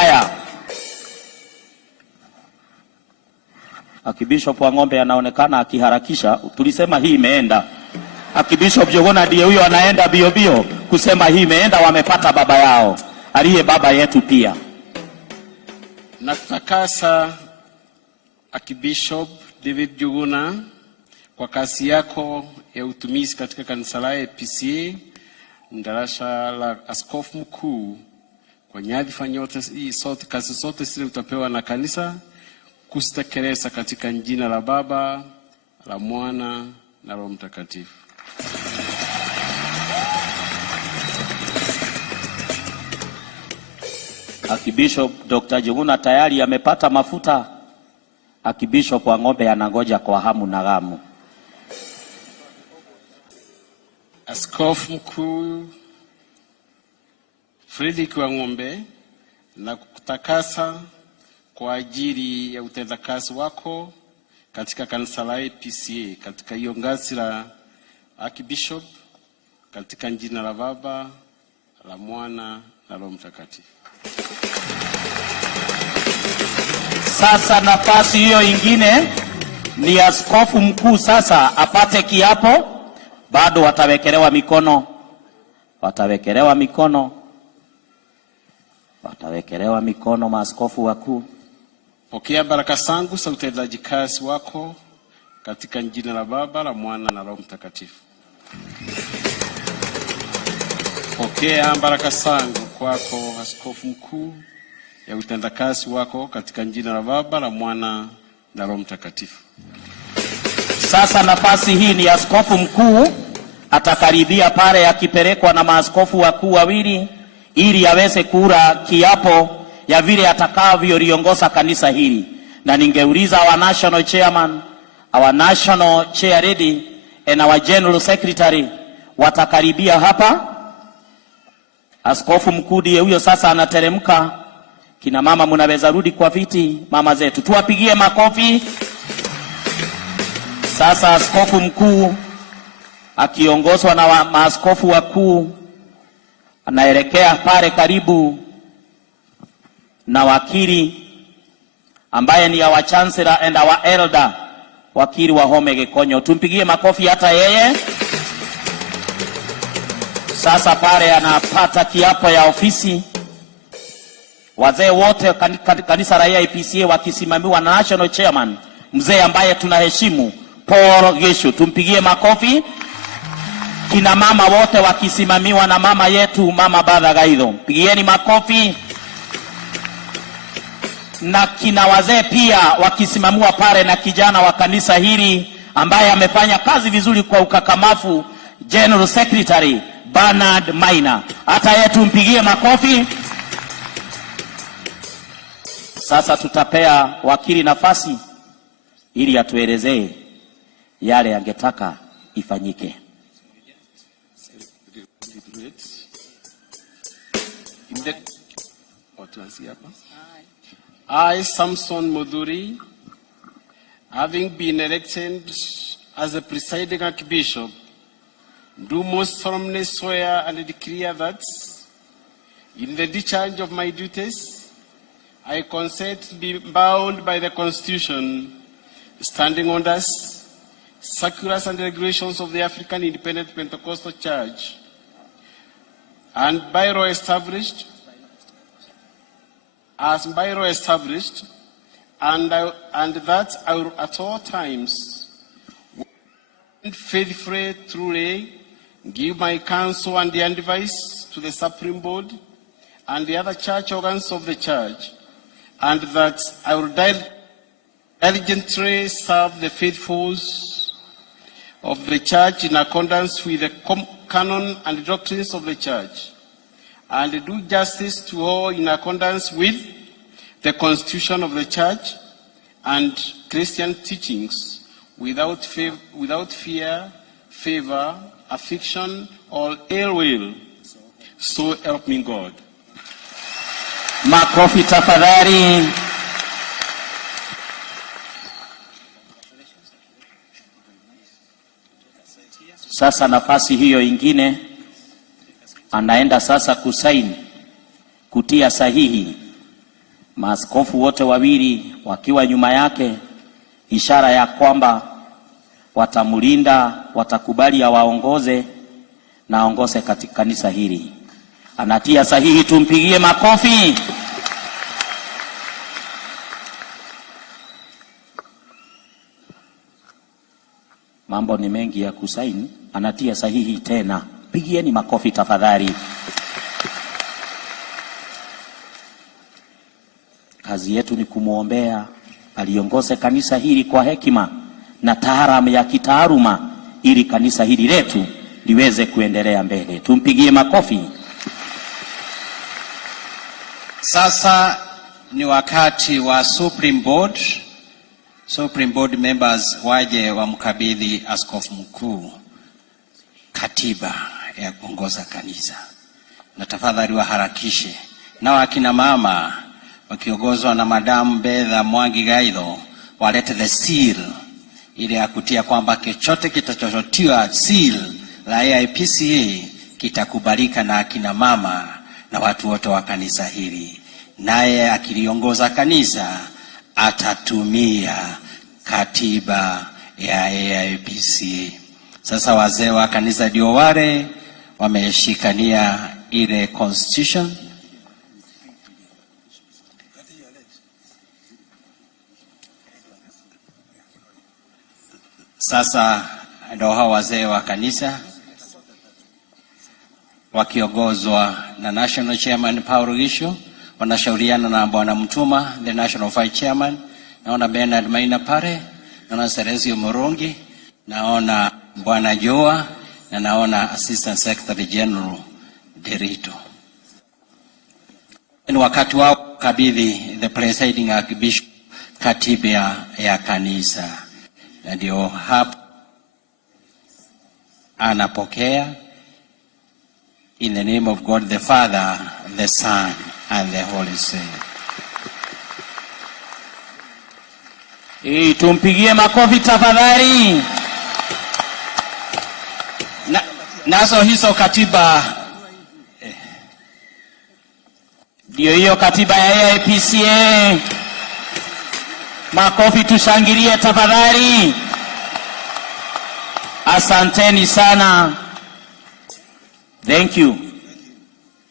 Haya. Akibishop wa Ng'ombe anaonekana akiharakisha. Tulisema hii imeenda. Akibishop Jogona ndiye huyo anaenda bio bio kusema hii imeenda, wamepata baba yao. Aliye baba yetu pia. Na kutakasa Akibishop David Jogona kwa kazi yako ya utumishi katika kanisa la AIPCA, darasha la askofu mkuu, kwa nyadhifa nyote sote, kazi zote zile utapewa na kanisa kusitekeleza katika jina la Baba, la Mwana na Roho Mtakatifu. Akibishop Dr. Jogona tayari amepata mafuta. Akibishop wa Ng'ombe anangoja kwa hamu na ghamu. Askofu mkuu Fredrick wa Ng'ombe, na kutakasa kwa ajili ya utendakazi wako katika kanisa la AIPCA katika hiyo ngazi la Archbishop, katika jina la Baba, la Mwana na Roho Mtakatifu. Sasa nafasi hiyo ingine ni askofu mkuu sasa apate kiapo. Bado watawekelewa mikono. Watawekelewa mikono maaskofu wakuu. Pokea baraka zangu za utendaji kazi wako katika jina la Baba, la Mwana na Roho Mtakatifu. Pokea baraka zangu kwako askofu mkuu ya utendakazi wako katika jina la Baba, la Mwana na Roho Mtakatifu. Sasa nafasi hii ni askofu mkuu atakaribia pale akipelekwa na maaskofu wakuu wawili ili aweze kura kiapo ya vile atakavyoliongoza kanisa hili. Na ningeuliza our national chairman, our national chair lady and our general secretary watakaribia hapa. Askofu mkuu ndiye huyo sasa anateremka. Kina mama mnaweza rudi kwa viti, mama zetu. Tuwapigie makofi. Sasa askofu mkuu akiongozwa na maaskofu wakuu anaelekea pale karibu na wakili ambaye ni our chancellor and our elder, wakili wa Home Gekonyo. Tumpigie makofi hata yeye. Sasa pale anapata kiapo ya ofisi. Wazee wote kanisa la AIPCA wakisimamiwa na national chairman, mzee ambaye tunaheshimu, Paul Geshu. Tumpigie makofi. Kina mama wote wakisimamiwa na mama yetu, Mama Badha Gaidho. Pigieni makofi. Na kina wazee pia wakisimamiwa pale na kijana wa kanisa hili ambaye amefanya kazi vizuri kwa ukakamafu, General Secretary Bernard Maina. Hata yeye tumpigie makofi. Sasa tutapea wakili nafasi ili atuelezee yale angetaka ifanyike. I, Samson Moduri, having been elected as a presiding Archbishop, do most solemnly swear and declare that in the discharge of my duties, I consent to be bound by the Constitution, standing orders, circulars and regulations of the African Independent Pentecostal Church, and bylaw established, and that I will at all times faithfully, truly give my counsel and the advice to the Supreme Board and the other church organs of the church, and that I will diligently serve the faithfuls of the church in accordance with the canon and doctrines of the church, and do justice to all in accordance with the constitution of the church and Christian teachings, without fear, favor, affection, or ill will. So help me God. Makofi tafadhali. Sasa nafasi hiyo ingine anaenda sasa kusaini, kutia sahihi maaskofu wote wawili wakiwa nyuma yake, ishara ya kwamba watamlinda, watakubali awaongoze na aongoze katika kanisa hili. Anatia sahihi, tumpigie makofi. Mambo ni mengi ya kusaini, anatia sahihi tena. Pigieni makofi tafadhali. Kazi yetu ni kumwombea aliongoze kanisa hili kwa hekima na taalamu ya kitaaluma, ili kanisa hili letu liweze kuendelea mbele. Tumpigie makofi. Sasa ni wakati wa Supreme Board. Supreme Board members waje wamkabidhi askofu mkuu katiba ya kuongoza kanisa, na tafadhali waharakishe. Na wakina mama wakiongozwa na Madam Bedha Mwangi Gaitho walete the seal ili ya kutia kwamba chochote kitachotiwa seal la AIPCA kitakubalika na akina mama na watu wote wa kanisa hili. Naye akiliongoza kanisa atatumia katiba ya AIPCA. Sasa wazee wa kanisa ndio wale wameshikania ile constitution. Sasa ndio hao wazee wa kanisa wakiongozwa na National Chairman Paul Gisho wanashauriana na Bwana Mtuma, the National Vice Chairman. Naona Bernard Maina pale, naona Ceresio Morongi, naona Bwana Joa, na naona Assistant Secretary General Derito. Ni wakati wao kabidhi the presiding archbishop katiba ya kanisa. Na ndio hapa anapokea. In the name of God the Father, the Son, and the Holy Spirit. Tumpigie makofi tafadhali. Nazo hizo katiba ndio hiyo katiba ya AIPCA. Makofi tushangilie tafadhali. Asanteni sana. Thank you.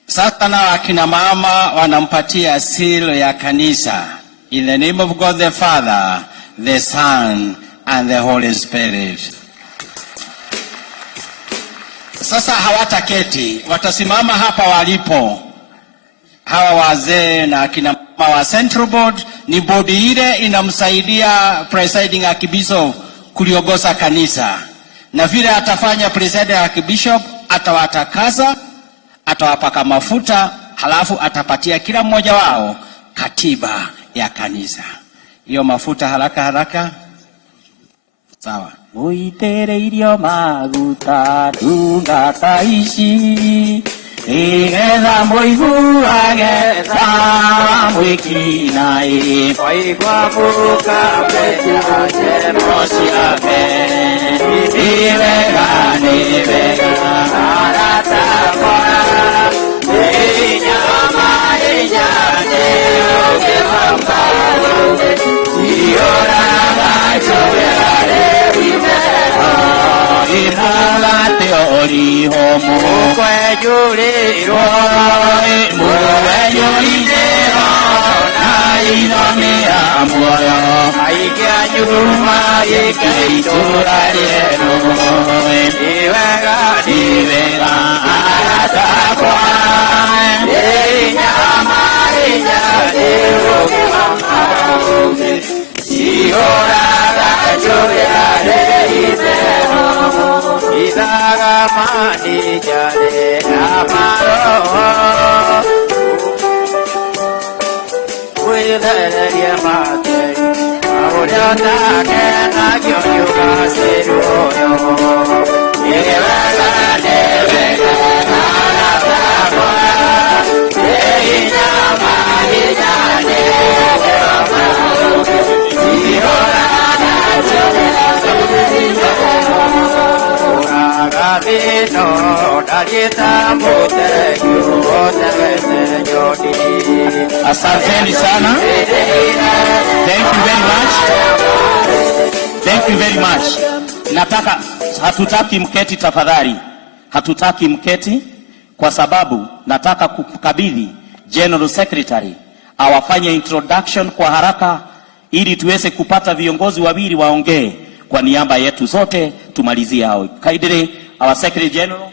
Sasa na akina mama wanampatia seal ya kanisa. In the name of God the Father, the Son, and the Holy Spirit. Sasa hawataketi, watasimama hapa walipo. Hawa wazee na akina mama wa Central Board ni bodi ile inamsaidia presiding archbishop kuliongoza kanisa. Na vile atafanya presiding archbishop, atawatakasa, atawapaka mafuta, halafu atapatia kila mmoja wao katiba ya kanisa. Hiyo mafuta haraka haraka. Sawa. Muitereirio maguta tungata ici igetha muiguage ta mwikinaĩ waigua mũkabeja njero ciake nĩ wega aratakwa nĩ nyama ĩnyane ũgĩbamba iũraga njoyare Imulate oriho mukwejurirwo mukwejurirwo na inomia mwoyo maikia nyuma ikaitura riero iwega aratakwa inyama inyane ukimamaume ihoraga njoyare ibero Idaga mani jane amaro Kuideria mate Auriata kena gyonyuga seruyo Iwega nevega aratakwa Inyama inyane Ihoraga Vino, Dalieta, Mote, Yote, Asanteni sana. Thank you very much. Hatutaki mketi tafadhali. Hatutaki mketi kwa sababu nataka kukabidhi General Secretary awafanye introduction kwa haraka ili tuweze kupata viongozi wawili waongee kwa niaba yetu zote tumalizie hao. Kaidere, our Secretary General.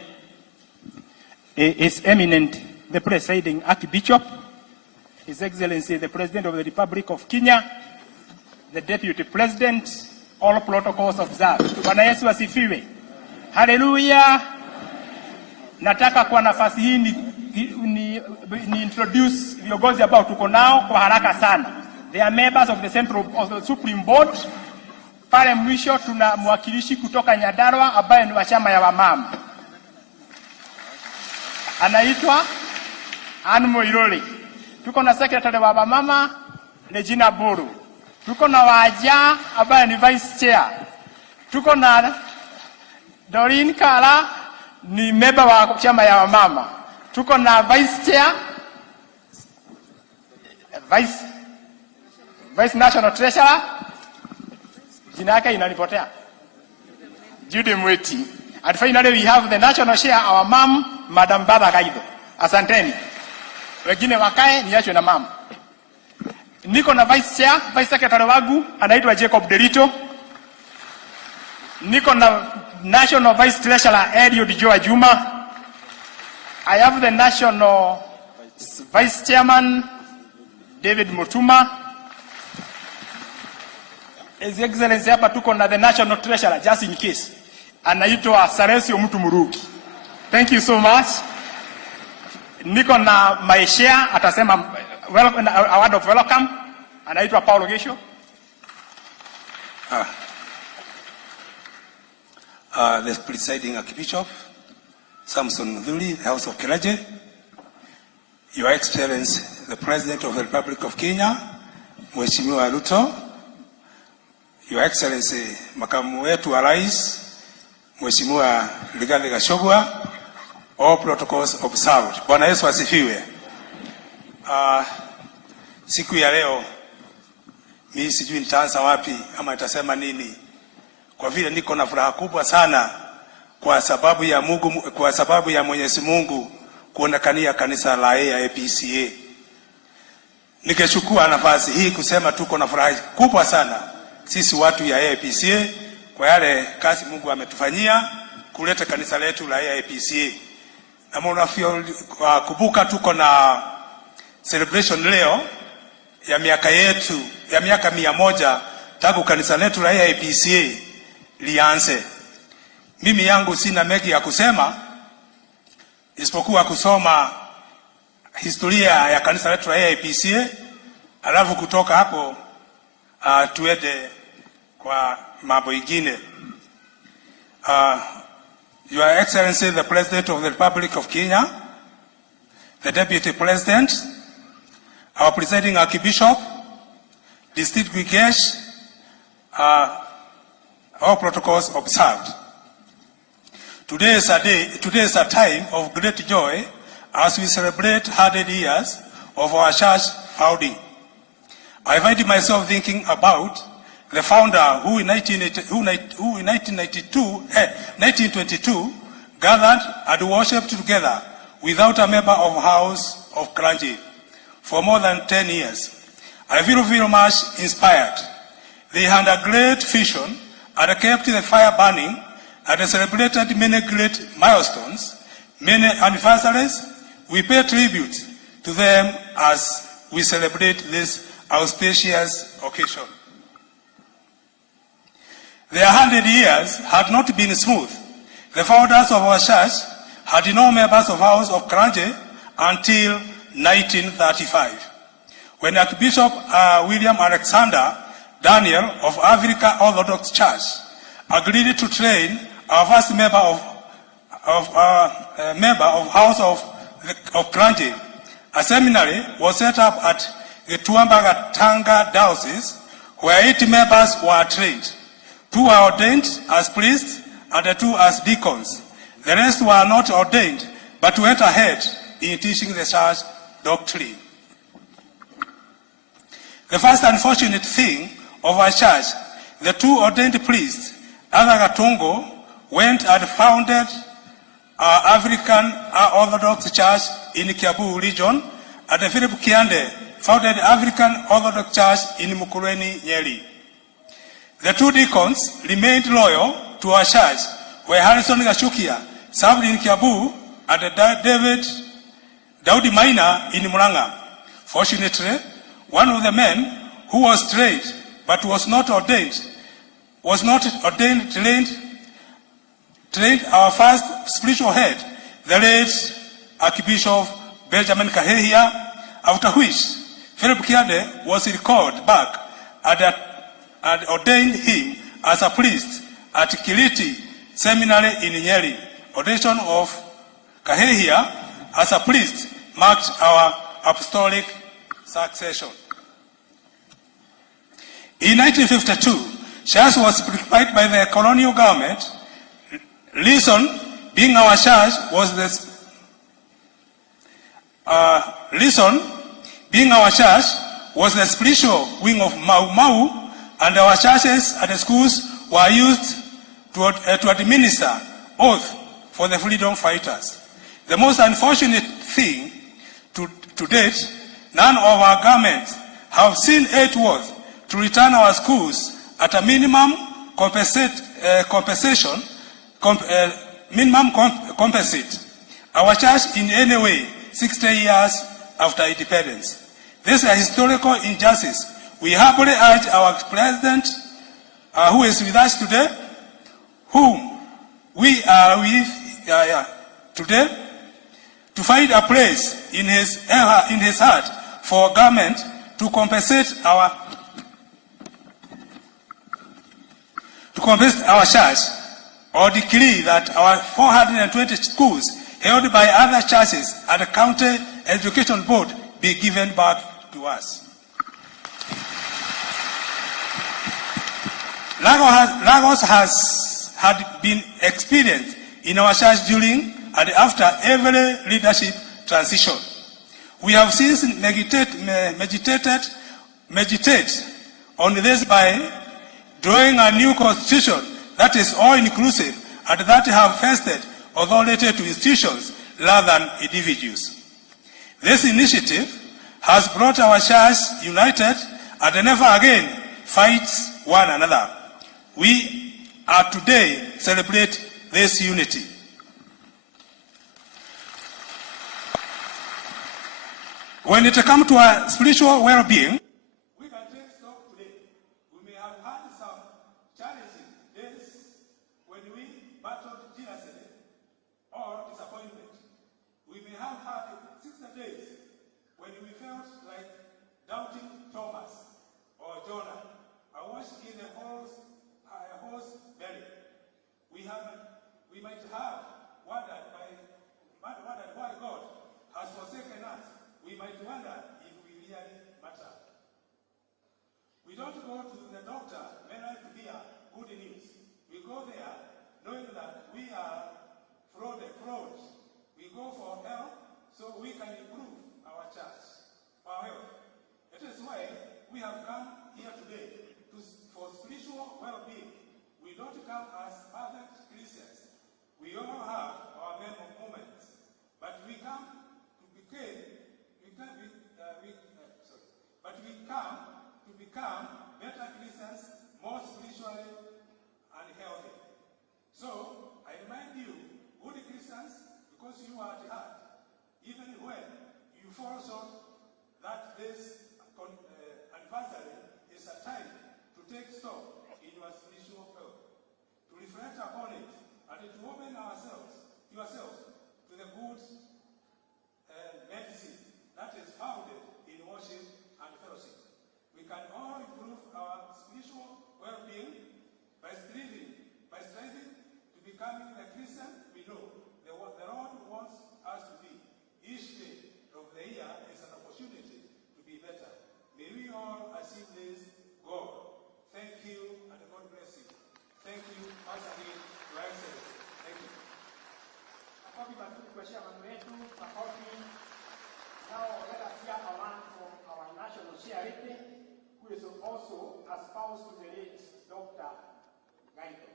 His Eminent the Presiding Archbishop, His Excellency the President of the Republic of Kenya, the Deputy President, all protocols observed. Bwana Yesu asifiwe. Hallelujah. Nataka kwa nafasi hii ni introduce viongozi ambao tuko nao kwa haraka sana. They are members of the Supreme Board. Pale mwisho tuna mwakilishi kutoka Nyandarua ambaye ni wa chama ya wamama. Anaitwa Anmo Iroli. Tuko na secretary wa wamama Regina Buru. Tuko na Waja ambaye ni vice chair. Tuko na Doreen Kala ni member wa chama ya wamama. Tuko na vice chair, vice national treasurer, jina yake inanipotea, Judy Mweti. And finally we have the national chair, our mom, Madam Baba Kaido. Asanteni. Wengine wakae niachwe na mama. Niko na vice chair, vice secretary wangu anaitwa Jacob Derito. Niko na national vice treasurer Eliud Joa Juma. I have the national vice chairman David Mutuma. His Excellency hapa tuko na the national treasurer just in case. Anaitwa Saresio Mutumuruki. Thank you so much. Niko na maishia atasema a word of welcome. Anaitwa Paulo Gesho. The presiding Archbishop Samson Mudhuri, House of Kiraje, Your Excellency, the President of the Republic of Kenya, Mheshimiwa Ruto, Your Excellency, Makamu wetu wa Rais, Mheshimiwa Rigathi Gachagua, all protocols observed. Bwana Yesu asifiwe. Siku ya leo mimi sijui nitaanza wapi ama nitasema nini. Kwa vile niko na furaha kubwa sana kwa sababu ya Mwenyezi Mungu kuonekania kanisa la AIPCA. Nikachukua nafasi hii kusema tuko na furaha kubwa sana sisi watu ya AIPCA kwa yale kazi Mungu ametufanyia kuleta kanisa letu la AIPCA. Na mnafio kubuka tuko na celebration leo ya miaka 100 tangu kanisa letu la AIPCA lianze. Mimi yangu sina mengi ya kusema isipokuwa kusoma historia ya kanisa letu la AIPCA, alafu kutoka hapo tuende kwa mambo mengine. Your Excellency the President of the Republic of Kenya, the Deputy President, our Presiding Archbishop, distinguished guests, all protocols observed. Today is a time of great joy as we celebrate 100 years of our church founding. I find myself thinking about the founder who in 1922 gathered and worshipped together without a member of House of Clergy for more than 10 years. I feel very much inspired. They had a great vision and kept the fire burning and celebrated many great milestones, many anniversaries. We pay tribute to them as we celebrate this auspicious occasion. Their 100 years had not been smooth. The founders of our church had no members of House of Clergy until 1935, when Archbishop William Alexander Daniel of Africa Orthodox Church agreed to train our first member of House of Clergy. A seminary was set up at the Tuambaga Tanga Diocese, where 80 members were trained. 2 were ordained as priests and 2 as deacons. The rest were not ordained, but went ahead in teaching the church doctrine. The first unfortunate thing of our church, the two ordained priests, Father Gatungo, went and founded our African Orthodox Church in Kiambu region, and Philip Kiande founded African Orthodox Church in Mukurweni, Nyeri. The two deacons remained loyal to our church, where Harrison Gachukia served in Kiambu and Daudi Maina in Muranga. Fortunately, one of the men who was trained but was not ordained trained our first spiritual head, the late Archbishop Benjamin Kahehia, after which Philip Kiande was recalled back and ordained him as a priest at Kiliti Seminary in Nyeri. Ordination of Kahehia as a priest marked our apostolic succession. In 1952, church was preoccupied by the colonial government. Listen, being our church was the spiritual wing of Mau Mau, and our churches and the schools were used to administer oath for the freedom fighters. The most unfortunate thing to date, none of our governments have seen it worth to return our schools at a minimum compensate our church in any way 60 years after independence. This is a historical injustice. We humbly urge our president, who is with us today, whom we are with today, to find a place in his heart for government to compensate our church, or decree that our 420 schools held by other churches and the county education board be given back to us. Lagos has had been experienced in our church during and after every leadership transition. We have since meditate on this by drawing a new constitution that is all-inclusive and that have vested authority to institutions rather than individuals. This initiative has brought our church united and never again fights one another. We are today celebrate this unity. When it comes to our spiritual well-being, we can take stock today. We may have had some challenging days when we battled jealousy or disappointment. We may have had 60 days when we felt like doubting Thomas or Jonah, washed in a horse belly. We might have wondered why God has forsaken us. We might wonder if we really matter. We don't go to the doctor merely to hear good news. We go there knowing that we are fraud. We go for help so we can improve our church, our health. That is why we have come here today for spiritual well-being. We don't come as perfect Christians. We all have our moments, but we come to become better Christians, more spiritually and healthy. So, I remind you, good Christians, because you are at heart, even when you fall short, that this anniversary is a time to take stock in your spiritual health, to reflect upon it, and to open yourselves to the good medicine that is founded in worship and fellowship. We can all improve our spiritual well-being by striving to becoming the Christian we know the Lord wants us to be. Each day of the year is an opportunity to be better. May we all achieve this goal. Thank you, and God bless you. Thank you once again, Your Excellency. Thank you. Makofi mazuri kwa shamba letu. Makofi. Now let goes to the late Dr. Gaito.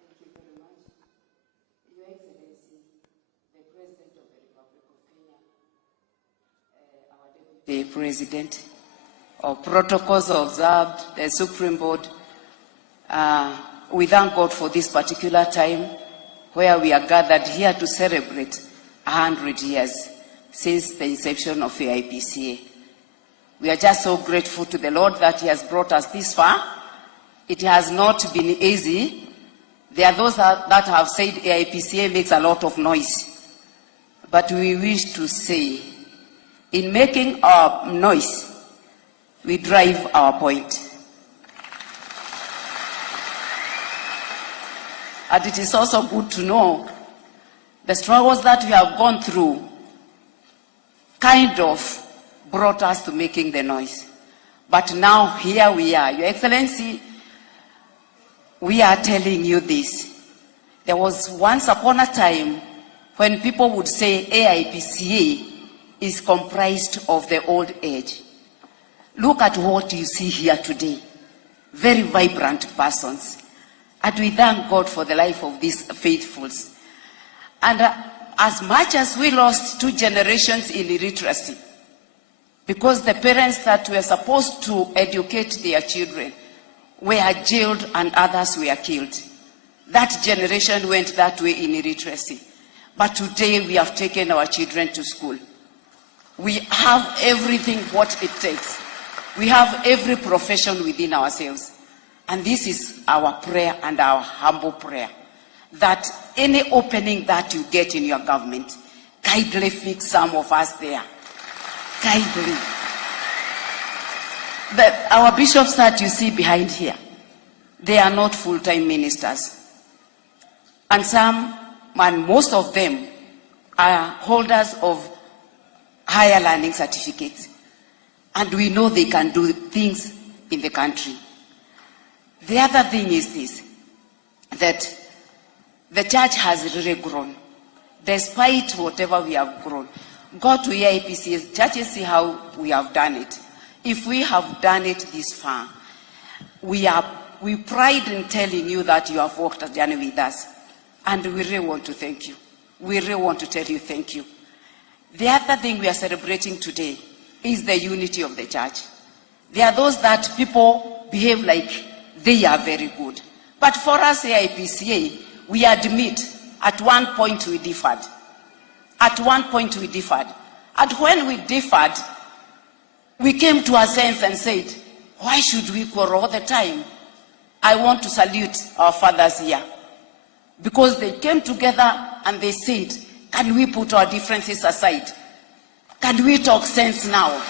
Thank you very much. Your Excellency, the President of the Republic of Kenya, our Deputy President, our protocols observed, the Supreme Board, we thank God for this particular time where we are gathered here to celebrate 100 years since the inception of AIPCA. We are just so grateful to the Lord that He has brought us this far. It has not been easy. There are those that have said AIPCA makes a lot of noise. But we wish to say, in making our noise, we drive our point. And it is also good to know the struggles that we have gone through kind of brought us to making the noise. But now here we are. Your Excellency, we are telling you this. There was once upon a time when people would say AIPCA is comprised of the old age. Look at what you see here today. Very vibrant persons. And we thank God for the life of these faithfuls. And as much as we lost 2 generations in illiteracy, because the parents that were supposed to educate their children were jailed and others were killed. That generation went that way in illiteracy. But today we have taken our children to school. We have everything what it takes. We have every profession within ourselves. And this is our prayer and our humble prayer, that any opening that you get in your government, kindly fix some of us there. Kindly. Our bishops that you see behind here, they are not full-time ministers. And some, and most of them, are holders of higher learning certificates. And we know they can do things in the country. The other thing is this, that the church has really grown. Despite whatever we have grown, go to AIPCA, churches see how we have done it. If we have done it this far, we pride in telling you that you have walked a journey with us. And we really want to thank you. We really want to tell you thank you. The other thing we are celebrating today is the unity of the church. There are those that people behave like they are very good. But for us, AIPCA, we admit at one point we differed. At one point we differed. And when we differed, we came to a sense and said, why should we quarrel all the time? I want to salute our fathers here. Because they came together and they said, can we put our differences aside? Can we talk sense now?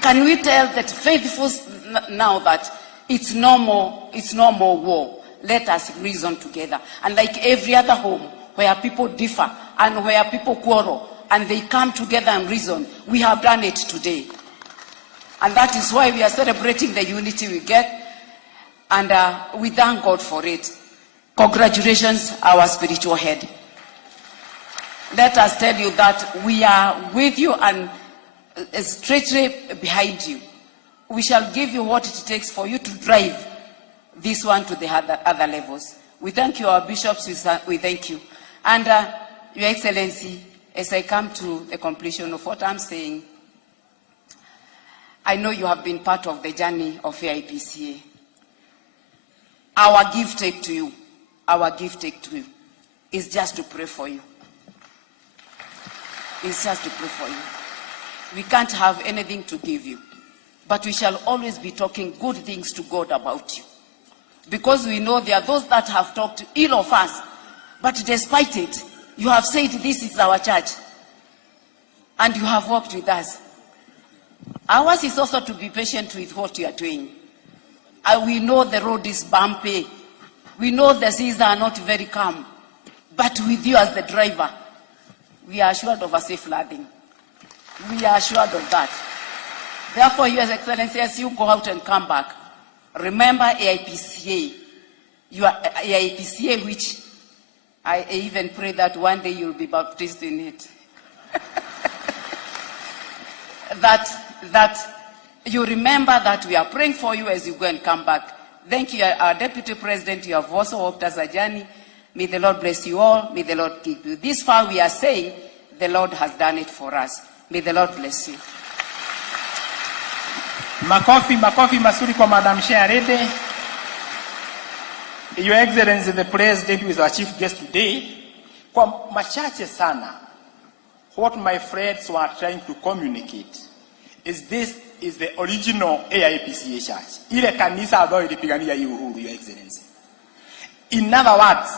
Can we tell that faithfuls now that it's no more war? Let us reason together. And like every other home where people differ and where people quarrel and they come together and reason, we have done it today. And that is why we are celebrating the unity we get. And we thank God for it. Congratulations, our spiritual head. Let us tell you that we are with you and straightly behind you. We shall give you what it takes for you to drive this one to the other levels. We thank you, our bishops, we thank you. And Your Excellency, as I come to the completion of what I'm saying, I know you have been part of the journey of AIPCA. Our gift take to you, is just to pray for you. It's just to pray for you. We can't have anything to give you, but we shall always be talking good things to God about you. Because we know there are those that have talked ill of us, but despite it, you have said this is our church, and you have walked with us. Ours is also to be patient with what you are doing. We know the road is bumpy. We know the seas are not very calm. But with you as the driver, we are assured of a safe landing. We are assured of that. Therefore, Your Excellency, as you go out and come back, remember AIPCA. You are AIPCA, which I even pray that one day you'll be baptized in it. that you remember that we are praying for you as you go and come back. Thank you, our Deputy President. You have also walked us a journey. May the Lord bless you all. May the Lord keep you. This far we are saying the Lord has done it for us. May the Lord bless you. Makofi masuri kwa Madam Sharede. Your Excellency the President, who is our chief guest today, kwa machache sana, what my friends were trying to communicate is this is the original AIPCA church. Ile kanisa ambayo ilipigania hii uhuru, Your Excellency. In other words,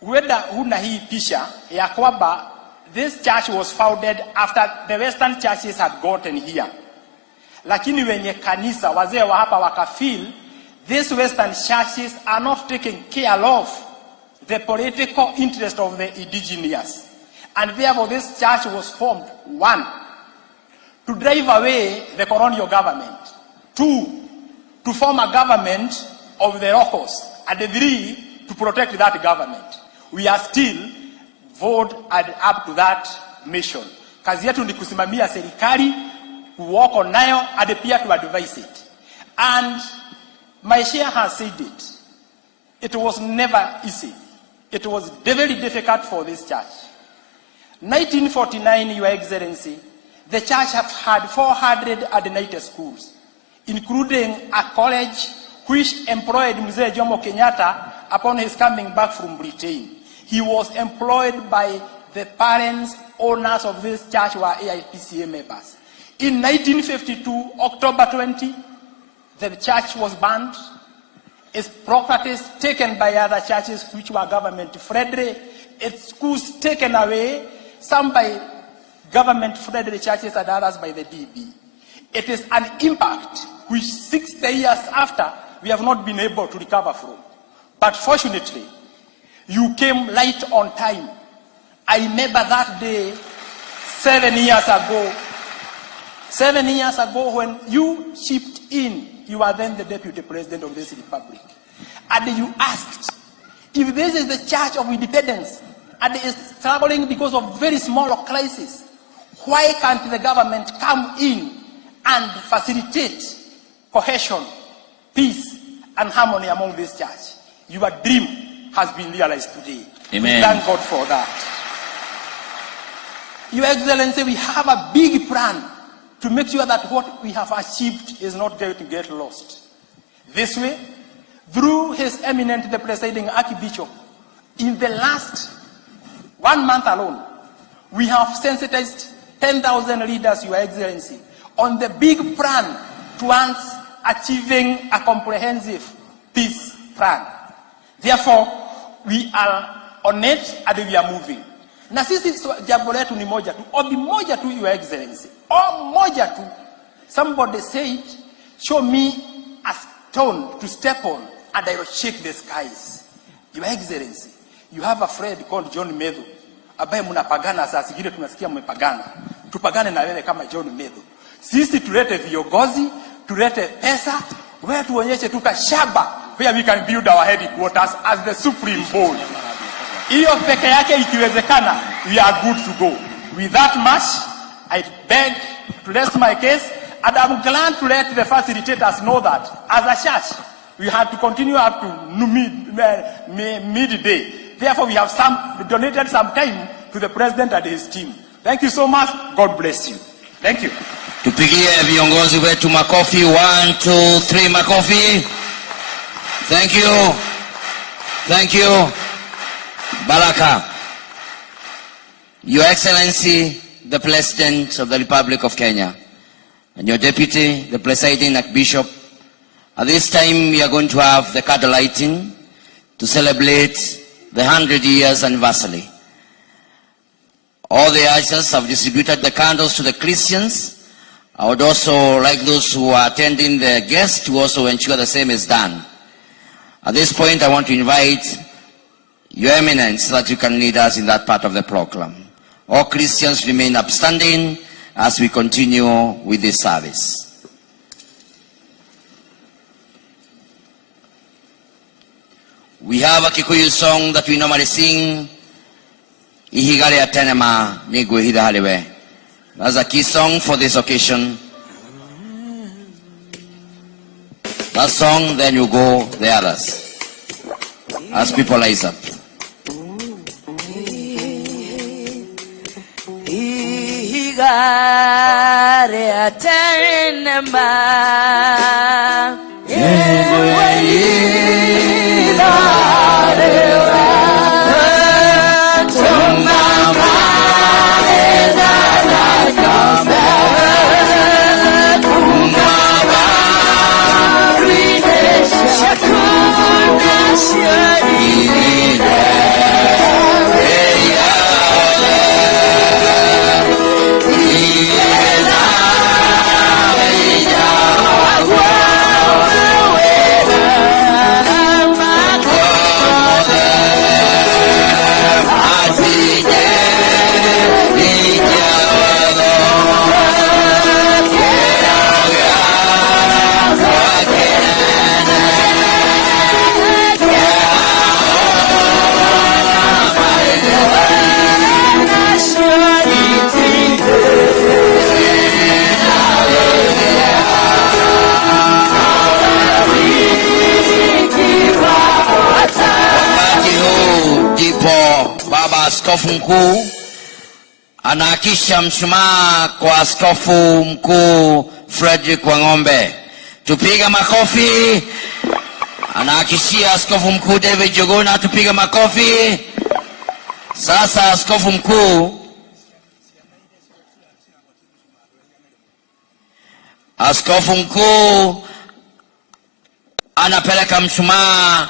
whether huna hii pisha ya kwamba this church was founded after the Western churches had gotten here. Lakini wenye kanisa wazee wa hapa wakafeel these Western churches are not taking care of the political interest of the indigenous. And therefore this church was formed, one, to drive away the colonial government, two, to form a government of the locals, and three, to protect that government. We are still vowed and up to that mission. Kazi yetu ni kusimamia serikali, kuwako nayo, and pia to advise it. And my chair has said it. It was never easy. It was very difficult for this church. 1949, Your Excellency, the church has had 490 schools, including a college which employed Mzee Jomo Kenyatta upon his coming back from Britain. He was employed by the parents, owners of this church were AIPCA members. In 1952, October 20, the church was burned. Its properties taken by other churches which were government-friendly. Its schools taken away, some by government-friendly churches and others by the DB. It is an impact which 60 years after we have not been able to recover from. But fortunately, you came right on time. I remember that day 7 years ago. 7 years ago when you chipped in, you were then the Deputy President of this Republic. And you asked, if this is the Church of Independence and is struggling because of very small crisis, why can't the government come in and facilitate cohesion, peace, and harmony among this church? Your dream has been realized today. Amen. We thank God for that. Your Excellency, we have a big plan to make sure that what we have achieved is not going to get lost. This way, through His Eminence, the Presiding Archbishop, in the last 1 month alone, we have sensitized 10,000 leaders, Your Excellency, on the big plan towards achieving a comprehensive peace plan. Therefore, we are on it and we are moving. Na sisi jambo letu ni moja tu, ombi moja tu, Your Excellency. Moja tu. Somebody said, show me a stone to step on and I will shake the skies. Your Excellency, you have a friend called John Medho, ambaye mnapagana saa zingine tunasikia mmepagana. Tupagane na wewe kama John Medho. Sisi tulete viongozi, tulete pesa, wewe tuonyeshe tukashaba where we can build our headquarters as the Supreme Board. Hiyo peke yake ikiwezekana, we are good to go. With that much, I beg to rest my case, and I'm glad to let the facilitators know that as a church, we had to continue up to midday. Therefore, we have donated some time to the President and his team. Thank you so much. God bless you. Thank you. Tupigie viongozi wetu makofi. 1, 2, 3 makofi. Thank you. Thank you. Baraka. Your Excellency, the President of the Republic of Kenya, and your Deputy, the Presiding Archbishop, at this time we are going to have the candle lighting to celebrate the 100 years anniversary. All the ushers have distributed the candles to the Christians. I would also like those who are attending the guests to also ensure the same is done. At this point, I want to invite Your Eminence so that you can lead us in that part of the program. All Christians remain upstanding as we continue with this service. We have a Kikuyu song that we normally sing. Ihigare atenema nigwe hidahalewe. as a key song for this occasion. That song, then you go the others, as people rise up. Askofu mkuu anaakisha mshumaa kwa askofu mkuu Frederick Wang'ombe. Tupiga makofi. Anaakishia askofu mkuu David Jogona, tupiga makofi. Sasa askofu mkuu anapeleka mshumaa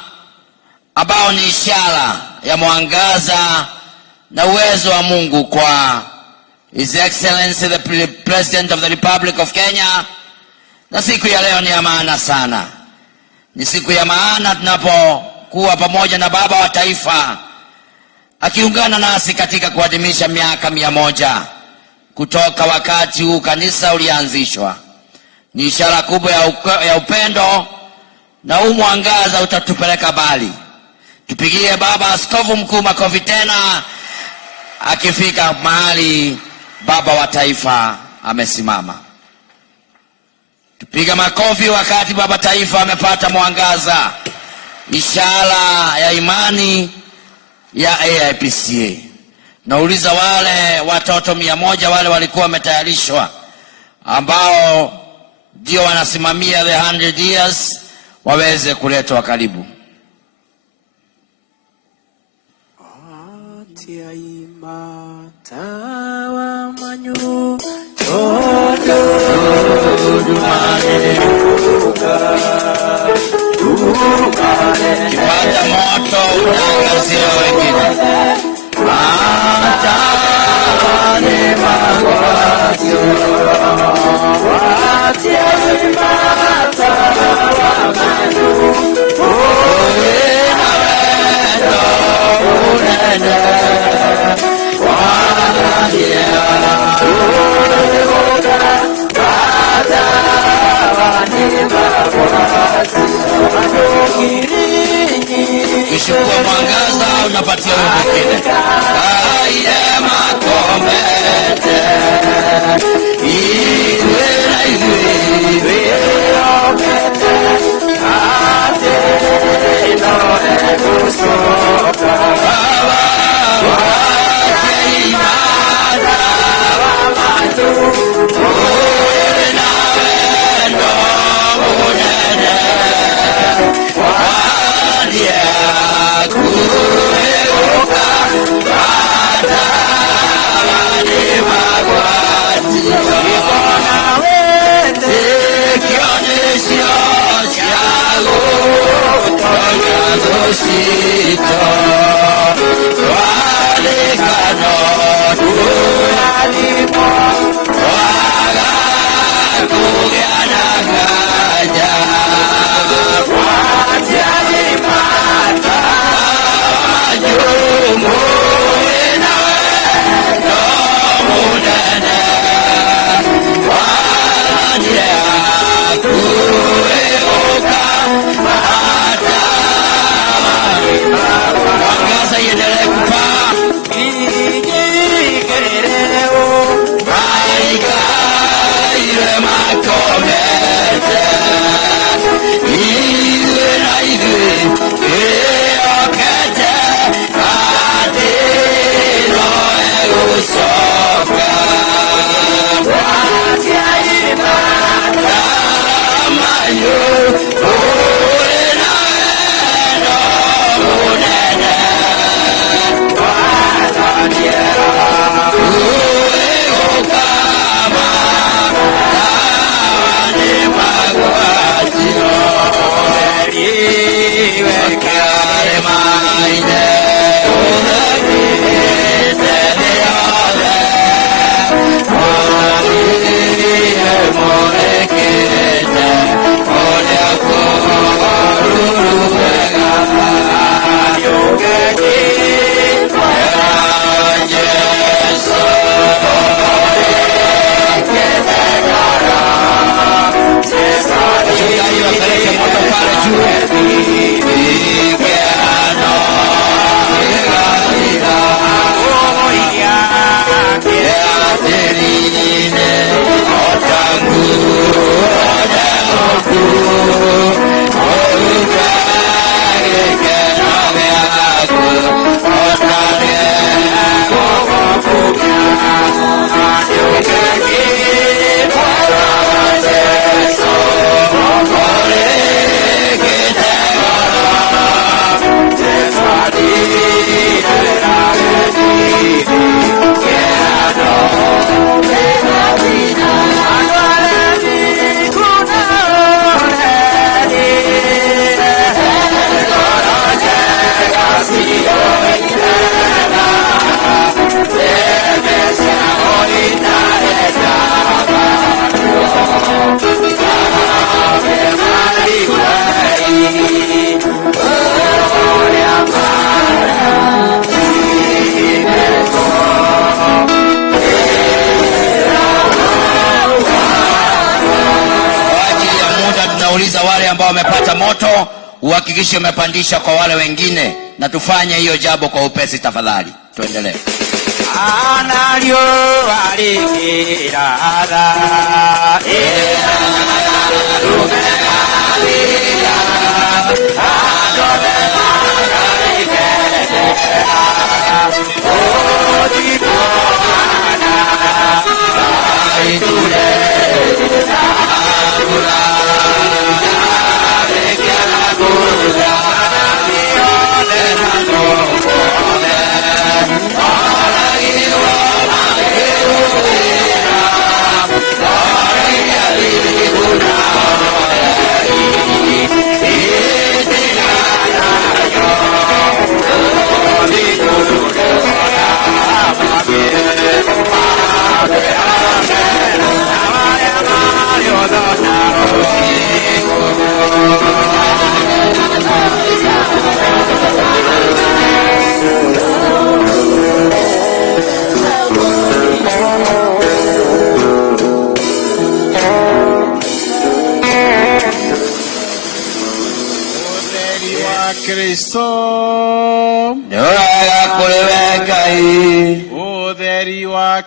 ambao ni ishara ya mwangaza na uwezo wa Mungu kwa His Excellency the President of the Republic of Kenya. Na siku ya leo ni ya maana sana. Ni siku ya maana tunapokuwa pamoja na baba wa taifa akiungana nasi katika kuadhimisha miaka 100 kutoka wakati huu kanisa ulianzishwa. Ni ishara kubwa ya upendo, na huu mwangaza utatupeleka mbali. Tupigie baba askofu mkuu makofi tena akifika mahali baba wa taifa amesimama. Tupiga makofi wakati baba taifa amepata mwangaza, ishara ya imani ya AIPCA. Nauliza wale watoto 100 wale walikuwa wametayarishwa, ambao ndio wanasimamia the 100 years, waweze kuletwa karibu. Kipata moto unaangazia wengine. Ukishukua mwangaza unapatia mwingine. Aye makomete iwe na iwe omete ate inore kusoka baba wate imada wamatu uwe na wendo unene Wow. Wale ambao wamepata moto uhakikishe umepandisha kwa wale wengine, na tufanye hiyo jambo kwa upesi tafadhali. Tuendelee. Analio alikira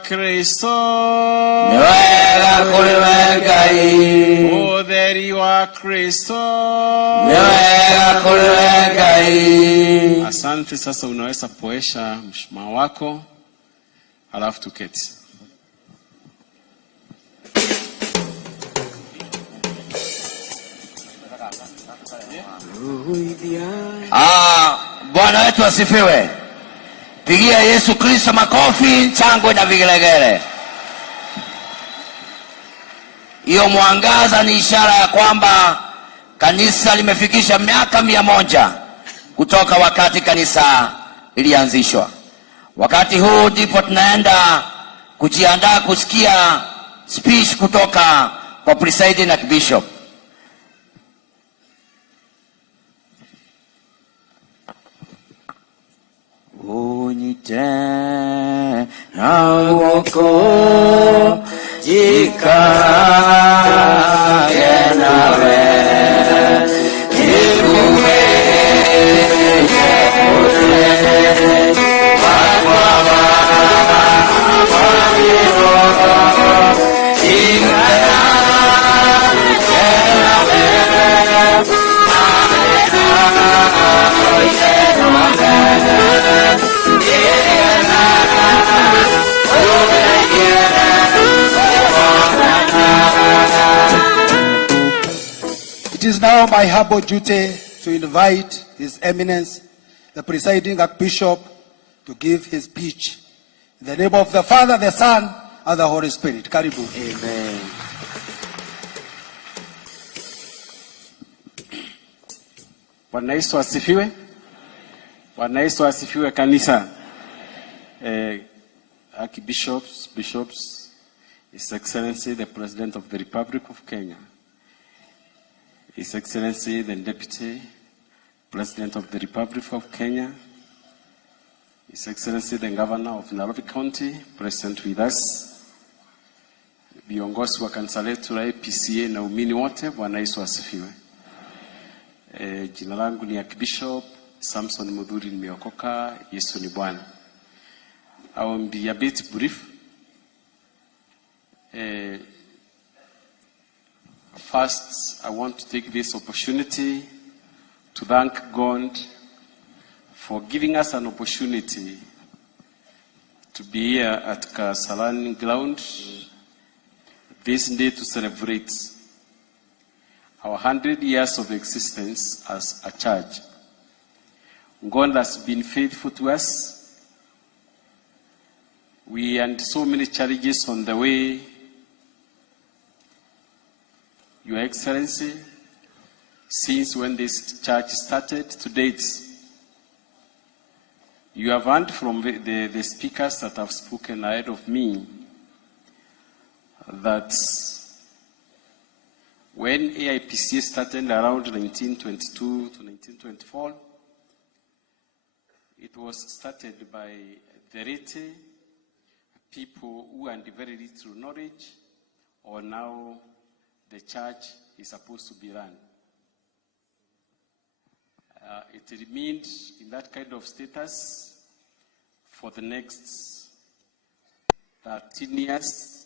Kristo niwega kuliwengai, udheri wa Kristo niwega kuliwengai. Asante. Sasa unaweza poesha mshumaa wako, halafu tuketi. Bwana wetu asifiwe. Pigia Yesu Kristo makofi, changwe na vigelegele. Hiyo mwangaza ni ishara ya kwamba kanisa limefikisha miaka 100 kutoka wakati kanisa ilianzishwa. Wakati huu ndipo tunaenda kujiandaa kusikia speech kutoka kwa presiding archbishop. Unyite na uoko jikage nawe ibuwe It is now my humble duty to invite His Eminence, the presiding Archbishop, to give his speech. In the name of the Father, the Son, and the Holy Spirit. Karibu. Amen. Bwana Yesu asifiwe. Bwana Yesu asifiwe kanisa. Archbishops, bishops, His Excellency the President of the Republic of Kenya, His Excellency the Deputy President of the Republic of Kenya, His Excellency the Governor of Nairobi County, present with us, viongozi wa kanisa letu la AIPCA na umini wote, Bwana Yesu asifiwe. Jina langu ni Archbishop Samson Mudhuri, nimeokoka. Yesu ni Bwana. I will be a bit brief. First, I want to take this opportunity to thank God for giving us an opportunity to be here at Kasarani ground this day to celebrate our 100 years of existence as a church. God has been faithful to us. We had so many challenges on the way. Your Excellency, since when this church started to date, you have heard from the speakers that have spoken ahead of me that when AIPCA started around 1922 to 1924, it was started by the Rete people who had very little knowledge, or now the church is supposed to be run. It remained in that kind of status for the next 13 years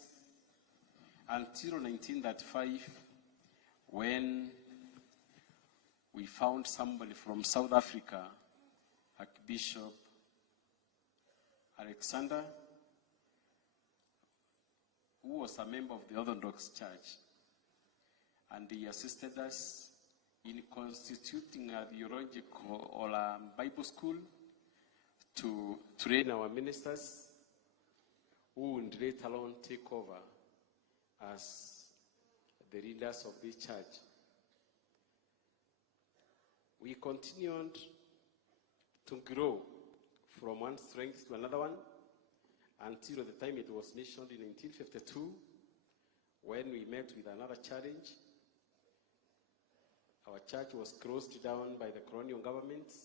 until 1935, when we found somebody from South Africa, Archbishop Alexander, who was a member of the Orthodox Church, and he assisted us in constituting a theological or a Bible school to train our ministers, who would later on take over as the leaders of the church. We continued to grow from one strength to another one until the time it was mentioned in 1952, when we met with another challenge. Our church was closed down by the colonial governments.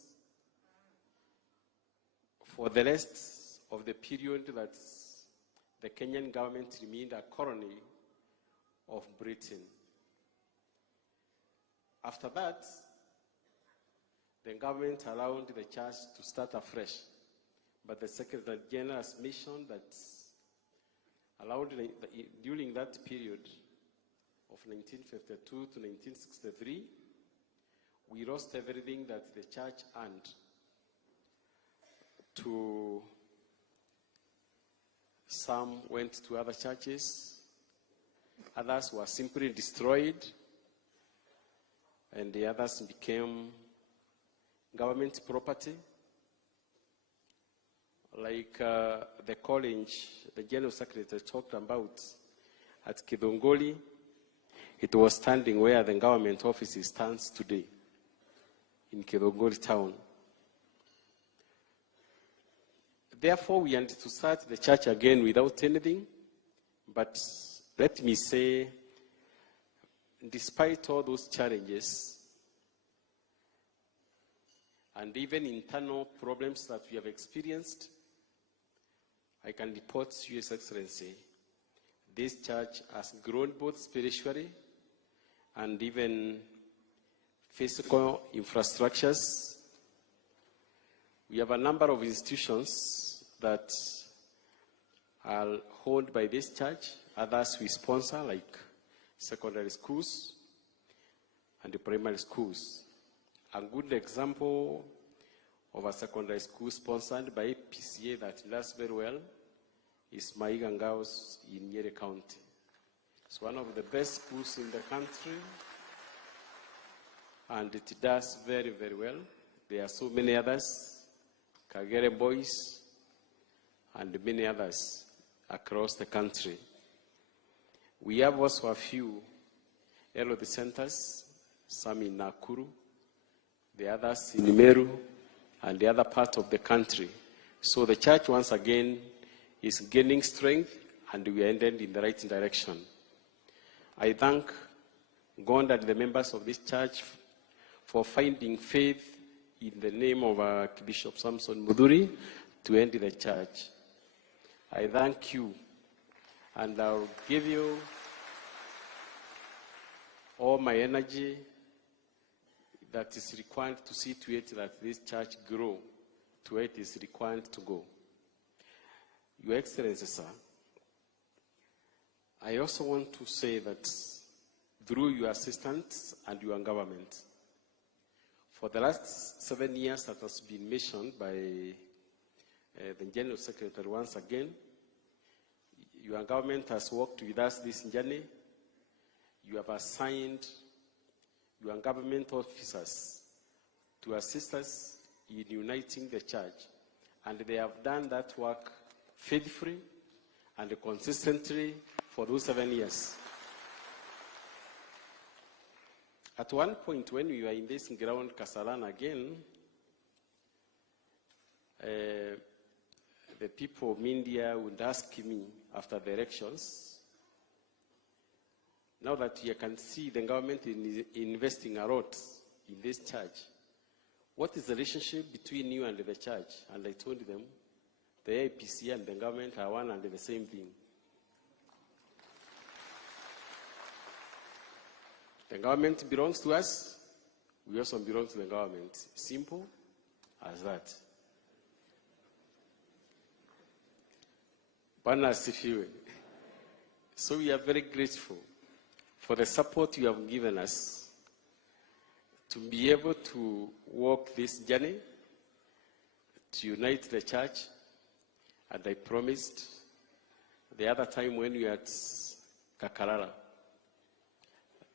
For the rest of the period that the Kenyan government remained a colony of Britain. After that, the government allowed the church to start afresh. But the Secretary General has mentioned that during that period of 1952 to 1963, we lost everything that the church earned to some went to other churches, others were simply destroyed, and the others became government property. Like the college, the General Secretary talked about at Kidongoli, it was standing where the government office stands today, in Kidongoli town. Therefore, we had to start the church again without anything. But let me say, despite all those challenges, and even internal problems that we have experienced, I can report to His Excellency, this church has grown both spiritually and even physical infrastructures. We have a number of institutions that are owned by this church. Others we sponsor, like secondary schools and the primary schools. A good example of a secondary school sponsored by AIPCA that does very well is Maigangaos in Nyeri County. It's one of the best schools in the country, and it does very, very well. There are so many others, Kagere Boys, and many others across the country. We have also a few health centers, some in Nakuru, the others in Meru, and the other part of the country. So the church once again is gaining strength, and we are headed in the right direction. I thank God and the members of this church for finding faith in the name of Bishop Samson Mudhuri to end the church. I thank you, and I'll give you all my energy that is required to see to it that this church grow to where it is required to go. Your Excellency, sir, I also want to say that through your assistance and your government, for the last 7 years that has been mentioned by the General Secretary once again, your government has worked with us this journey. You have assigned your government officers to assist us in uniting the church, and they have done that work faithfully and consistently for those 7 years. At one point when we were in this ground, Kasarani again, the people of India would ask me after the elections, now that you can see the government is investing a lot in this church, what is the relationship between you and the church? And I told them, the AIPCA and the government are one and the same thing. The government belongs to us, we also belong to the government. Simple as that. Bwana asifiwe. So we are very grateful for the support you have given us to be able to walk this journey, to unite the church. And I promised the other time when we were at Kakarara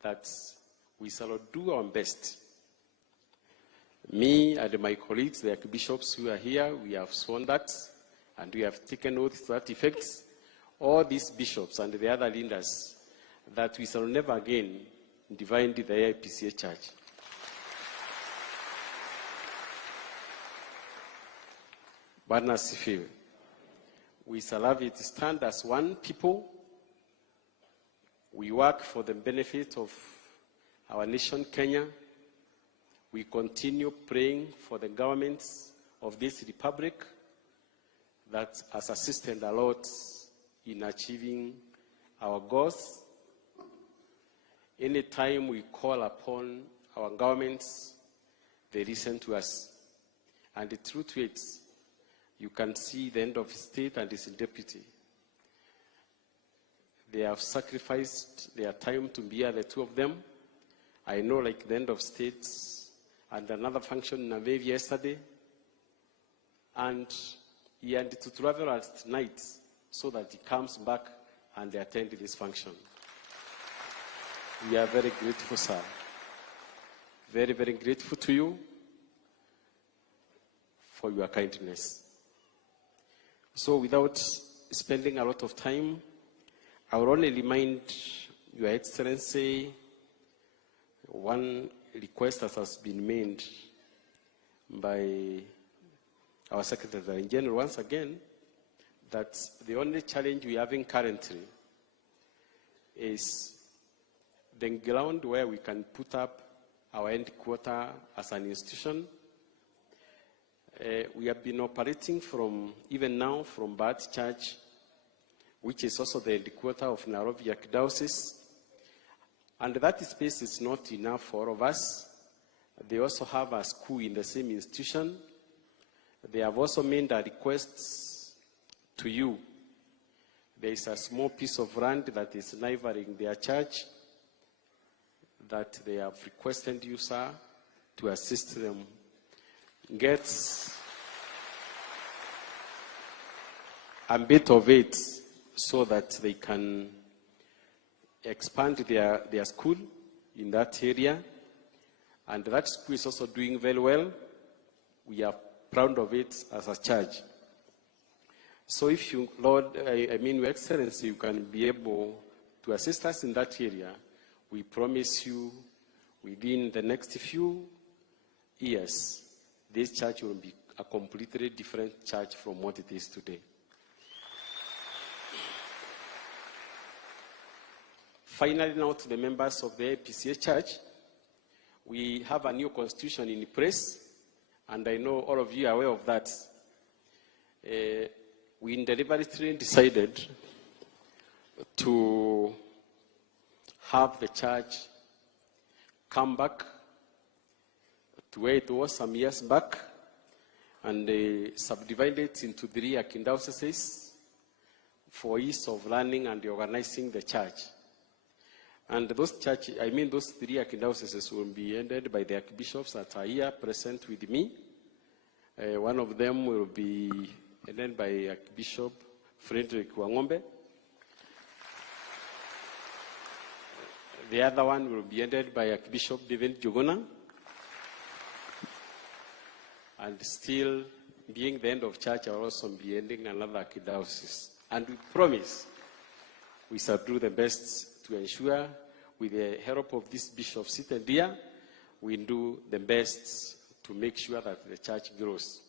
that we shall do our best. Me and my colleagues, the archbishops who are here, we have sworn that, and we have taken oath to that effect. All these bishops and the other leaders, that we shall never again divide the AIPCA church. Bwana asifiwe. We shall have it stand as one people. We work for the benefit of our nation, Kenya. We continue praying for the governments of this republic that has assisted a lot in achieving our goals. Anytime we call upon our governments, they listen to us. And the truth is, you can see the end of state and its deputy. They have sacrificed their time to be here, the two of them. I know, like the end of state and another function in Nairobi yesterday. And he had to travel at night so that he comes back and they attend this function. We are very grateful, sir. Very, very grateful to you for your kindness. So without spending a lot of time, I will only remind Your Excellency one request that has been made by our Secretary General once again, that the only challenge we are having currently is the ground where we can put up our headquarters as an institution. We have been operating even now from Bad Church, which is also the headquarters of Nairobi Archdiocese. And that space is not enough for all of us. They also have a school in the same institution. They have also made a request to you. There is a small piece of land that is neighboring their church that they have requested you, sir, to assist them get a bit of it so that they can expand their school in that area. And that school is also doing very well. We are proud of it as a church. So if you, Lord, Your Excellency, you can be able to assist us in that area, we promise you within the next few years, this church will be a completely different church from what it is today. Finally, now to the members of the AIPCA Church, we have a new constitution in place, and I know all of you are aware of that. We deliberately decided to have the church come back to where it was some years back and subdivide it into 3 archdioceses for ease of running and organizing the church. And those 3 archdioceses will be headed by the archbishops that are here present with me. One of them will be headed by Archbishop Frederick Wangombe. The other one will be headed by Archbishop David Jogona. And still, being the end of church, I will also be ending another archdiocese. And we promise we shall do the best to ensure, with the help of this bishop seated here, we do the best to make sure that the church grows.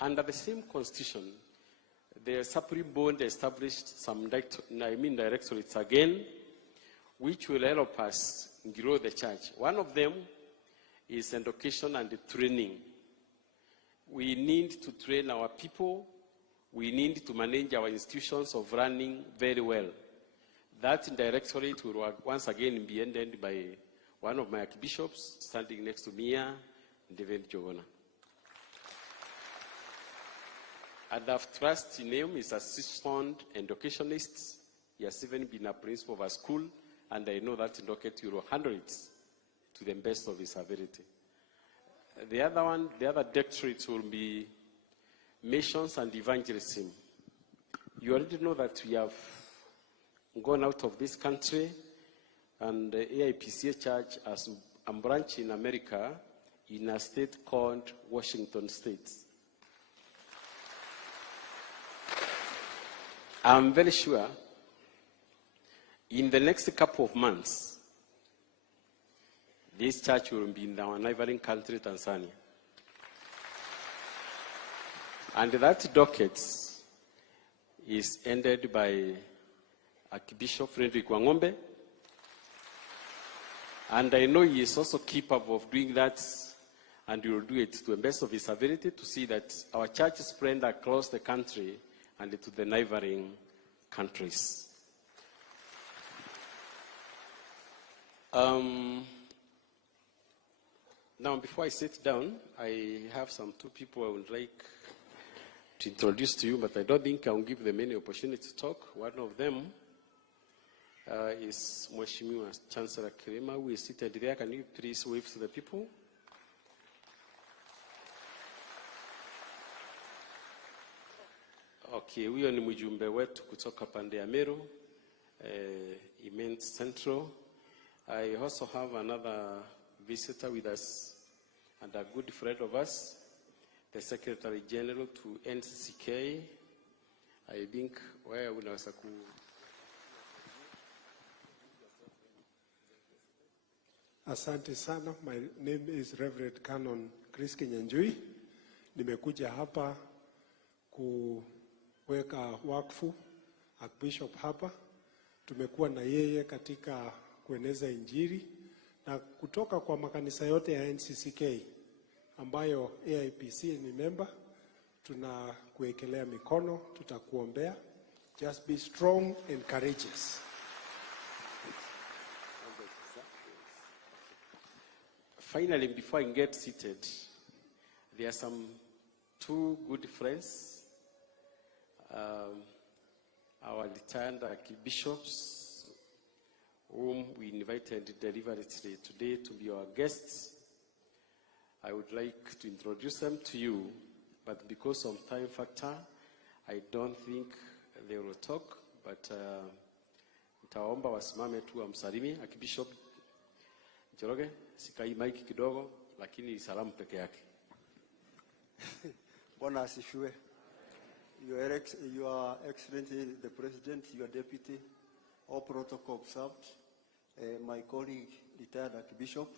Under the same constitution, the Supreme Board established some directorates again, which will help us grow the church. One of them is education and training. We need to train our people. We need to manage our institutions of running very well. That directorate will once again be headed by one of my archbishops standing next to me here, David Jogona. Adaf Trust's name is assistant educationist. He has even been a principal of a school, and I know that Ndoket will handle it to the best of his ability. The other directorate will be missions and evangelism. You already know that we have gone out of this country, and the AIPCA Church has a branch in America in a state called Washington State. I'm very sure in the next couple of months, this church will be in our neighboring country, Tanzania. And that docket is ended by Archbishop Frederick Wangombe. And I know he is also capable of doing that, and he will do it to the best of his ability to see that our church is spread across the country and to the neighboring countries. Now, before I sit down, I have some 2 people I would like to introduce to you, but I don't think I will give them any opportunity to talk. One of them is Mheshimiwa Chancellor Kirima, who is seated there. Can you please wave to the people? Okay, huyo ni mjumbe wetu kutoka pande ya Meru, Immense Central. I also have another visitor with us and a good friend of us, the Secretary General to NCCK. I think where unaweza ku Asante sana. My name is Reverend Canon Chris Kinyanjui. Nimekuja hapa kuweka wakfu Archbishop hapa. Tumekuwa na yeye katika kueneza Injili na kutoka kwa makanisa yote ya NCCK ambayo AIPC ni member, tunakuekelea mikono, tutakuombea. Just be strong and courageous. Finally, before I get seated, there are some 2 good friends, our retired archbishops, whom we invited deliberately today to be our guests. I would like to introduce them to you, but because of time factor, I don't think they will talk, but nitaomba wasimame tu wamsalimi Archbishop Njoroge. Sikai maiki kidogo, lakini salamu peke yake. Bwana asifiwe. Your Excellency, the President, your Deputy, all protocol observed, my colleague, retired Archbishop,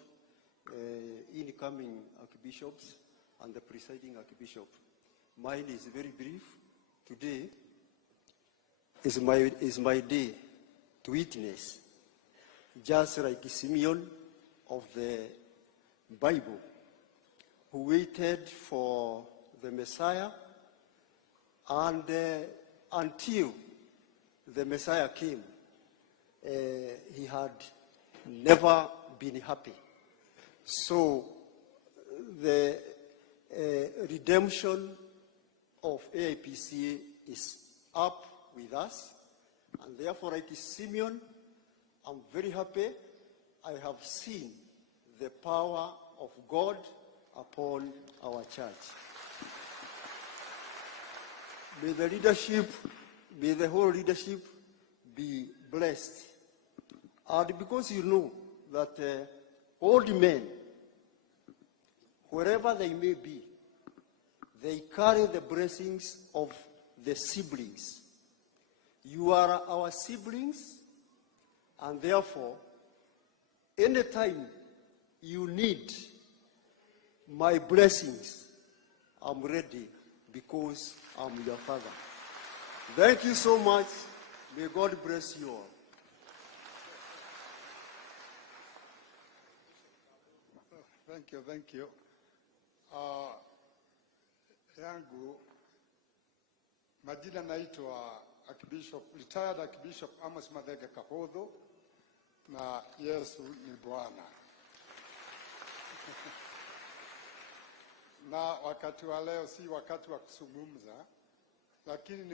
incoming Archbishops, and the presiding Archbishop. Mine is very brief. Today is my day to witness, just like Simeon of the Bible, who waited for the Messiah, and until the Messiah came, he had never been happy. So the redemption of AIPCA is up with us, and therefore, like Simeon, I'm very happy. I have seen the power of God upon our church. May the leadership, may the whole leadership be blessed. And because you know that old men, wherever they may be, they carry the blessings of the siblings. You are our siblings, and therefore, anytime you need my blessings, I'm ready because I'm your father. Thank you so much. May God bless you all. Thank you. Yangu majina naitwa Archbishop, retired Archbishop Amos Mathenge Kahodho, na Yesu ni Bwana. Na wakati wa leo si wakati wa kusungumza, lakini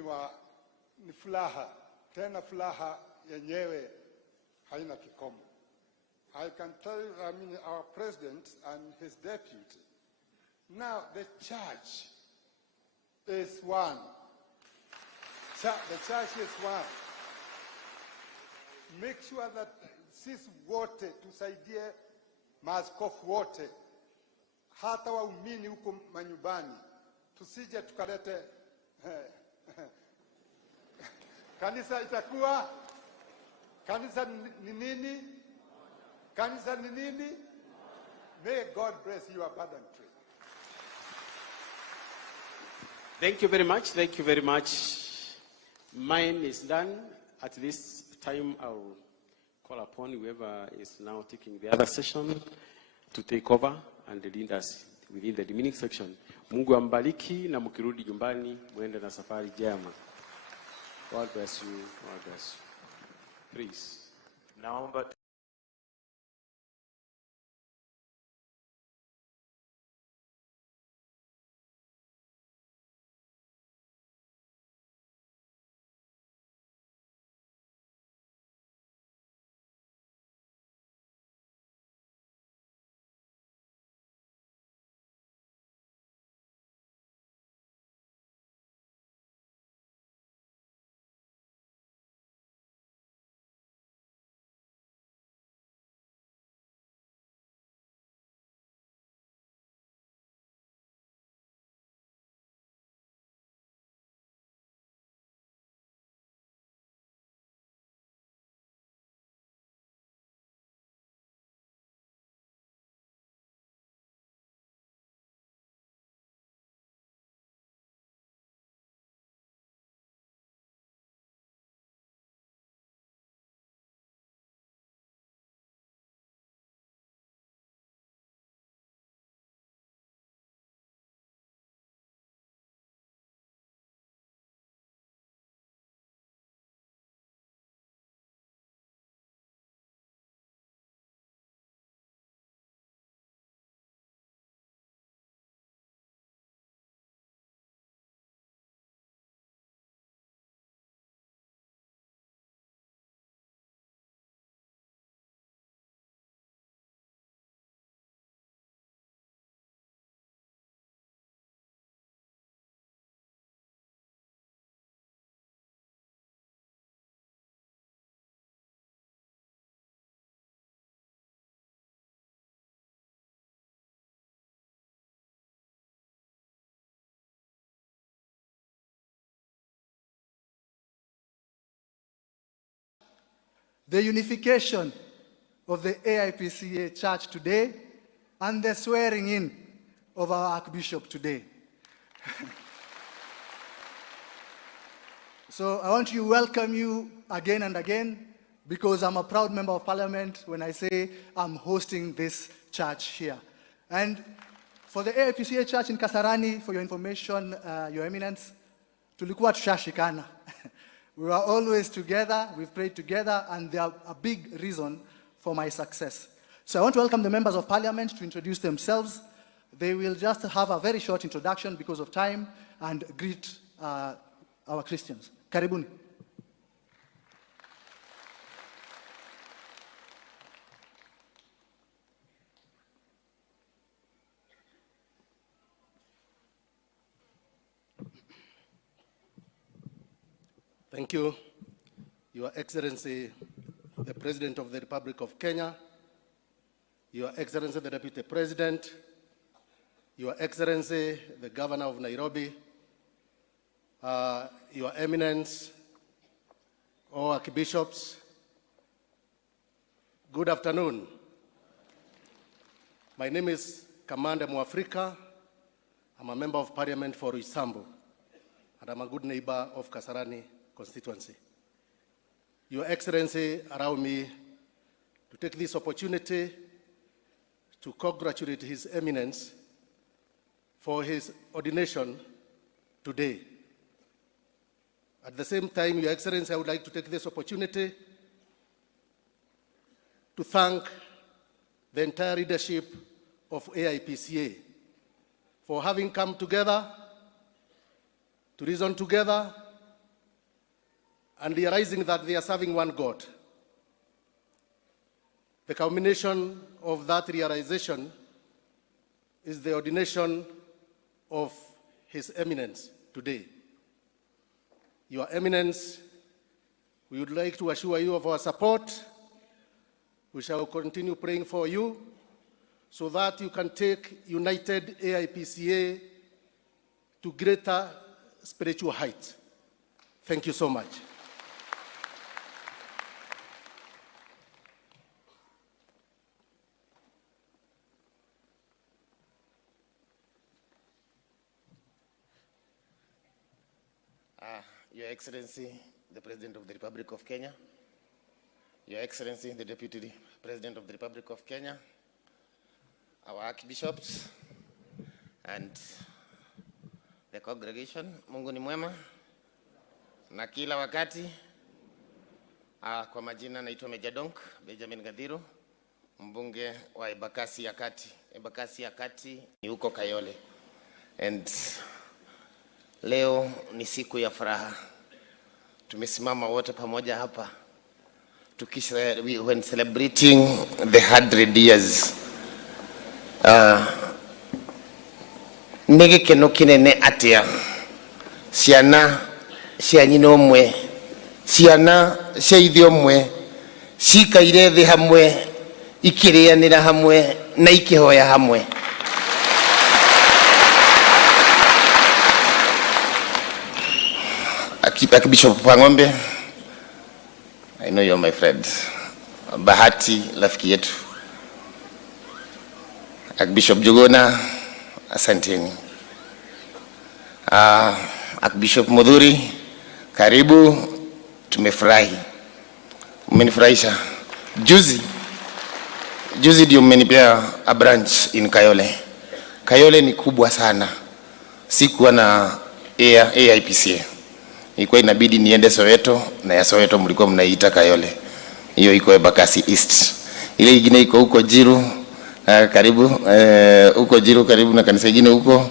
ni furaha, tena furaha yenyewe haina kikomo. I can tell you, our president and his deputy, now the church is one. The church is one. Make sure that sisi wote tusaidie maaskofu wote, hata waumini huko manyumbani, tusije tukalete kanisa itakuwa kanisa ni nini? Kanisa ni nini? May God bless you abundantly. Thank you very much. Thank you very much. Mine is done. At this time, I'll call upon whoever is now taking the other session to take over and lead us within the remaining section. Mungu ambariki na mkirudi nyumbani muende na safari njema. God bless you. God bless you. Please. Naomba the unification of the AIPCA Church today and the swearing in of our Archbishop today. So I want to welcome you again and again, because I'm a proud member of parliament when I say I'm hosting this church here. And for the AIPCA church in Kasarani, for your information, Your Eminence, tulikuwa tushashikana. We were always together, we've prayed together, and they are a big reason for my success. So I want to welcome the members of parliament to introduce themselves. They will just have a very short introduction because of time and greet our Christians. Karibuni. Thank you, Your Excellency, the President of the Republic of Kenya, Your Excellency, the Deputy President, Your Excellency, the Governor of Nairobi, Your Eminence, all Archbishops, good afternoon. My name is Commander Mwafrika. I'm a member of Parliament for Isambu, and I'm a good neighbor of Kasarani constituency. Your Excellency, allow me to take this opportunity to congratulate His Eminence for his ordination today. At the same time, Your Excellency, I would like to take this opportunity to thank the entire leadership of AIPCA for having come together to reason together and realizing that they are serving one God. The culmination of that realization is the ordination of His Eminence today. Your Eminence, we would like to assure you of our support. We shall continue praying for you so that you can take united AIPCA to greater spiritual heights. Thank you so much. Your Excellency, the President of the Republic of Kenya, Your Excellency, the Deputy President of the Republic of Kenya, our Archbishops, and the congregation, Mungu ni mwema, na kila wakati. Kwa majina naitwa Meja Donk, Benjamin Gadhiru, mbunge wa Embakasi ya Kati. Embakasi ya Kati ni huko Kayole. And leo ni siku ya furaha. Tumesimama wote pamoja hapa when celebrating the 100 years. Nege keno kinene atia. Siana cia nyina omwe. Siana cia ithe omwe. Cikaire thĩ hamwe, ikĩrĩanĩra hamwe na ikĩhoya hamwe. Archbishop Pangombe, I know you're my friend. Bahati, rafiki yetu. Archbishop Jogona, asanteni. Archbishop Mudhuri, karibu, tumefurahi. Umenifurahisha. Juzi ndio umenipea a branch in Kayole. Kayole ni kubwa sana. Sikuwa na AIPCA. Ilikuwa inabidi niende Soweto, na ya Soweto mlikuwa mnaiita Kayole. Hiyo iko Embakasi East. Ile nyingine iko huko Jiru, karibu huko Jiru karibu na kanisa nyingine huko.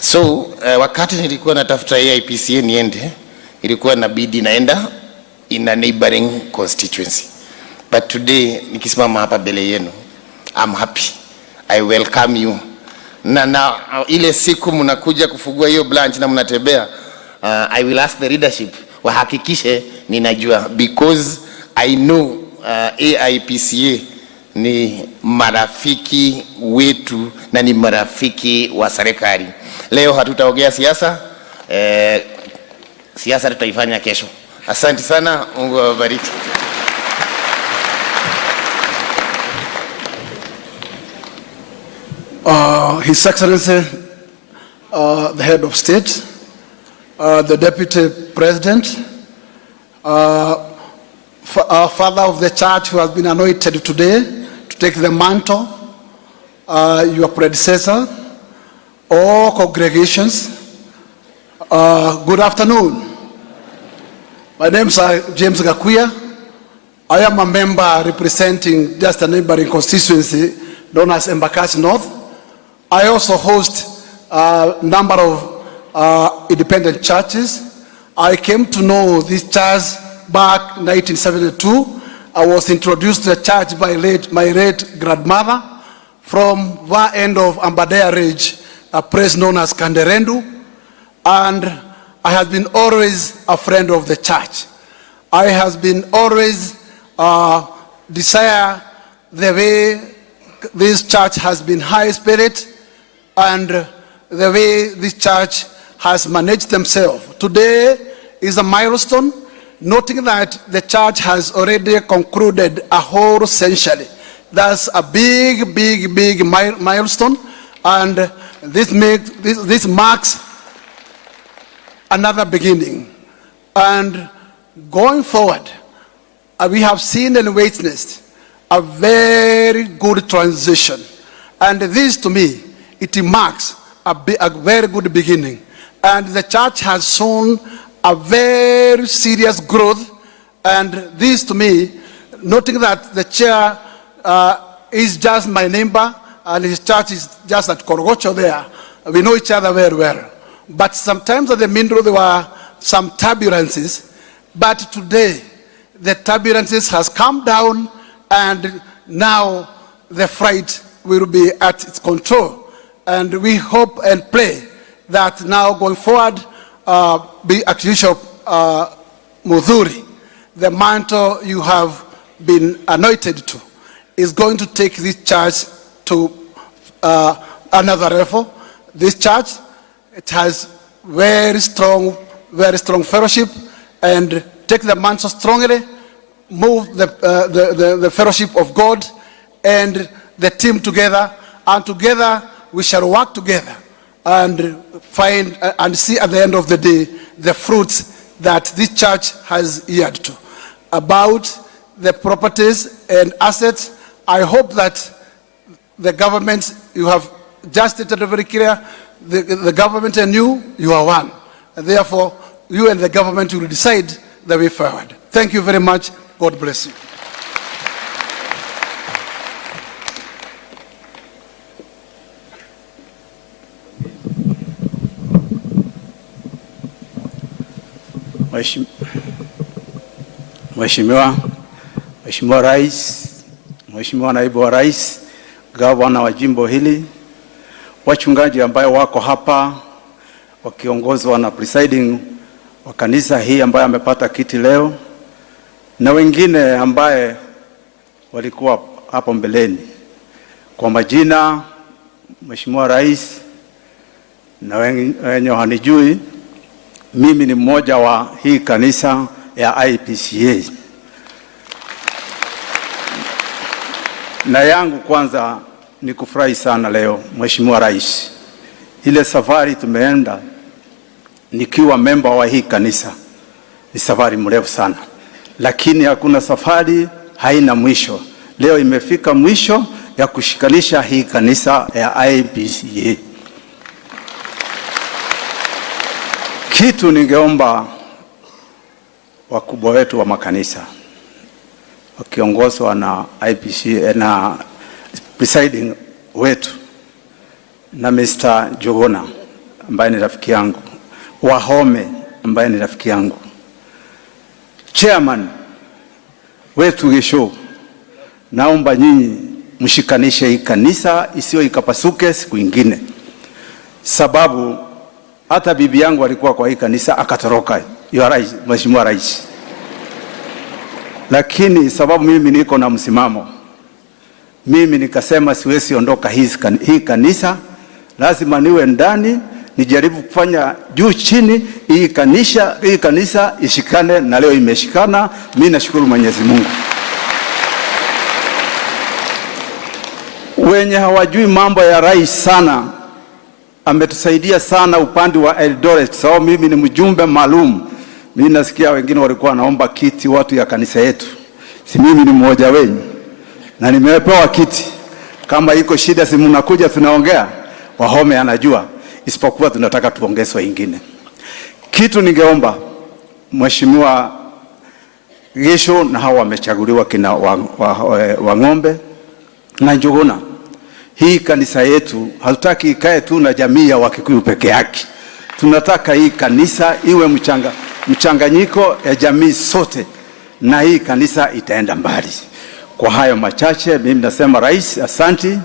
So wakati nilikuwa natafuta AIPCA niende, ilikuwa inabidi naenda in a neighboring constituency. But today nikisimama hapa mbele yenu, I'm happy. I welcome you. Na ile siku mnakuja kufungua hiyo branch na mnatembea, I will ask the leadership wahakikishe ninajua, because I know AIPCA ni marafiki wetu na ni marafiki wa serikali. Leo hatutaongea siasa, siasa tutaifanya kesho. Asante sana, Mungu awabariki. His Excellency, the Head of State, the Deputy President, our Father of the Church who has been anointed today to take the mantle, your predecessor, all congregations, good afternoon. My name is James Gakuya. I am a member representing just a neighboring constituency known as Embakasi North. I also host a number of independent churches. I came to know this church back in 1972. I was introduced to the church by my late grandmother from the end of Ambadea Ridge, a place known as Kanderendu, and I have been always a friend of the church. I have been always desire the way this church has been high spirit and the way this church has managed themselves. Today is a milestone, noting that the church has already concluded a whole century. That's a big, big, big milestone, and this marks another beginning. And going forward, we have seen and witnessed a very good transition. And this, to me, it marks a very good beginning. And the church has shown a very serious growth. And this, to me, noting that the chair is just my neighbor, and his church is just at Korogocho there. We know each other very well. But sometimes at the middle there were some turbulences. But today, the turbulences has come down, and now the fight will be at its control. And we hope and pray that now going forward, Archbishop Mudhuri, the mantle you have been anointed to, is going to take this church to another level. This church, it has very strong fellowship, and take the mantle strongly, move the fellowship of God and the team together, and together we shall work together and find and see at the end of the day the fruits that this church has yielded to. About the properties and assets, I hope that the government, you have just stated very clear, the government and you are one. And therefore, you and the government will decide the way forward. Thank you very much. God bless you. Mheshimiwa Rais, Mheshimiwa Naibu wa Rais, Gavana wa jimbo hili, wachungaji ambao wako hapa wakiongozwa na presiding wa kanisa hii ambaye amepata kiti leo, na wengine ambaye walikuwa hapo mbeleni. Kwa majina, Mheshimiwa Rais, na wenye hanijui, mimi ni mmoja wa hii kanisa ya AIPCA. Na yangu kwanza ni kufurahi sana leo, Mheshimiwa Rais. Ile safari tumeenda nikiwa memba wa hii kanisa ni safari mrefu sana, lakini hakuna safari haina mwisho. Leo imefika mwisho ya kushikanisha hii kanisa ya AIPCA. Kitu ningeomba wakubwa wetu wa makanisa wakiongozwa na AIPCA na presiding wetu na Mr. Jogona ambaye ni rafiki yangu, Wahome ambaye ni rafiki yangu, chairman wetu Gesho, naomba nyinyi mshikanishe hii kanisa isiyo ikapasuke siku nyingine, sababu hata bibi yangu alikuwa kwa hii kanisa akatoroka, Mheshimiwa Rais. Lakini sababu mimi niko na msimamo, mimi nikasema siwezi ondoka hii kanisa, lazima niwe ndani, nijaribu kufanya juu chini hii kanisa ishikane, na leo imeshikana. Mimi nashukuru Mwenyezi Mungu. wenye hawajui mambo ya rais sana, ametusaidia sana upande wa Eldoret. So mimi ni mjumbe maalum. Mimi nasikia wengine walikuwa wanaomba kiti watu ya kanisa yetu. Si mimi ni mmoja wenu. Na nimepewa kiti. Kama iko shida si mnakuja tunaongea. Wahome anajua. Isipokuwa tunataka tuongezwe ingine. Kitu ningeomba Mheshimiwa Gisho na hawa wamechaguliwa kina Wang'ombe na Njuguna. Hii kanisa yetu hatutaki ikae tu na jamii ya Wakikuyu peke yake. Tunataka hii kanisa iwe mchanganyiko ya jamii sote, na hii kanisa itaenda mbali. Kwa hayo machache mimi nasema rais, asanti.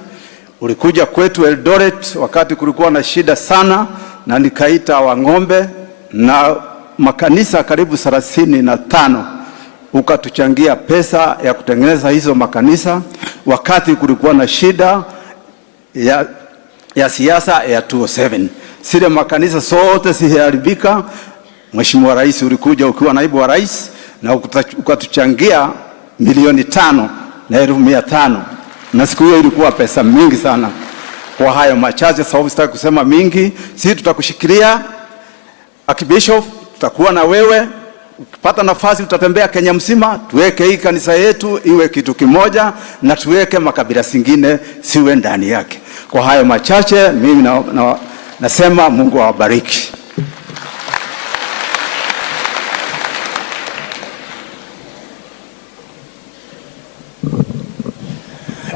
Ulikuja kwetu Eldoret wakati kulikuwa na shida sana, na nikaita Wang'ombe na makanisa karibu 35 ukatuchangia pesa ya kutengeneza hizo makanisa wakati kulikuwa na shida ya siasa ya 2007. Sile makanisa sote siharibika. Mheshimiwa Rais ulikuja ukiwa naibu wa rais na ukatuchangia 5,500,000 na siku hiyo ilikuwa pesa mingi sana. Kwa hayo machache, sababu sitaki kusema mingi, sisi tutakushikilia Archbishop, tutakuwa na wewe. Ukipata nafasi utatembea Kenya mzima, tuweke hii kanisa yetu iwe kitu kimoja na tuweke makabila singine siwe ndani yake. Kwa hayo machache mimi nasema Mungu awabariki.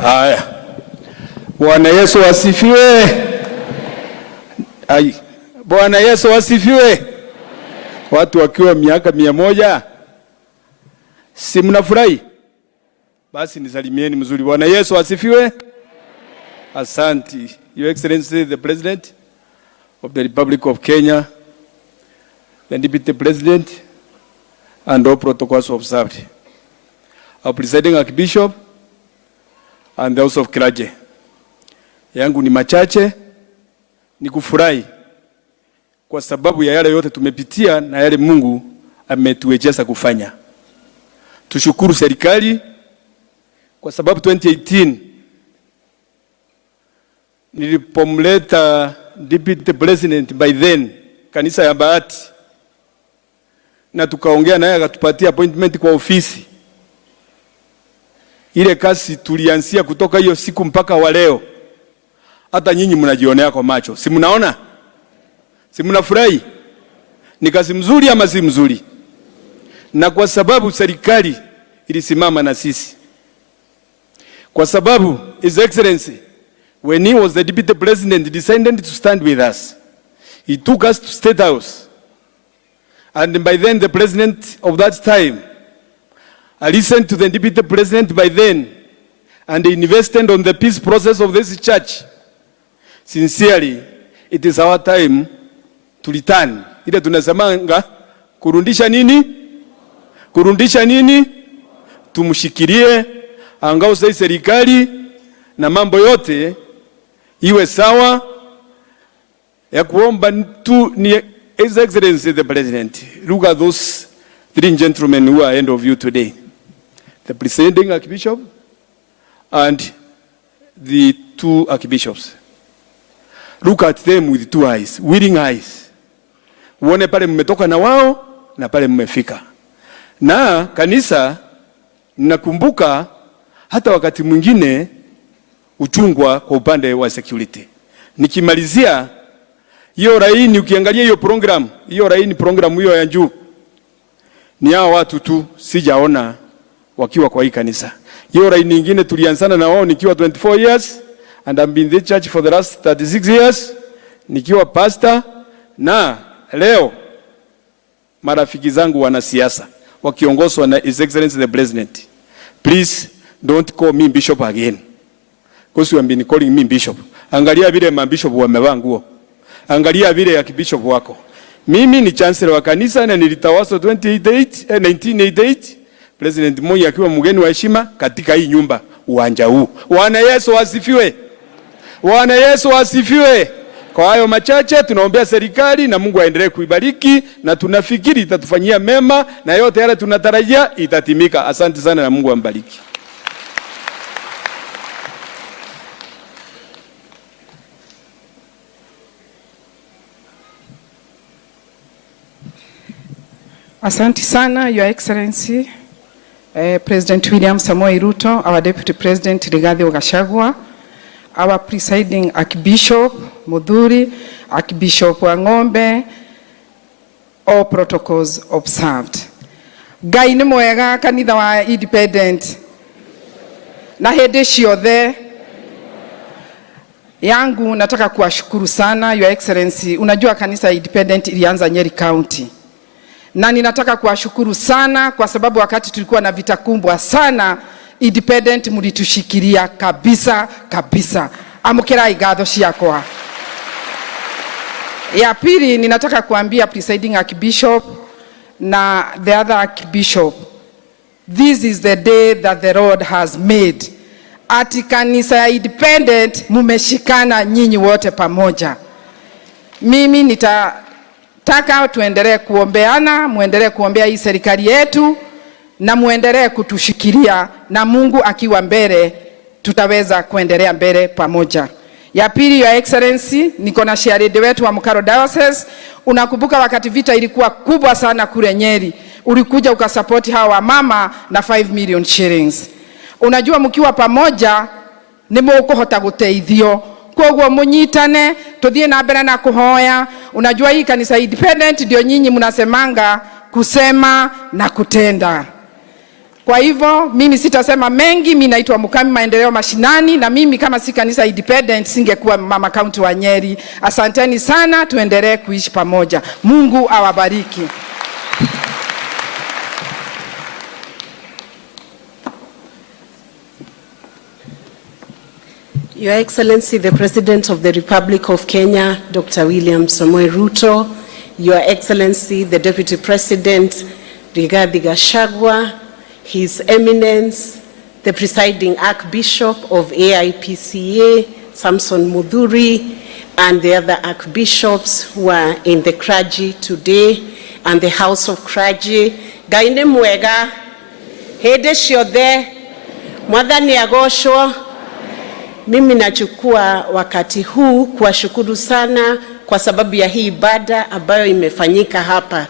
Haya. Bwana Yesu asifiwe. Bwana Yesu asifiwe. Watu wakiwa miaka 100, si mnafurahi? Basi nisalimieni mzuri. Bwana Yesu asifiwe. Asante. Your Excellency the President of the Republic of Kenya, the Deputy President, and all protocols observed. Our presiding Archbishop and the House of Clergy. Yangu ni machache, ni kufurahi kwa sababu ya yale yote tumepitia na yale Mungu ametuwezesha kufanya. Tushukuru serikali kwa sababu 2018 nilipomleta Deputy President by then kanisa ya Bahati, na tukaongea naye akatupatia appointment kwa ofisi. Ile kazi tulianzia kutoka hiyo siku mpaka wa leo. Hata nyinyi mnajionea kwa macho. Si mnaona? Si mnafurahi? Ni kazi mzuri ama si mzuri? Na kwa sababu serikali ilisimama na sisi. Kwa sababu His Excellency, when he was the Deputy President, he decided to stand with us. He took us to State House. And by then the President of that time, I listened to the Deputy President by then, and he invested on the peace process of this church. Sincerely, it is our time to return. Ile tunasemanga kurundisha nini? Kurundisha nini? Tumshikilie angao sasa serikali na mambo yote iwe sawa. Ya kuomba tu ni His Excellency the President. Look at those 3 gentlemen who are ahead of you today. The presiding Archbishop and the 2 Archbishops. Look at them with 2 eyes, willing eyes. Uone pale mmetoka na wao na pale mmefika. Na kanisa, nakumbuka hata wakati mwingine uchungwa kwa upande wa security. Nikimalizia hiyo laini, ukiangalia hiyo program, hiyo laini program hiyo ya juu, ni hao watu tu sijaona wakiwa kwa hii kanisa. Hiyo laini nyingine tulianzana na wao nikiwa 24 years and I've been in the church for the last 36 years nikiwa pastor. Na leo marafiki zangu wanasiasa wakiongozwa na His Excellency the President, please don't call me bishop again, because you have been calling me bishop. Angalia vile mabishop wamevaa nguo, angalia vile ya kibishop wako. Mimi ni chancellor wa kanisa na nilitawaswa 1988 President Moi akiwa mgeni wa heshima katika hii nyumba, uwanja huu. Bwana Yesu asifiwe. Bwana Yesu asifiwe. Kwa hayo machache tunaombea serikali na Mungu aendelee kuibariki, na tunafikiri itatufanyia mema na yote yale tunatarajia itatimika. Asante sana na Mungu ambariki. Asante sana, Your Excellency, President William Samoei Ruto, our Deputy President Gachagua, our presiding Archbishop Mudhuri, Archbishop Wangombe, all protocols observed. Ngai ni mwega kanitha wa independent. Na hede ciothe yangu nataka kuwashukuru sana, Your Excellency. Unajua kanisa independent ilianza Nyeri County. Na ninataka kuwashukuru sana kwa sababu wakati tulikuwa na vita kubwa sana, independent mlitushikilia kabisa kabisa. Amukira igatho ciakwa. Ya pili ninataka kuambia presiding Archbishop na the other Archbishop, this is the day that the Lord has made. Ati kanisa ya independent mumeshikana nyinyi wote pamoja. Mimi nitataka tuendelee kuombeana, muendelee kuombea hii serikali yetu na muendelee kutushikilia, na Mungu akiwa mbele tutaweza kuendelea mbele pamoja. Ya pili, Your Excellency, niko na shahidi wetu wa Mukaro Diocese. Unakumbuka wakati vita ilikuwa kubwa sana kule Nyeri, ulikuja ukasupport hawa mama na 5 million shillings. Unajua mkiwa pamoja ni mukuhota guteithio. Kwoguo munyitane tuthie na mbere na kuhoya. Unajua hii kanisa independent ndio nyinyi mnasemanga kusema na kutenda. Kwa hivyo mimi sitasema mengi. Mimi naitwa Mukami Maendeleo Mashinani, na mimi kama si kanisa independent singekuwa mama county wa Nyeri. Asanteni sana, tuendelee kuishi pamoja. Mungu awabariki. Your Excellency, the President of the Republic of Kenya, Dr. William Samoei Ruto, Your Excellency, the Deputy President, Gachagua, His Eminence, the Presiding Archbishop of AIPCA, Samson Mudhuri, and the other Archbishops who are in the clergy today, and the House of Clergy. Gaine mwega, hede ciothe, mwathani agoshwo. Mimi nachukua wakati huu kuwashukuru sana kwa sababu ya hii ibada ambayo imefanyika hapa.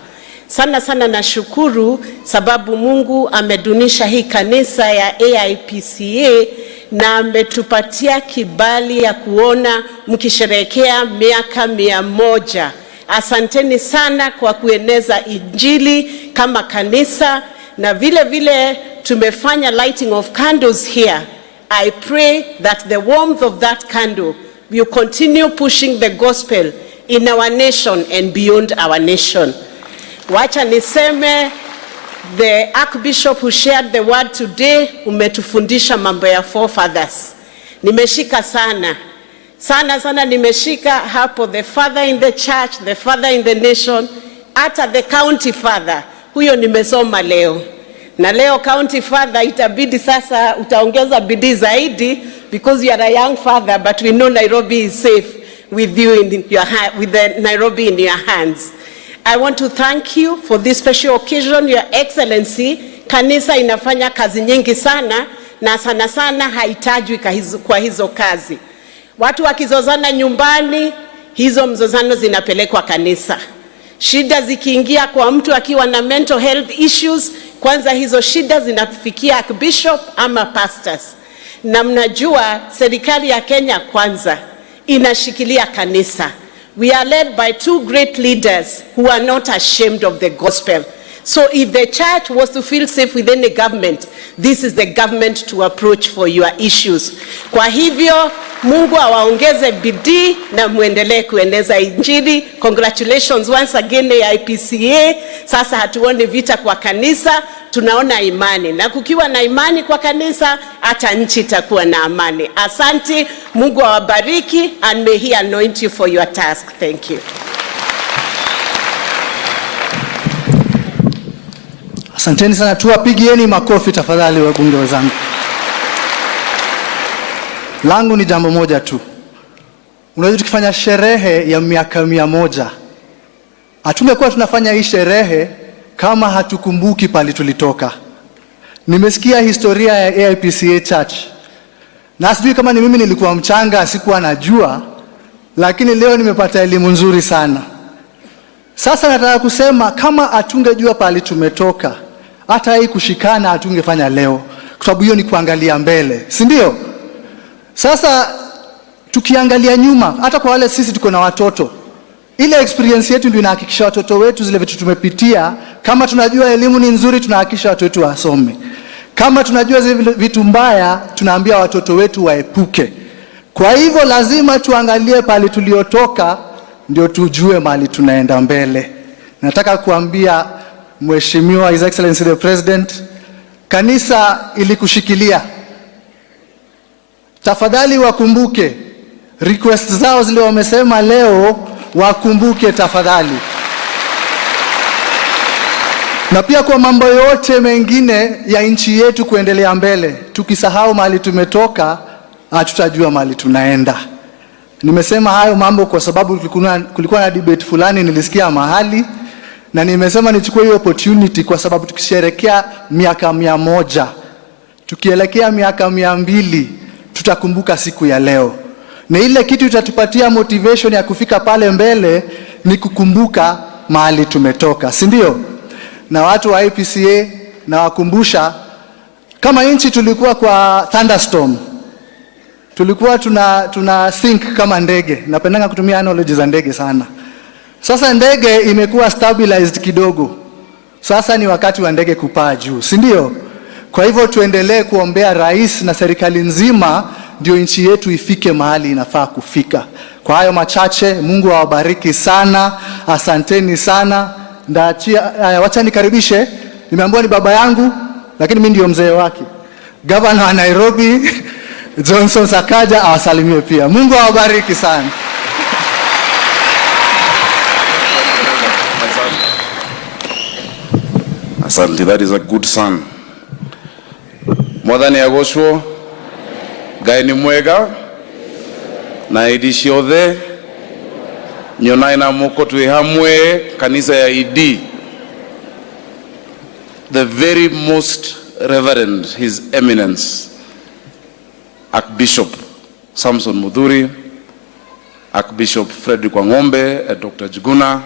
Sana sana nashukuru sababu Mungu amedunisha hii kanisa ya AIPCA na ametupatia kibali ya kuona mkisherehekea miaka 100. Asanteni sana kwa kueneza injili kama kanisa, na vile vile tumefanya lighting of candles here. I pray that the warmth of that candle will continue pushing the gospel in our nation and beyond our nation. Wacha niseme, the Archbishop who shared the word today umetufundisha mambo ya forefathers. Nimeshika sana sana nimeshika hapo, the father in the church, the father in the nation, hata the county father. Huyo nimesoma leo. Na leo county father itabidi sasa utaongeza bidii zaidi, because you are a young father, but we know Nairobi is safe with you in your hand, with the Nairobi in your hands. I want to thank you for this special occasion, Your Excellency. Kanisa inafanya kazi nyingi sana, na sana sana haitajwi kwa hizo kazi. Watu wakizozana nyumbani, hizo mzozano zinapelekwa kanisa. Shida zikiingia kwa mtu akiwa na mental health issues, kwanza hizo shida zinafikia Archbishop ama pastors. Na mnajua serikali ya Kenya kwanza inashikilia kanisa. We are led by 2 great leaders who are not ashamed of the gospel. So if the church was to feel safe within the government, this is the government to approach for your issues. Kwa hivyo, Mungu awaongeze bidii na muendelee kueneza injili. Congratulations once again AIPCA. Sasa hatuoni vita kwa kanisa, tunaona imani. Na kukiwa na imani kwa kanisa, hata nchi itakuwa na amani. Asante, Mungu awabariki, and may he anoint you for your task. Thank you. Asanteni sana, tuwapigieni makofi tafadhali wabunge wenzangu. Langu ni jambo moja tu. Unajua tukifanya sherehe ya miaka 100, hatungekuwa tunafanya hii sherehe kama hatukumbuki pali tulitoka. Nimesikia historia ya AIPCA Church. Na sijui kama ni mimi nilikuwa mchanga, sikuwa najua, lakini leo nimepata elimu nzuri sana. Sasa nataka kusema kama atungejua pale tumetoka, hata hii kushikana atungefanya leo, kwa sababu hiyo ni kuangalia mbele, si ndio? Sasa tukiangalia nyuma, hata kwa wale sisi tuko na watoto, ile experience yetu ndio inahakikisha watoto wetu zile vitu tumepitia. Kama tunajua elimu ni nzuri, tunahakikisha watoto wetu wasome. Kama tunajua zile vitu mbaya, tunaambia watoto wetu waepuke. Kwa hivyo lazima tuangalie pale tuliotoka, ndio tujue mahali tunaenda mbele. Nataka kuambia Mheshimiwa His Excellency the President, kanisa ilikushikilia. Tafadhali wakumbuke request zao zile wamesema leo, wakumbuke tafadhali. Na pia kwa mambo yote mengine ya nchi yetu kuendelea mbele, tukisahau mahali tumetoka, hatutajua mahali tunaenda. Nimesema hayo mambo kwa sababu kulikuwa na debate fulani nilisikia mahali, na nimesema nichukue hiyo opportunity kwa sababu tukisherehekea miaka 100, tukielekea miaka 200, tutakumbuka siku ya leo. Na ile kitu itatupatia motivation ya kufika pale mbele ni kukumbuka mahali tumetoka, si ndio? Na watu wa AIPCA na wakumbusha, kama nchi tulikuwa kwa thunderstorm, tulikuwa tuna think kama ndege. Napendanga kutumia analogy za ndege sana. Sasa ndege imekuwa stabilized kidogo. Sasa ni wakati wa ndege kupaa juu, si ndio? Kwa hivyo tuendelee kuombea rais na serikali nzima ndio nchi yetu ifike mahali inafaa kufika. Kwa hayo machache, Mungu awabariki sana. Asanteni sana. Wacha nikaribishe, nimeambiwa ni baba yangu lakini mimi ndio mzee wake, Governor wa Nairobi Johnson Sakaja, awasalimie pia. Mungu awabariki sana. Asante, that is a good son. Mwathani agocwo, Ngai ni mwega, na hĩndĩ ciothe nyonaĩ na mũko twĩ hamwe kanisa ya ED. The very most reverend His Eminence Archbishop Samson Mudhuri, Archbishop Frederick Wang'ombe, Dr. Juguna,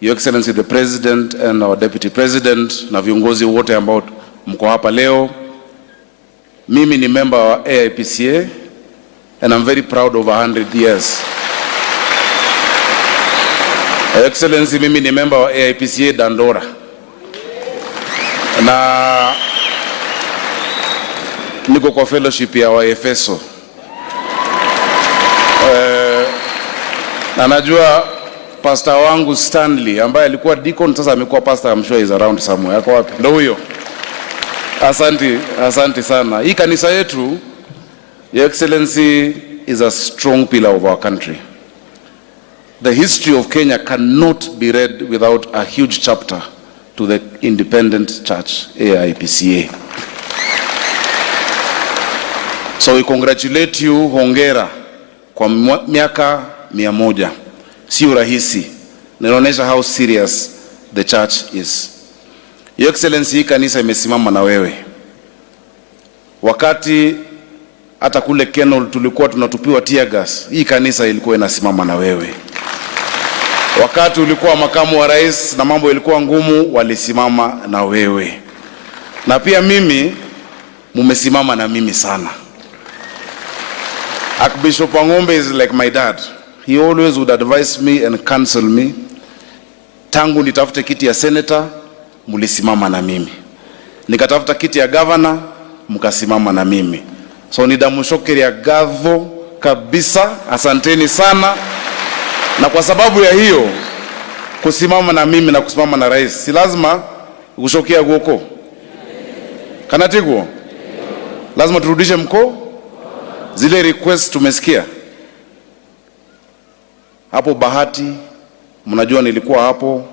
Your Excellency the President and our Deputy President, na viongozi wote ambao mko hapa leo. Mimi ni member wa AIPCA and I'm very proud of 100 years. Your Excellency, mimi ni member wa AIPCA Dandora. Na niko kwa fellowship ya Waefeso. Na najua pastor wangu Stanley ambaye alikuwa deacon sasa amekuwa pastor, I'm sure is around somewhere. Yako wapi? Ndio huyo. Asante sana. Hii kanisa yetu, Your Excellency, is a strong pillar of our country. The history of Kenya cannot be read without a huge chapter to the independent church, AIPCA. So we congratulate you, hongera kwa miaka 100. Sio rahisi. Inaonyesha how serious the church is. Your Excellency, hii kanisa imesimama na wewe. Wakati hata kule Kenol tulikuwa tunatupiwa tear gas, hii kanisa ilikuwa inasimama na wewe. Wakati ulikuwa makamu wa rais na mambo ilikuwa ngumu, walisimama na wewe. Na pia mimi, mumesimama na mimi sana. Archbishop Wang'ombe is like my dad. He always would advise me and counsel me. Tangu nitafute kiti ya senator, mulisimama na mimi. Nikatafuta kiti ya governor, mkasimama na mimi. So nidamushokeria gatho kabisa, asanteni sana. Na kwa sababu ya hiyo, kusimama na mimi na kusimama na rais, si lazima kushokia guoko. Kanatiguo? Lazima turudishe mko? Zile request tumesikia. Hapo Bahati, mnajua nilikuwa hapo.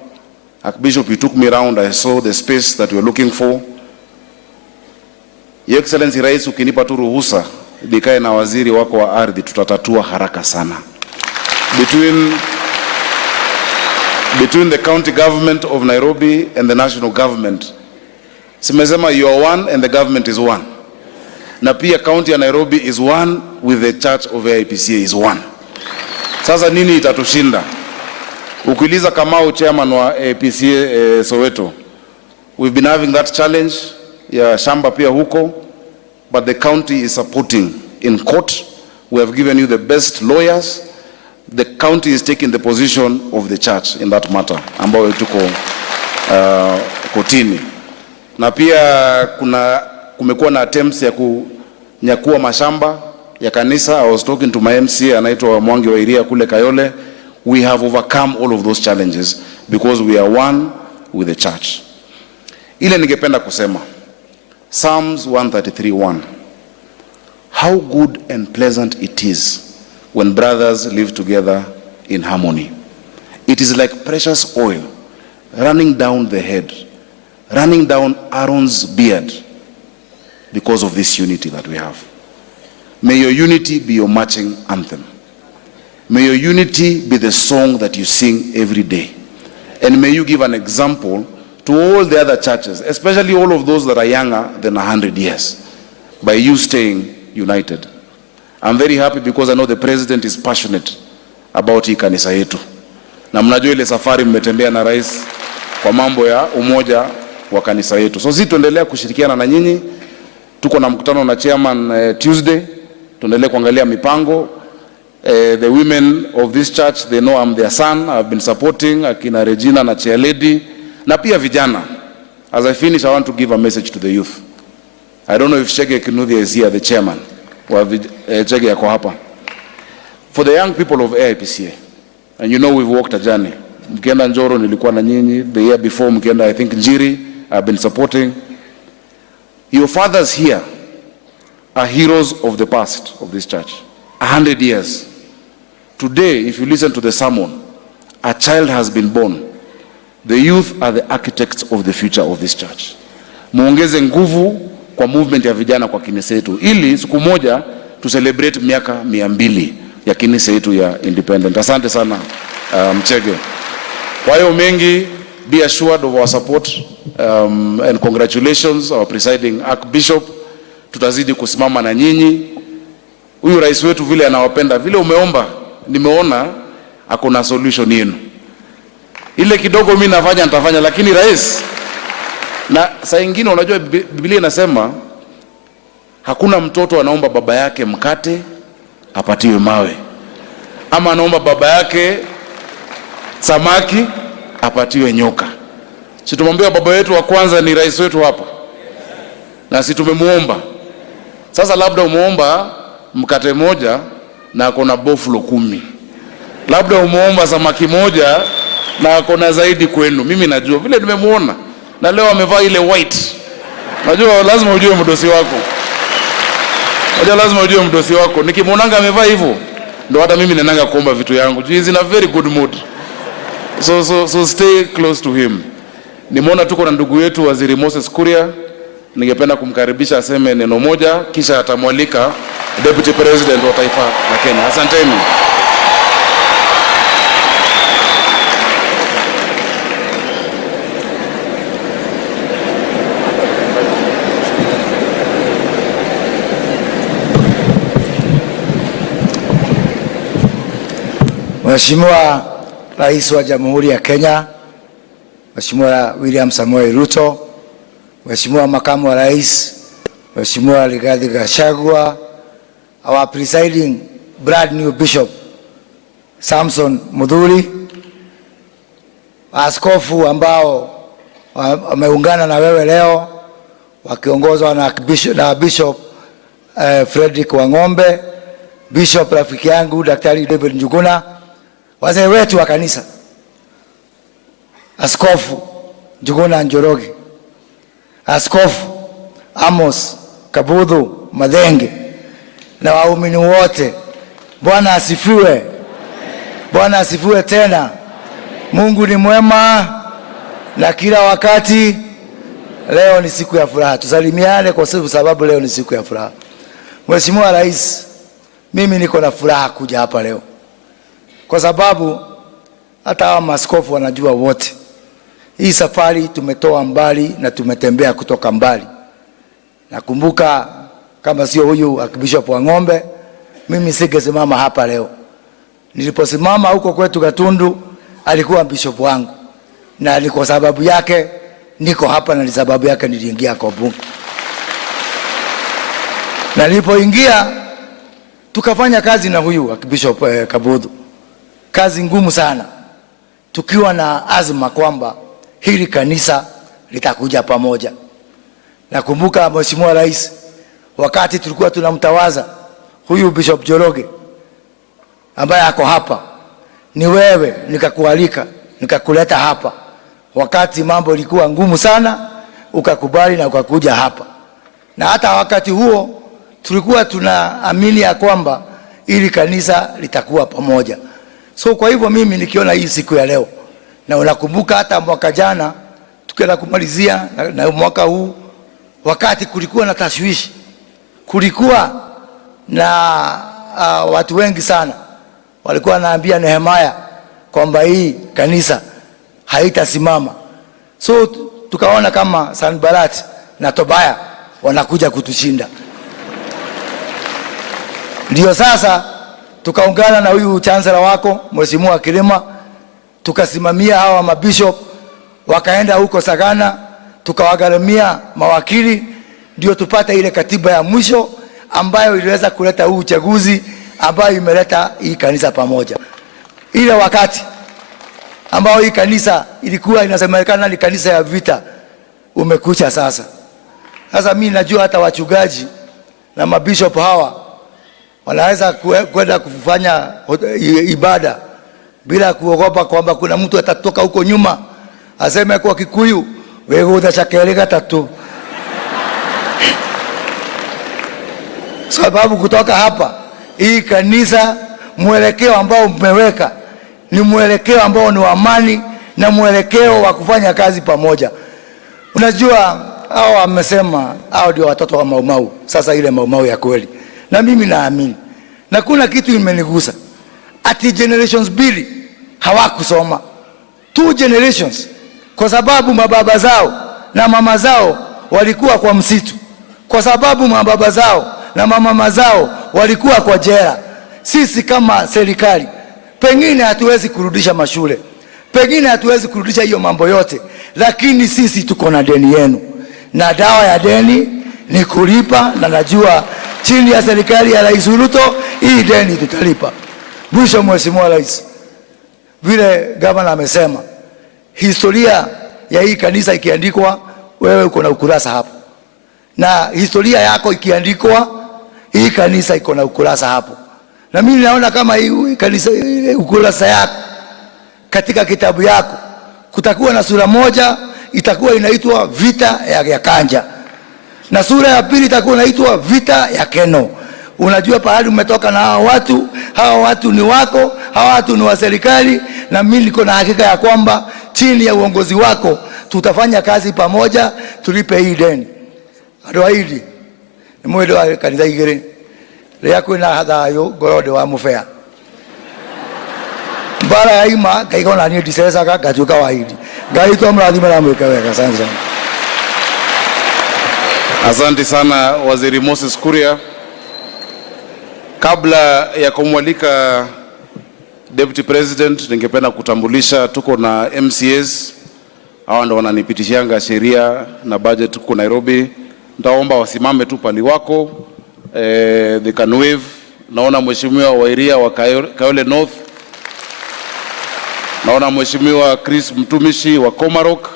Archbishop, you took me around, I saw the space that you were looking for. Your Excellency Rais, ukinipa tu ruhusa, nikae na waziri wako wa ardhi, tutatatua haraka sana. Between the county government of Nairobi and the national government, simesema you are one and the government is one. Na pia county ya Nairobi is one with the church of AIPCA is one. Sasa nini itatushinda? Ukiliza Kamau, chairman wa AIPCA Soweto, we've been having that challenge ya shamba pia huko, but the county is supporting in court. We have given you the best lawyers. The county is taking the position of the church in that matter ambayo tuko kotini. Na pia kumekuwa na attempts ya kunyakua mashamba ya kanisa. I was talking to my MCA anaitwa Mwangi wa Iria kule Kayole. We have overcome all of those challenges because we are one with the church. Ile ningependa kusema Psalms 133:1, how good and pleasant it is when brothers live together in harmony. It is like precious oil running down the head, running down Aaron's beard, because of this unity that we have. May your unity be your marching anthem. May your unity be the song that you sing every day. And may you give an example to all the other churches, especially all of those that are younger than 100 years, by you staying united. I'm very happy because I know the president is passionate about hii kanisa yetu. Na mnajua ile safari mmetembea na rais kwa mambo ya umoja wa kanisa yetu. So sisi tuendelea kushirikiana na nyinyi. Tuko na mkutano na chairman Tuesday. Tuendelea kuangalia mipango. The women of this church, they know I'm their son. I've been supporting akina Regina na chair lady. Na pia vijana. As I finish, I want to give a message to the youth. I don't know if Shege Kinuthia is here, the chairman. Shege yako hapa. For the young people of AIPCA, and you know we've walked a journey. Mkienda Njoro nilikuwa na nyinyi. The year before mkienda, I think Njiri, I've been supporting. Your fathers here are heroes of the past of this church. 100 years. Today, if you listen to the sermon, a child has been born. The youth are the architects of the future of this church. Muongeze nguvu kwa movement ya vijana kwa kanisa yetu, ili siku moja tu celebrate miaka 200 ya kanisa yetu ya independent. Asante sana Mchege. Kwa hiyo mengi, be assured of our support and congratulations our presiding Archbishop. Tutazidi kusimama na nyinyi. Huyu rais wetu vile anawapenda, vile umeomba, nimeona hakuna solution yenu. Ile kidogo mimi nafanya nitafanya, lakini rais, na saa nyingine unajua Biblia inasema hakuna mtoto anaomba baba yake mkate apatiwe mawe, ama anaomba baba yake samaki apatiwe nyoka. Si tumwambia baba yetu wa kwanza ni rais wetu hapa, na si tumemuomba. Sasa labda umuomba mkate moja na akona buffalo 10, labda umuomba samaki moja na akona zaidi kwenu. Mimi najua vile nimemuona, na leo amevaa ile white. Najua lazima ujue mdosi wako. Najua lazima ujue mdosi wako. Nikimuonanga amevaa hivyo, ndo hata mimi nenanga kuomba vitu yangu. He is in a very good mood. So stay close to him. Nimeona tuko na ndugu yetu Waziri Moses Kuria. Ningependa kumkaribisha aseme neno moja, kisha atamwalika Deputy President wa taifa la Kenya. Asanteni. Mheshimiwa Rais wa Jamhuri ya Kenya, Mheshimiwa William Samoei Ruto, Mheshimiwa Makamu wa Rais, Mheshimiwa Rigathi Gachagua, our presiding brand new Bishop Samson Mudhuri, askofu ambao wameungana na wewe leo wakiongozwa na Bishop Frederick Wang'ombe, Bishop rafiki yangu Daktari David Njuguna, wazee wetu wa kanisa, Askofu Njuguna Njoroge, Askofu Amos Kabudhu Madhenge, na waumini wote. Bwana asifiwe. Bwana asifiwe tena. Mungu ni mwema na kila wakati. Leo ni siku ya furaha. Tusalimiane kwa sababu leo ni siku ya furaha. Mheshimiwa Rais, mimi niko na furaha kuja hapa leo, kwa sababu hata hawa maaskofu wanajua wote, hii safari tumetoa mbali na tumetembea kutoka mbali. Nakumbuka kama sio huyu Archbishop Wang'ombe, mimi singesimama hapa leo. Niliposimama huko kwetu Gatundu, alikuwa bishop wangu, na ni kwa sababu yake niko hapa, na ni sababu yake niliingia kwa bunge. Na nilipoingia tukafanya kazi na huyu Bishop Kabudhu, kazi ngumu sana, tukiwa na azma kwamba hili kanisa litakuja pamoja. Nakumbuka Mheshimiwa Rais, wakati tulikuwa tunamtawaza huyu Bishop Joroge ambaye ako hapa, ni wewe nikakualika, nikakuleta hapa wakati mambo ilikuwa ngumu sana, ukakubali na ukakuja hapa. Na hata wakati huo tulikuwa tunaamini ya kwamba ili kanisa litakuwa pamoja. So kwa hivyo mimi nikiona hii siku ya leo, na unakumbuka hata mwaka jana tukienda kumalizia na mwaka huu, wakati kulikuwa na tashwishi, kulikuwa na watu wengi sana walikuwa wanaambia Nehemia kwamba hii kanisa haitasimama. So tukaona kama Sanbalat na Tobaya wanakuja kutushinda. Ndio sasa tukaungana na huyu chancellor wako Mheshimiwa Kirima, tukasimamia hawa mabishop, wakaenda huko Sagana, tukawagaramia mawakili, ndio tupata ile katiba ya mwisho ambayo iliweza kuleta huu uchaguzi ambayo imeleta hii kanisa pamoja. Ile wakati ambao hii kanisa ilikuwa inasemekana ni kanisa ya vita umekucha sasa. Sasa mimi najua hata wachungaji na mabishop hawa wanaweza kwenda kufanya ibada bila kuogopa kwamba kuna mtu atatoka huko nyuma aseme kwa Kikuyu, wewe utachakeleka tatu. Sababu kutoka hapa hii kanisa, mwelekeo ambao mmeweka ni mwelekeo ambao ni wa amani na mwelekeo wa kufanya kazi pamoja. Unajua hao wamesema hao ndio watoto wa Maumau, sasa ile Maumau ya kweli. Na mimi naamini, na kuna kitu imenigusa, ati generations mbili hawakusoma, 2 generations, kwa sababu mababa zao na mama zao walikuwa kwa msitu, kwa sababu mababa zao na mama zao walikuwa kwa jela. Sisi kama serikali pengine hatuwezi kurudisha mashule, pengine hatuwezi kurudisha hiyo mambo yote, lakini sisi tuko na deni yenu, na dawa ya deni ni kulipa, na najua chini ya serikali ya Rais Ruto hii deni tutalipa. Mwisho, Mheshimiwa Rais, vile gavana amesema, historia ya hii kanisa ikiandikwa, wewe uko na ukurasa hapo, na historia yako ikiandikwa, hii kanisa iko na ukurasa hapo. Na mimi naona kama hii kanisa, ukurasa yako katika kitabu yako kutakuwa na sura moja itakuwa inaitwa vita ya Kanja, na sura ya pili itakuwa inaitwa vita ya Keno. Unajua pahali umetoka na hawa watu ni wako, hawa watu ni wa serikali, na mimi niko na hakika ya kwamba chini ya uongozi wako tutafanya kazi pamoja, tulipe hii deni. Adwaidi ni mwede wa kanisa igere ria kwina hathayo gorode wa mufea bara ya ima kaigona ni disesa gatuka waidi gaitwa mrathime na mweke wega. Asante sana. Asante sana Waziri Moses Kuria. Kabla ya kumwalika Deputy President, ningependa kutambulisha tuko na MCAs, hawa ndo wananipitishanga sheria na budget huko Nairobi. Nitaomba wasimame tu pali wako, they can wave. Naona Mheshimiwa Wairia wa Kayole North, naona Mheshimiwa Chris Mtumishi wa Komarok,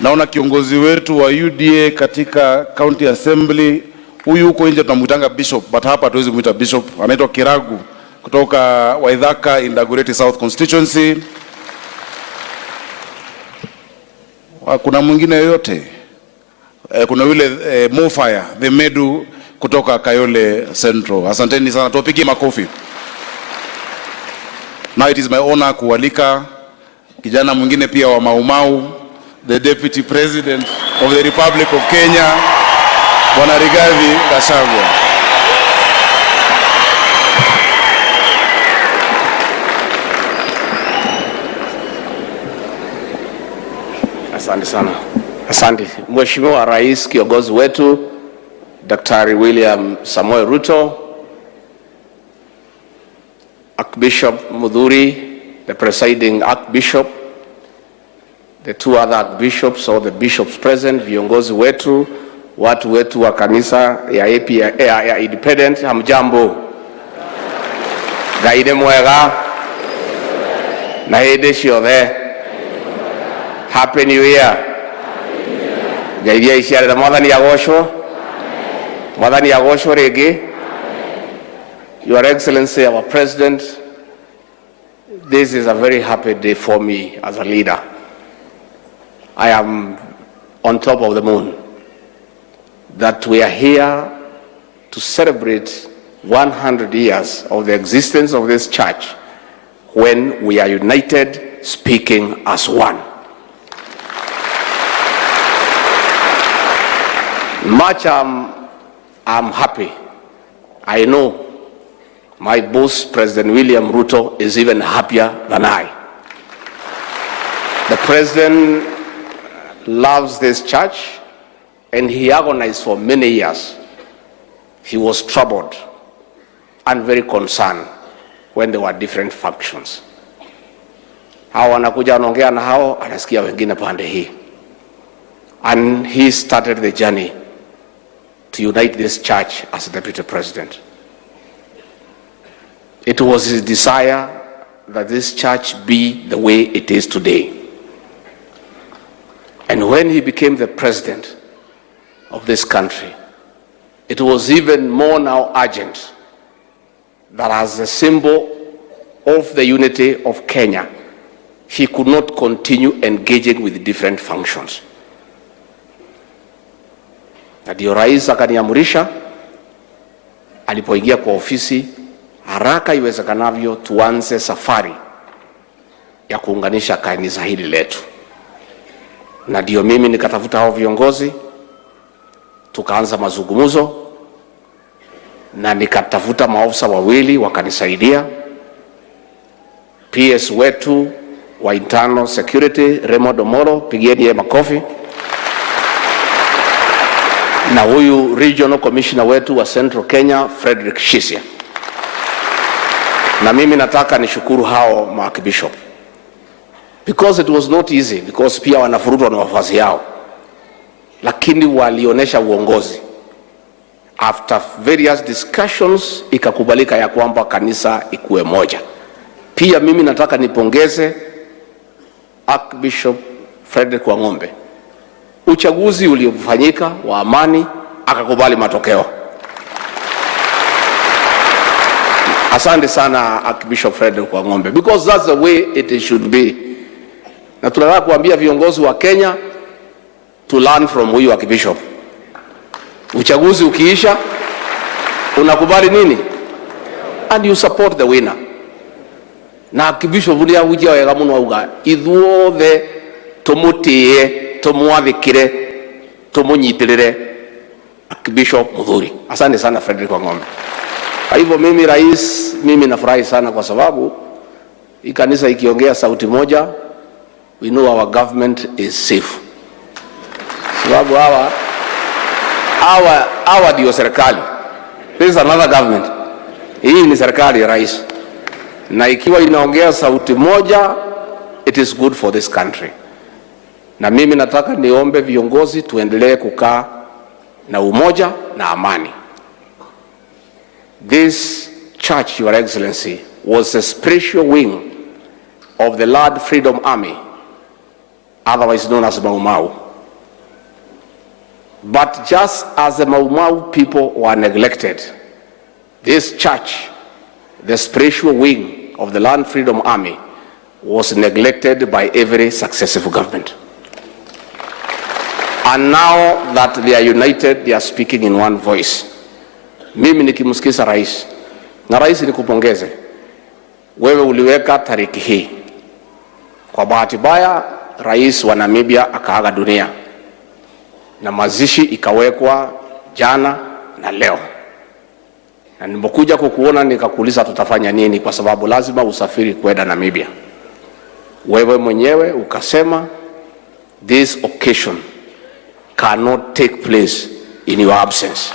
naona kiongozi wetu wa UDA katika County Assembly, huyu huko nje tunamwitanga Bishop, but hapa hatuwezi kumuita Bishop, anaitwa Kiragu kutoka Waithaka in Dagoretti South Constituency. Kuna mwingine yoyote? Kuna yule Mofire the Medu kutoka Kayole Central. Asanteni sana, tupigie makofi. Now it is my honor kualika kijana mwingine pia wa Maumau, the Deputy President of the Republic of Kenya, Bwana Rigathi Gachagua. Asante sana. Asante. Mheshimiwa Rais, kiongozi wetu Daktari William Samoei Ruto, Archbishop Mudhuri, the presiding Archbishop, the two other archbishops or the bishops present, viongozi wetu, watu wetu wa kanisa ya AIPCA ya independent, hamjambo. Gaide mwega na hede ciothe. Happy New Year. Gaide iciare na mwathani agocwo. Mwathani agocwo rigi. Your Excellency, our President, this is a very happy day for me as a leader. I am on top of the moon that we are here to celebrate 100 years of the existence of this church when we are united, speaking as one. Much I'm happy. I know my boss, President William Ruto, is even happier than I. The President loves this church, and he agonized for many years. He was troubled and very concerned when there were different factions. Hao wanakuja wanaongea na hao, anasikia wengine pande hii. And he started the journey to unite this church as Deputy President. It was his desire that this church be the way it is today. And when he became the president of this country, it was even more now urgent that as a symbol of the unity of Kenya, he could not continue engaging with different functions. Na ndio rais akaniamurisha alipoingia kwa ofisi, haraka iwezekanavyo tuanze safari ya kuunganisha kanisa hili letu. Na ndio mimi nikatafuta hao viongozi, tukaanza mazungumzo, na nikatafuta maofisa wawili wakanisaidia. PS wetu wa internal security Raymond Omoro, pigieni yeye makofi. Na huyu regional commissioner wetu wa Central Kenya Frederick Shisia. Na mimi nataka nishukuru hao maarchbishop, because it was not easy, because pia wanafurutwa na wafuasi yao, lakini walionesha uongozi. After various discussions ikakubalika ya kwamba kanisa ikuwe moja. Pia mimi nataka nipongeze Archbishop Frederick Wangombe. Uchaguzi uliofanyika wa amani, akakubali matokeo. Asante sana Archbishop Frederick Wangombe, because that's the way it should be. Na tunataka kuambia viongozi wa Kenya to learn from huyu Archbishop. Uchaguzi ukiisha, unakubali nini? And you support the winner. Na Archbishop ulia hujia wega muno auga, ithuothe tumutie, tumuathikire, tumunyitirire Archbishop Muthuri. Asante sana Frederick Wangombe. Kwa hivyo mimi rais, mimi nafurahi sana kwa sababu hii kanisa ikiongea sauti moja, we know our government is safe. Sababu hawa ndio serikali. This is another government. Hii ni serikali ya rais. Na ikiwa inaongea sauti moja, it is good for this country. Na mimi nataka niombe viongozi tuendelee kukaa na umoja na amani. This church, Your Excellency, was a spiritual wing of the Lord Freedom Army, otherwise known as Mau Mau. But just as the Mau Mau people were neglected, this church, the spiritual wing of the Land Freedom Army, was neglected by every successive government. And now that they are united, they are speaking in one voice. Mimi nikimsikiza rais, na rais nikupongeze, wewe uliweka tariki hii. Kwa bahati mbaya, rais wa Namibia akaaga dunia, na mazishi ikawekwa jana na leo. Na nimekuja kukuona nikakuuliza tutafanya nini, kwa sababu lazima usafiri kwenda Namibia. Wewe mwenyewe ukasema this occasion cannot take place in your absence.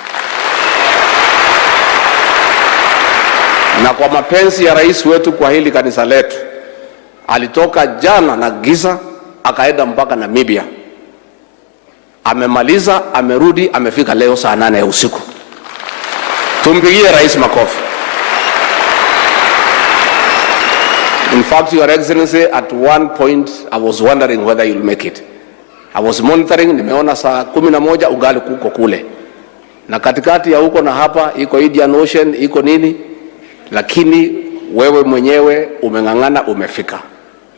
Na kwa mapenzi ya rais wetu kwa hili kanisa letu, Alitoka jana na giza akaenda mpaka Namibia. Amemaliza, amerudi, amefika leo saa 8 ya usiku. Tumpigie rais makofi. In fact, Your Excellency, at one point I was wondering whether you'll make it. I was monitoring, nimeona saa 11 ugali kuko kule. Na katikati ya huko na hapa iko Indian Ocean, iko nini? Lakini wewe mwenyewe umeng'ang'ana, umefika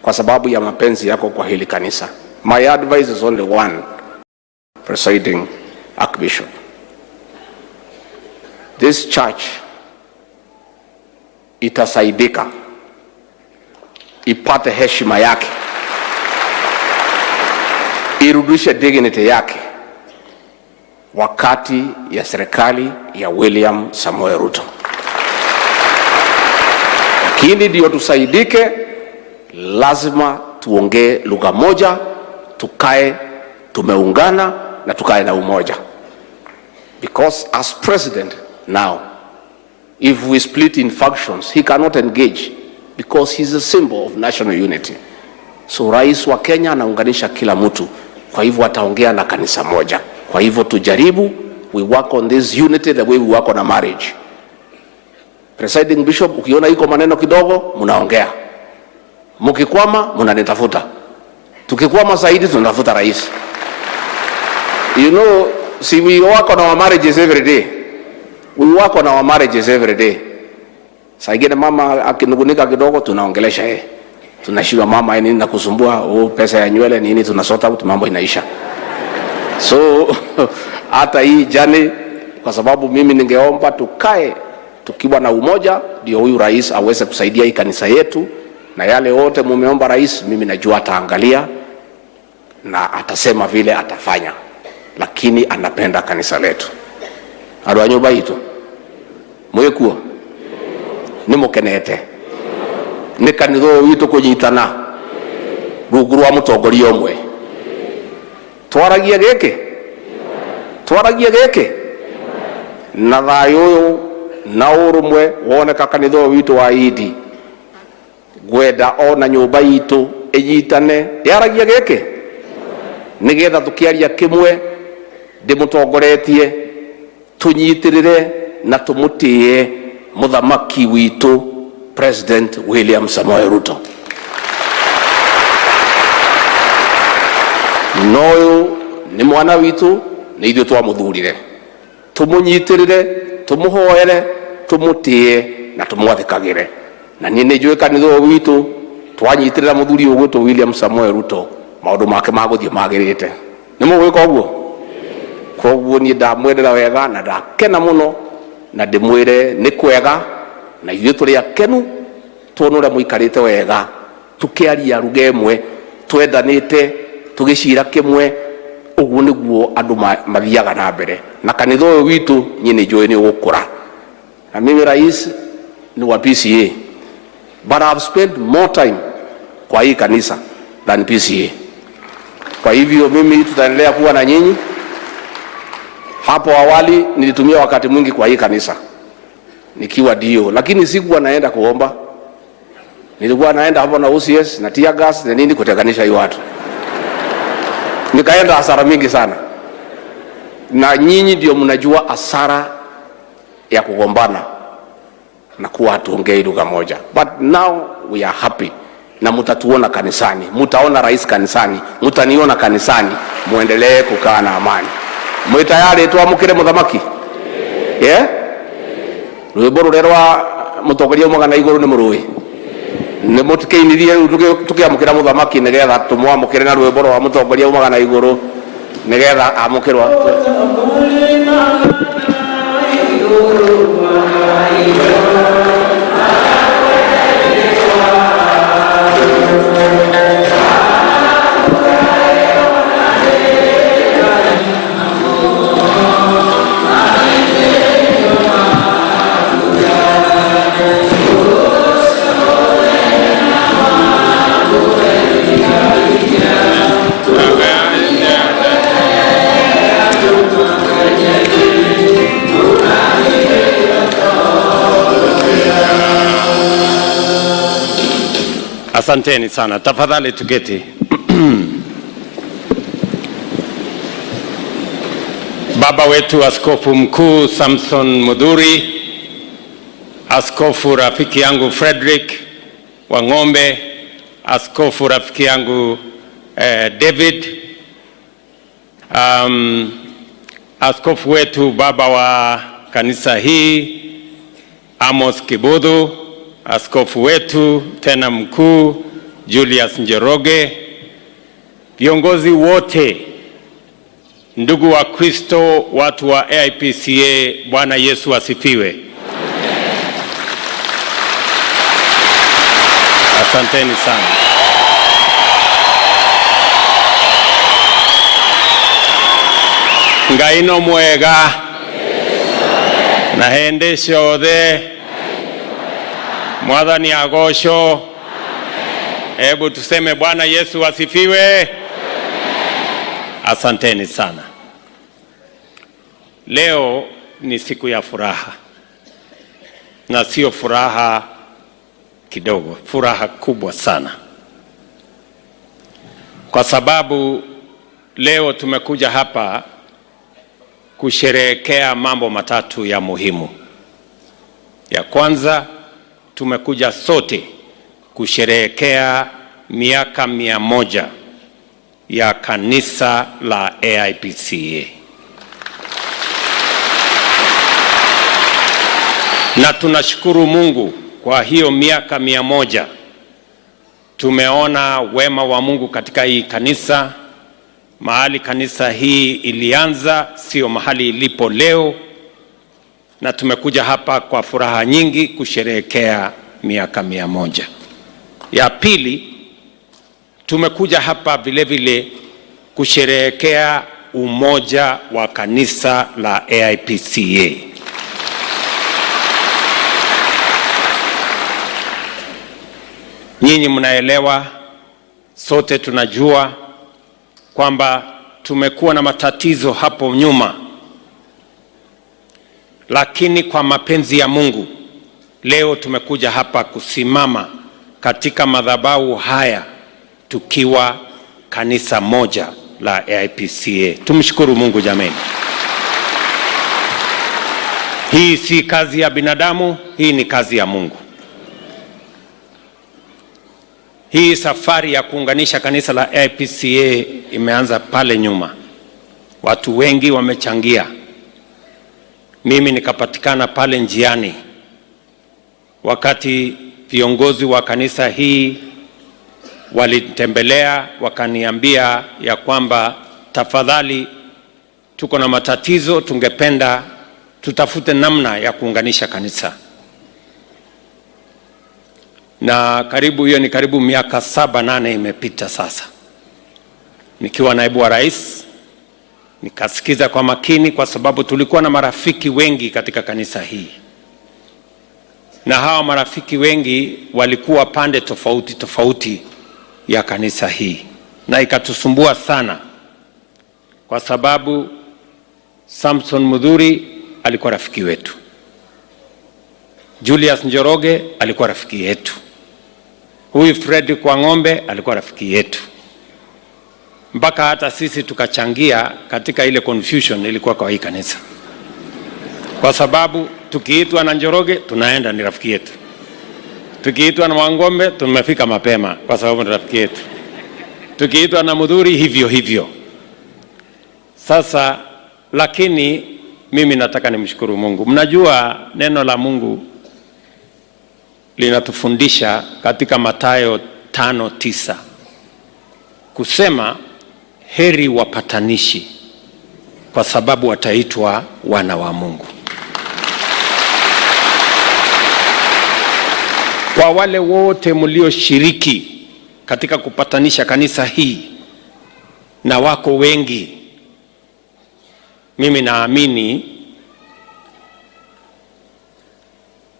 kwa sababu ya mapenzi yako kwa hili kanisa. My advice is only one, presiding Archbishop. This church itasaidika, ipate heshima yake, irudishe dignity yake wakati ya serikali ya William Samoei Ruto. Lakini ndio tusaidike, lazima tuongee lugha moja, tukae tumeungana na tukae na umoja. Because as president now, if we split in factions, he cannot engage because he's a symbol of national unity. So rais wa Kenya anaunganisha kila mtu, kwa hivyo ataongea na kanisa moja. Kwa hivyo tujaribu, we work on this unity the way we work on a marriage. Presiding Bishop, ukiona iko maneno kidogo, munaongea. Mukikwama, munanitafuta. Tukikwama zaidi, tunatafuta rais. You know, see, we work on our marriages every day. We work on our marriages every day. Saa ingine mama akinugunika kidogo, tunaongelesha yeye. Tunashiwa mama nini na kusumbua, pesa ya nywele nini, tunasota out, mambo inaisha. So hata hii jani, kwa sababu mimi ningeomba tukae tukiwa na umoja, ndio huyu rais aweze kusaidia hii kanisa yetu, na yale wote mumeomba rais, mimi najua ataangalia na atasema vile atafanya, lakini anapenda kanisa letu. Aro anyumba itu mwekuo nimukenete ni kanitho witu kunyitana rungu rwa mutongoria omwe. Twaragia geke na thayo na urumwe woneka kanitho witu wa idi gwenda ona nyumba itu ijitane yaragia geke nigetha tukiaria kimwe ndimutongoretie tunyitirire na tumutie muthamaki witu President William Samoei Ruto. Noyo ni mwana witu, ni ithuĩ twamuthurire. Tumunyitirire, tumuhoere, tumutie na tumwathikagire. Na niĩ nĩnjũĩ kanitha witu twanyitirira muthuri ũgwĩtwo William Samoei Ruto, maũndũ make magũthiĩ magĩrĩte. Nĩ mũgwĩka ũguo? Koguo niĩ ndamwendera wega na ndakena mũno, na ndĩmwĩre nĩ kwega, na ithuĩ tũrĩ akenu tuona ũrĩa mũikarĩte wega, tukiaria lugha ĩmwe, twendanĩte, tugĩcira kĩmwe. Ũguo nĩguo andũ mathiaga na mbere, na kanitha ũyũ witũ niĩ nĩnjũĩ nĩ ũgũkũra. Na mimi rais ni wa PCA, but I've spent more time kwa hii kanisa than PCA. Kwa hivyo mimi tutaendelea kuwa na nyinyi. Hapo awali nilitumia wakati mwingi kwa hii kanisa nikiwa dio, lakini sikuwa naenda kuomba. Nilikuwa naenda hapo na OCS na tear gas na nini kutenganisha hiyo watu. Nikaenda hasara mingi sana. Na nyinyi ndio mnajua hasara ya kugombana na kuwa hatuongei lugha moja. But now we are happy. Na mutatuona kanisani, mutaona rais kanisani, mutaniona kanisani, muendelee kukaa na amani. Mwe tayari tuamukire muthamaki? Yeah? Rwimbo rurerwa mutongoria umagana iguru ni murui. Ni mutikeinirie tukiamukira muthamaki nigetha tumwamukire na rwimbo rwa mutongoria umagana iguru nigetha amukirwa. Asanteni sana. Tafadhali tuketi. Baba wetu Askofu Mkuu Samson Mudhuri, Askofu rafiki yangu Frederick wa Ng'ombe, Askofu rafiki yangu David, Askofu wetu baba wa kanisa hii Amos Kibudhu, Askofu wetu tena mkuu Julius Njoroge, viongozi wote, ndugu wa Kristo, watu wa AIPCA, Bwana Yesu asifiwe. Asanteni sana. Ngaino mwega na hende shothe mwathani agosho. Hebu tuseme Bwana Yesu asifiwe. Asanteni sana. Leo ni siku ya furaha, na sio furaha kidogo, furaha kubwa sana, kwa sababu leo tumekuja hapa kusherehekea mambo matatu ya muhimu. Ya kwanza, tumekuja sote kusherehekea miaka 100 ya kanisa la AIPCA. Na tunashukuru Mungu kwa hiyo miaka 100. Tumeona wema wa Mungu katika hii kanisa. Mahali kanisa hii ilianza sio mahali ilipo leo, na tumekuja hapa kwa furaha nyingi kusherehekea miaka 100. Ya pili, tumekuja hapa vile vile kusherehekea umoja wa kanisa la AIPCA. Nyinyi mnaelewa, sote tunajua kwamba tumekuwa na matatizo hapo nyuma, lakini kwa mapenzi ya Mungu leo tumekuja hapa kusimama katika madhabahu haya tukiwa kanisa moja la AIPCA. Tumshukuru Mungu jameni. Hii si kazi ya binadamu, hii ni kazi ya Mungu. Hii safari ya kuunganisha kanisa la AIPCA imeanza pale nyuma. Watu wengi wamechangia. Mimi nikapatikana pale njiani wakati viongozi wa kanisa hii walitembelea, wakaniambia ya kwamba tafadhali, tuko na matatizo, tungependa tutafute namna ya kuunganisha kanisa. Na hiyo ni karibu miaka 7-8 imepita sasa. Nikiwa naibu wa rais, nikasikiza kwa makini, kwa sababu tulikuwa na marafiki wengi katika kanisa hii, na hawa marafiki wengi walikuwa pande tofauti tofauti ya kanisa hii, na ikatusumbua sana, kwa sababu Samson Mudhuri alikuwa rafiki wetu, Julius Njoroge alikuwa rafiki yetu, huyu Fred kwa Ng'ombe alikuwa rafiki yetu, mpaka hata sisi tukachangia katika ile confusion ilikuwa kwa hii kanisa, kwa sababu tukiitwa na Njoroge tunaenda, ni rafiki yetu. Tukiitwa na Wangombe tumefika mapema kwa sababu ni rafiki yetu. Tukiitwa na Mudhuri hivyo hivyo. Sasa lakini mimi nataka nimshukuru Mungu. Mnajua neno la Mungu linatufundisha katika Mathayo 5:9 kusema heri wapatanishi, kwa sababu wataitwa wana wa Mungu. Kwa wale wote mlioshiriki katika kupatanisha kanisa hii, na wako wengi, mimi naamini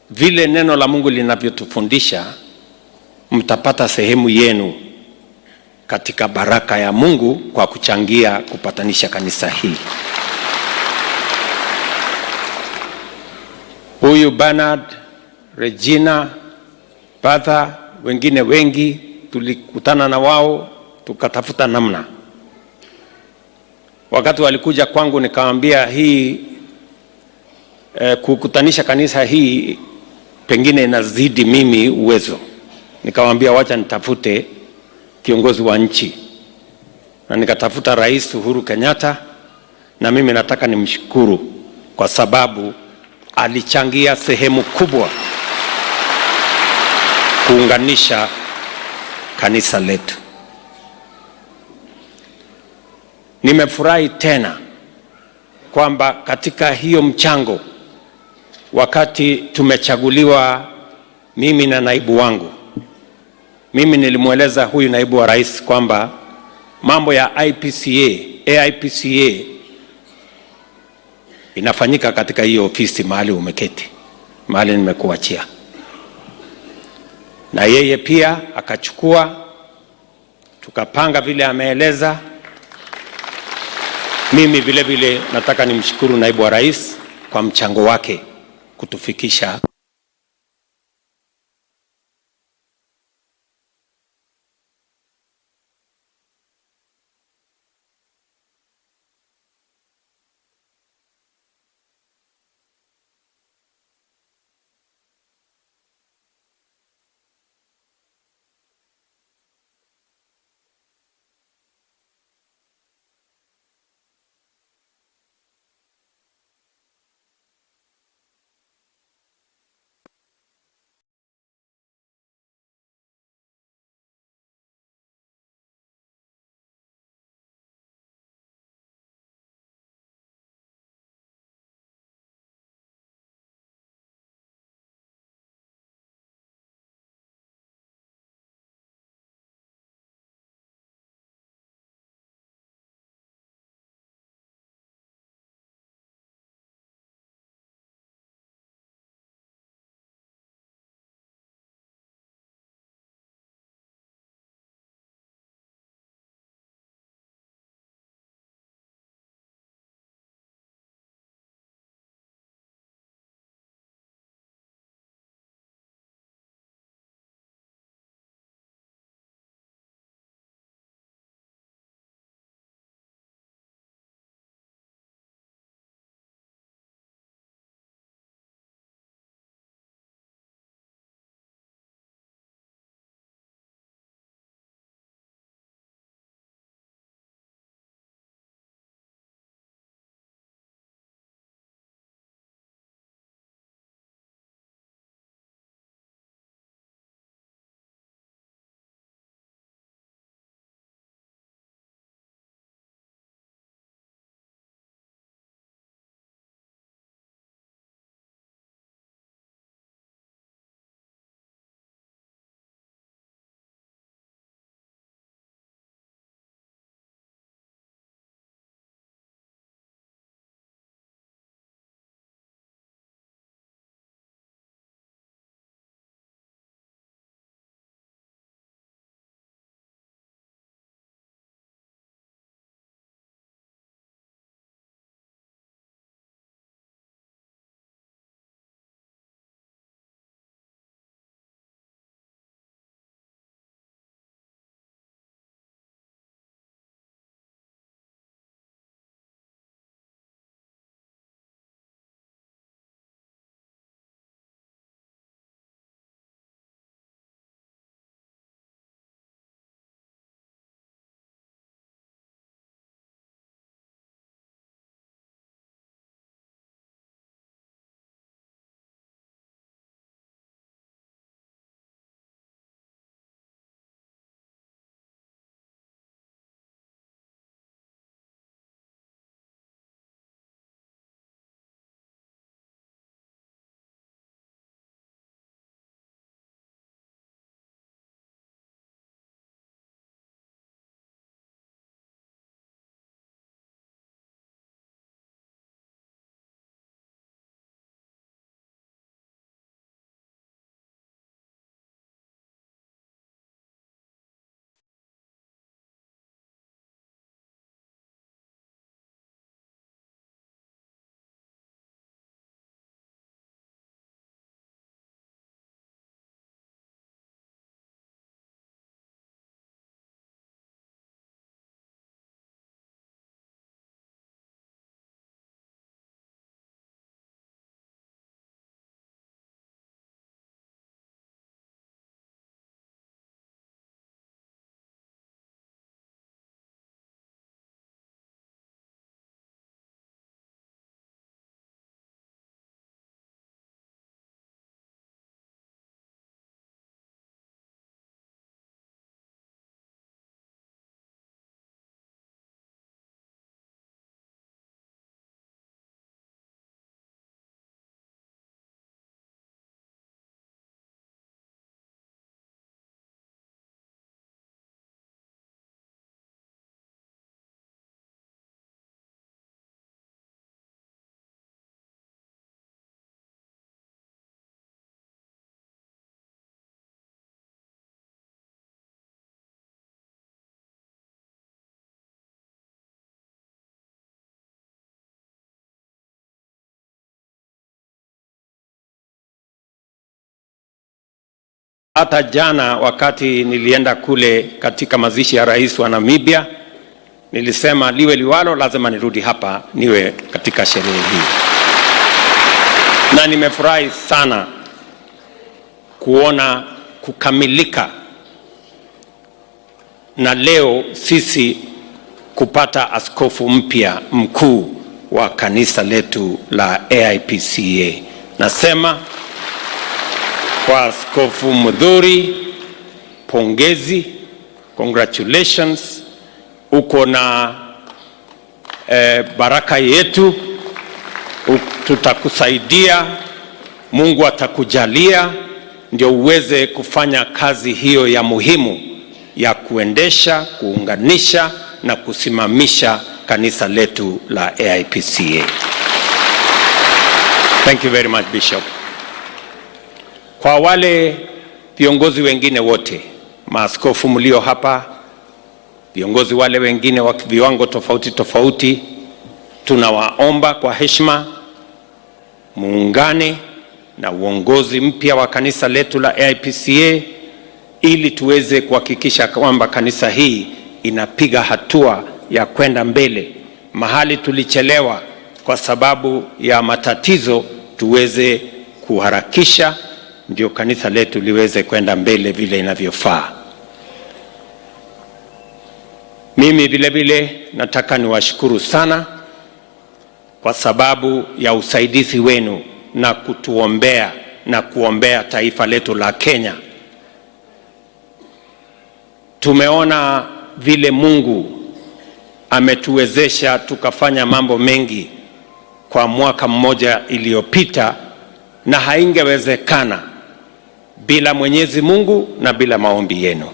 vile neno la Mungu linavyotufundisha, mtapata sehemu yenu katika baraka ya Mungu kwa kuchangia kupatanisha kanisa hii. Huyu Bernard, Regina, Batha, wengine wengi tulikutana na wao tukatafuta namna. Wakati walikuja kwangu nikamwambia hii kukutanisha kanisa hii pengine inazidi mimi uwezo. Nikamwambia wacha nitafute kiongozi wa nchi, na nikatafuta Rais Uhuru Kenyatta, na mimi nataka nimshukuru kwa sababu alichangia sehemu kubwa kuunganisha kanisa letu. Nimefurahi tena kwamba katika hiyo mchango, wakati tumechaguliwa mimi na naibu wangu, mimi nilimweleza huyu naibu wa rais kwamba mambo ya AIPCA inafanyika katika hiyo ofisi mahali umeketi, mahali nimekuachia. Na yeye pia akachukua, tukapanga vile ameeleza. Mimi vile vile nataka nimshukuru naibu wa rais kwa mchango wake kutufikisha hata jana wakati nilienda kule katika mazishi ya rais wa Namibia, nilisema liwe liwalo, lazima nirudi hapa niwe katika sherehe hii. Na nimefurahi sana kuona kukamilika na leo sisi kupata askofu mpya mkuu wa kanisa letu la AIPCA. Nasema kwa Askofu Mudhuri, pongezi, congratulations, uko na baraka yetu, tutakusaidia, Mungu atakujalia ndio uweze kufanya kazi hiyo ya muhimu ya kuendesha, kuunganisha na kusimamisha kanisa letu la AIPCA. Thank you very much, Bishop. Kwa wale viongozi wengine wote, maaskofu mlio hapa, viongozi wale wengine wa viwango tofauti tofauti, tunawaomba kwa heshima muungane na uongozi mpya wa kanisa letu la AIPCA ili tuweze kuhakikisha kwamba kanisa hii inapiga hatua ya kwenda mbele. Mahali tulichelewa kwa sababu ya matatizo, tuweze kuharakisha ndio kanisa letu liweze kwenda mbele vile inavyofaa. Mimi vile vile nataka niwashukuru sana kwa sababu ya usaidizi wenu na kutuombea na kuombea taifa letu la Kenya. Tumeona vile Mungu ametuwezesha tukafanya mambo mengi kwa mwaka mmoja iliyopita, na haingewezekana bila Mwenyezi Mungu na bila maombi yenu.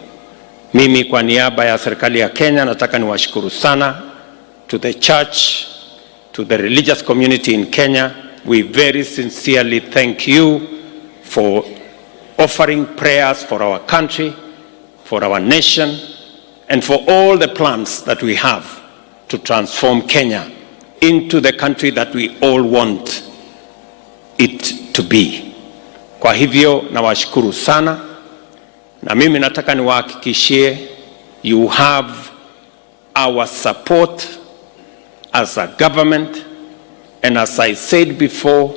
Mimi kwa niaba ya serikali ya Kenya nataka niwashukuru sana. To the church, to the religious community in Kenya, we very sincerely thank you for offering prayers for our country, for our nation, and for all the plans that we have to transform Kenya into the country that we all want it to be. Kwa hivyo nawashukuru sana, na mimi nataka niwahakikishie you have our support as a government, and as I said before,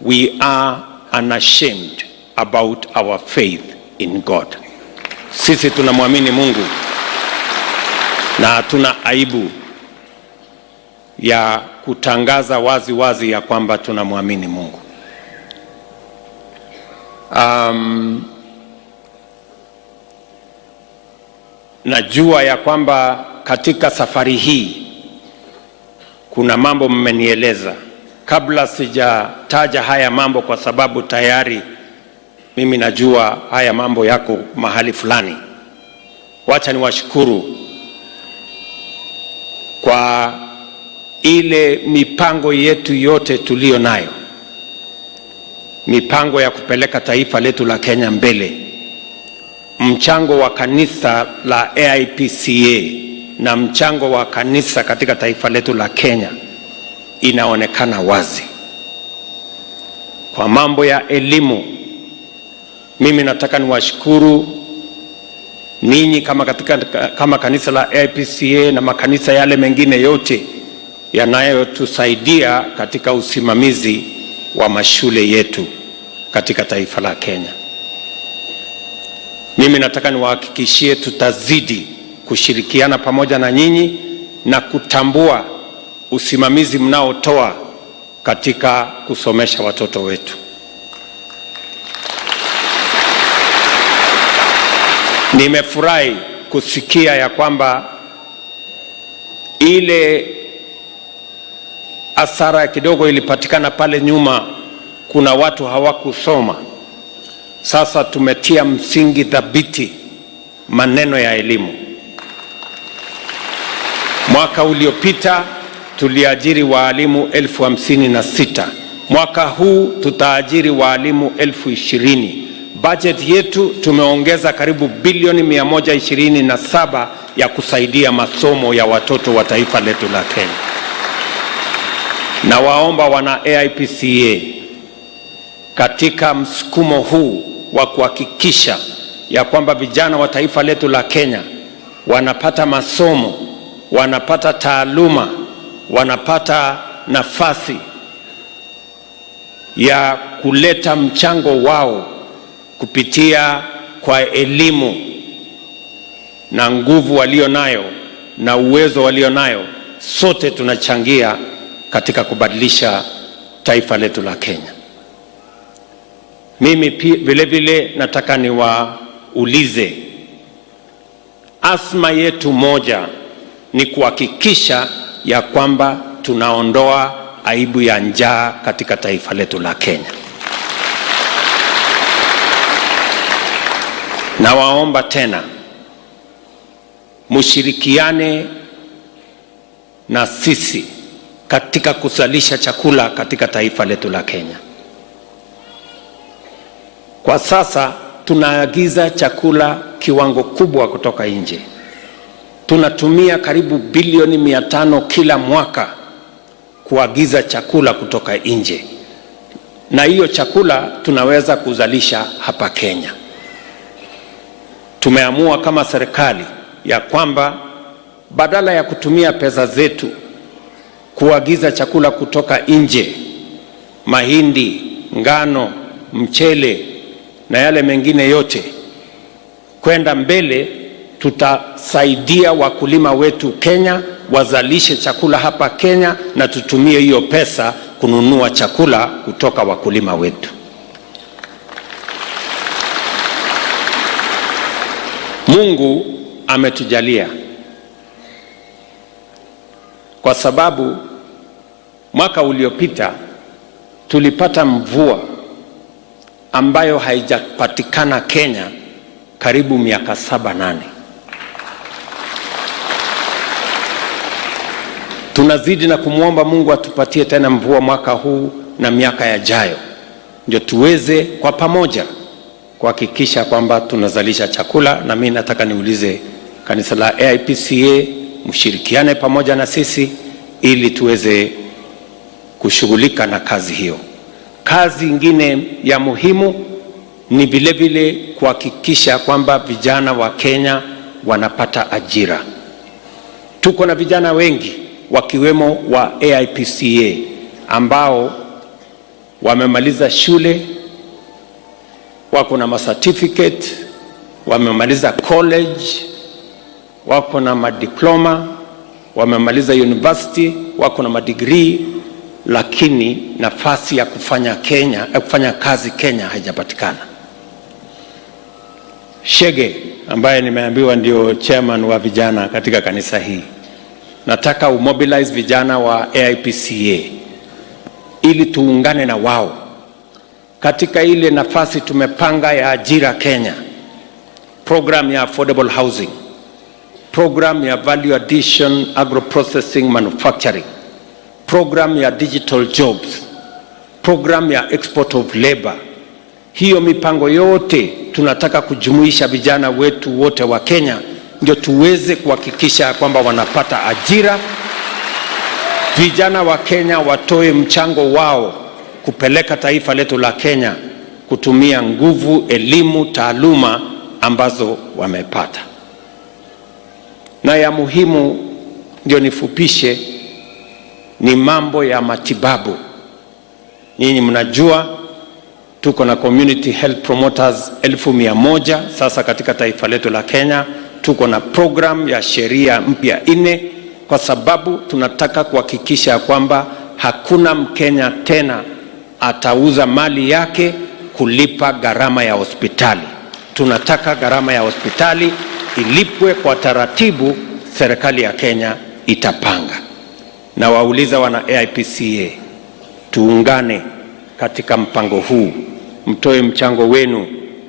we are unashamed about our faith in God. Sisi tunamwamini Mungu na hatuna aibu ya kutangaza wazi wazi ya kwamba tunamwamini Mungu. Najua ya kwamba katika safari hii kuna mambo mmenieleza. Kabla sijataja haya mambo, kwa sababu tayari mimi najua haya mambo yako mahali fulani, wacha niwashukuru kwa ile mipango yetu yote tulio nayo, mipango ya kupeleka taifa letu la Kenya mbele. Mchango wa kanisa la AIPCA na mchango wa kanisa katika taifa letu la Kenya inaonekana wazi. Kwa mambo ya elimu, mimi nataka niwashukuru ninyi kama kanisa la AIPCA na makanisa yale mengine yote yanayotusaidia katika usimamizi wa mashule yetu katika taifa la Kenya. Mimi nataka niwahakikishie tutazidi kushirikiana pamoja na nyinyi na kutambua usimamizi mnaotoa katika kusomesha watoto wetu. Nimefurahi kusikia ya kwamba ile hasara kidogo ilipatikana pale nyuma, kuna watu hawakusoma. Sasa tumetia msingi thabiti maneno ya elimu. Mwaka uliopita tuliajiri waalimu 56,000. Mwaka huu tutaajiri waalimu 20,000. Budget yetu tumeongeza karibu bilioni 127 ya kusaidia masomo ya watoto wa taifa letu la Kenya. Na waomba wana AIPCA, katika msukumo huu wa kuhakikisha ya kwamba vijana wa taifa letu la Kenya wanapata masomo, wanapata taaluma, wanapata nafasi ya kuleta mchango wao kupitia kwa elimu na nguvu walionayo na uwezo walionayo. Sote tunachangia katika kubadilisha taifa letu la Kenya. Mimi vile vile nataka niwaulize, azma yetu moja ni kuhakikisha ya kwamba tunaondoa aibu ya njaa katika taifa letu la Kenya. Na waomba tena mushirikiane na sisi katika kuzalisha chakula katika taifa letu la Kenya. Kwa sasa tunaagiza chakula kiwango kubwa kutoka nje. Tunatumia karibu bilioni 500 kila mwaka kuagiza chakula kutoka nje. Na hiyo chakula tunaweza kuzalisha hapa Kenya. Tumeamua kama serikali ya kwamba badala ya kutumia pesa zetu kuagiza chakula kutoka nje, mahindi, ngano, mchele na yale mengine yote, kwenda mbele tutasaidia wakulima wetu Kenya wazalishe chakula hapa Kenya, na tutumie hiyo pesa kununua chakula kutoka wakulima wetu. Mungu ametujalia kwa sababu mwaka uliopita tulipata mvua ambayo haijapatikana Kenya karibu miaka 7-8. Tunazidi na kumwomba Mungu atupatie tena mvua mwaka huu na miaka yajayo, ndio tuweze kwa pamoja kuhakikisha kwamba tunazalisha chakula. Na mimi nataka niulize kanisa la AIPCA mshirikiane pamoja na sisi ili tuweze kushughulika na kazi hiyo. Kazi ingine ya muhimu ni vile vile kuhakikisha kwamba vijana wa Kenya wanapata ajira. Tuko na vijana wengi wakiwemo wa AIPCA ambao wamemaliza shule, wako na certificate, wamemaliza college, wako na madiploma, wamemaliza university, wako na madegree, lakini nafasi ya kufanya kazi Kenya haijapatikana. Shege ambaye nimeambiwa ndio chairman wa vijana katika kanisa hii, nataka umobilize vijana wa AIPCA ili tuungane na wao katika ile nafasi tumepanga ya ajira Kenya, program ya affordable housing, program ya value addition agro-processing manufacturing, program ya digital jobs, program ya export of labor. Hiyo mipango yote tunataka kujumuisha vijana wetu wote wa Kenya ndio tuweze kuhakikisha kwamba wanapata ajira. Vijana wa Kenya watoe mchango wao kupeleka taifa letu la Kenya kutumia nguvu, elimu, taaluma ambazo wamepata. Na ya muhimu ndio nifupishe ni mambo ya matibabu. Nyinyi mnajua tuko na community health promoters 1,100 sasa katika taifa letu la Kenya. Tuko na program ya sheria mpya 4 kwa sababu tunataka kuhakikisha kwamba hakuna Mkenya tena atauza mali yake kulipa gharama ya hospitali. Tunataka gharama ya hospitali ilipwe kwa taratibu, serikali ya Kenya itapanga. Na wauliza wana AIPCA, tuungane katika mpango huu, mtoe mchango wenu,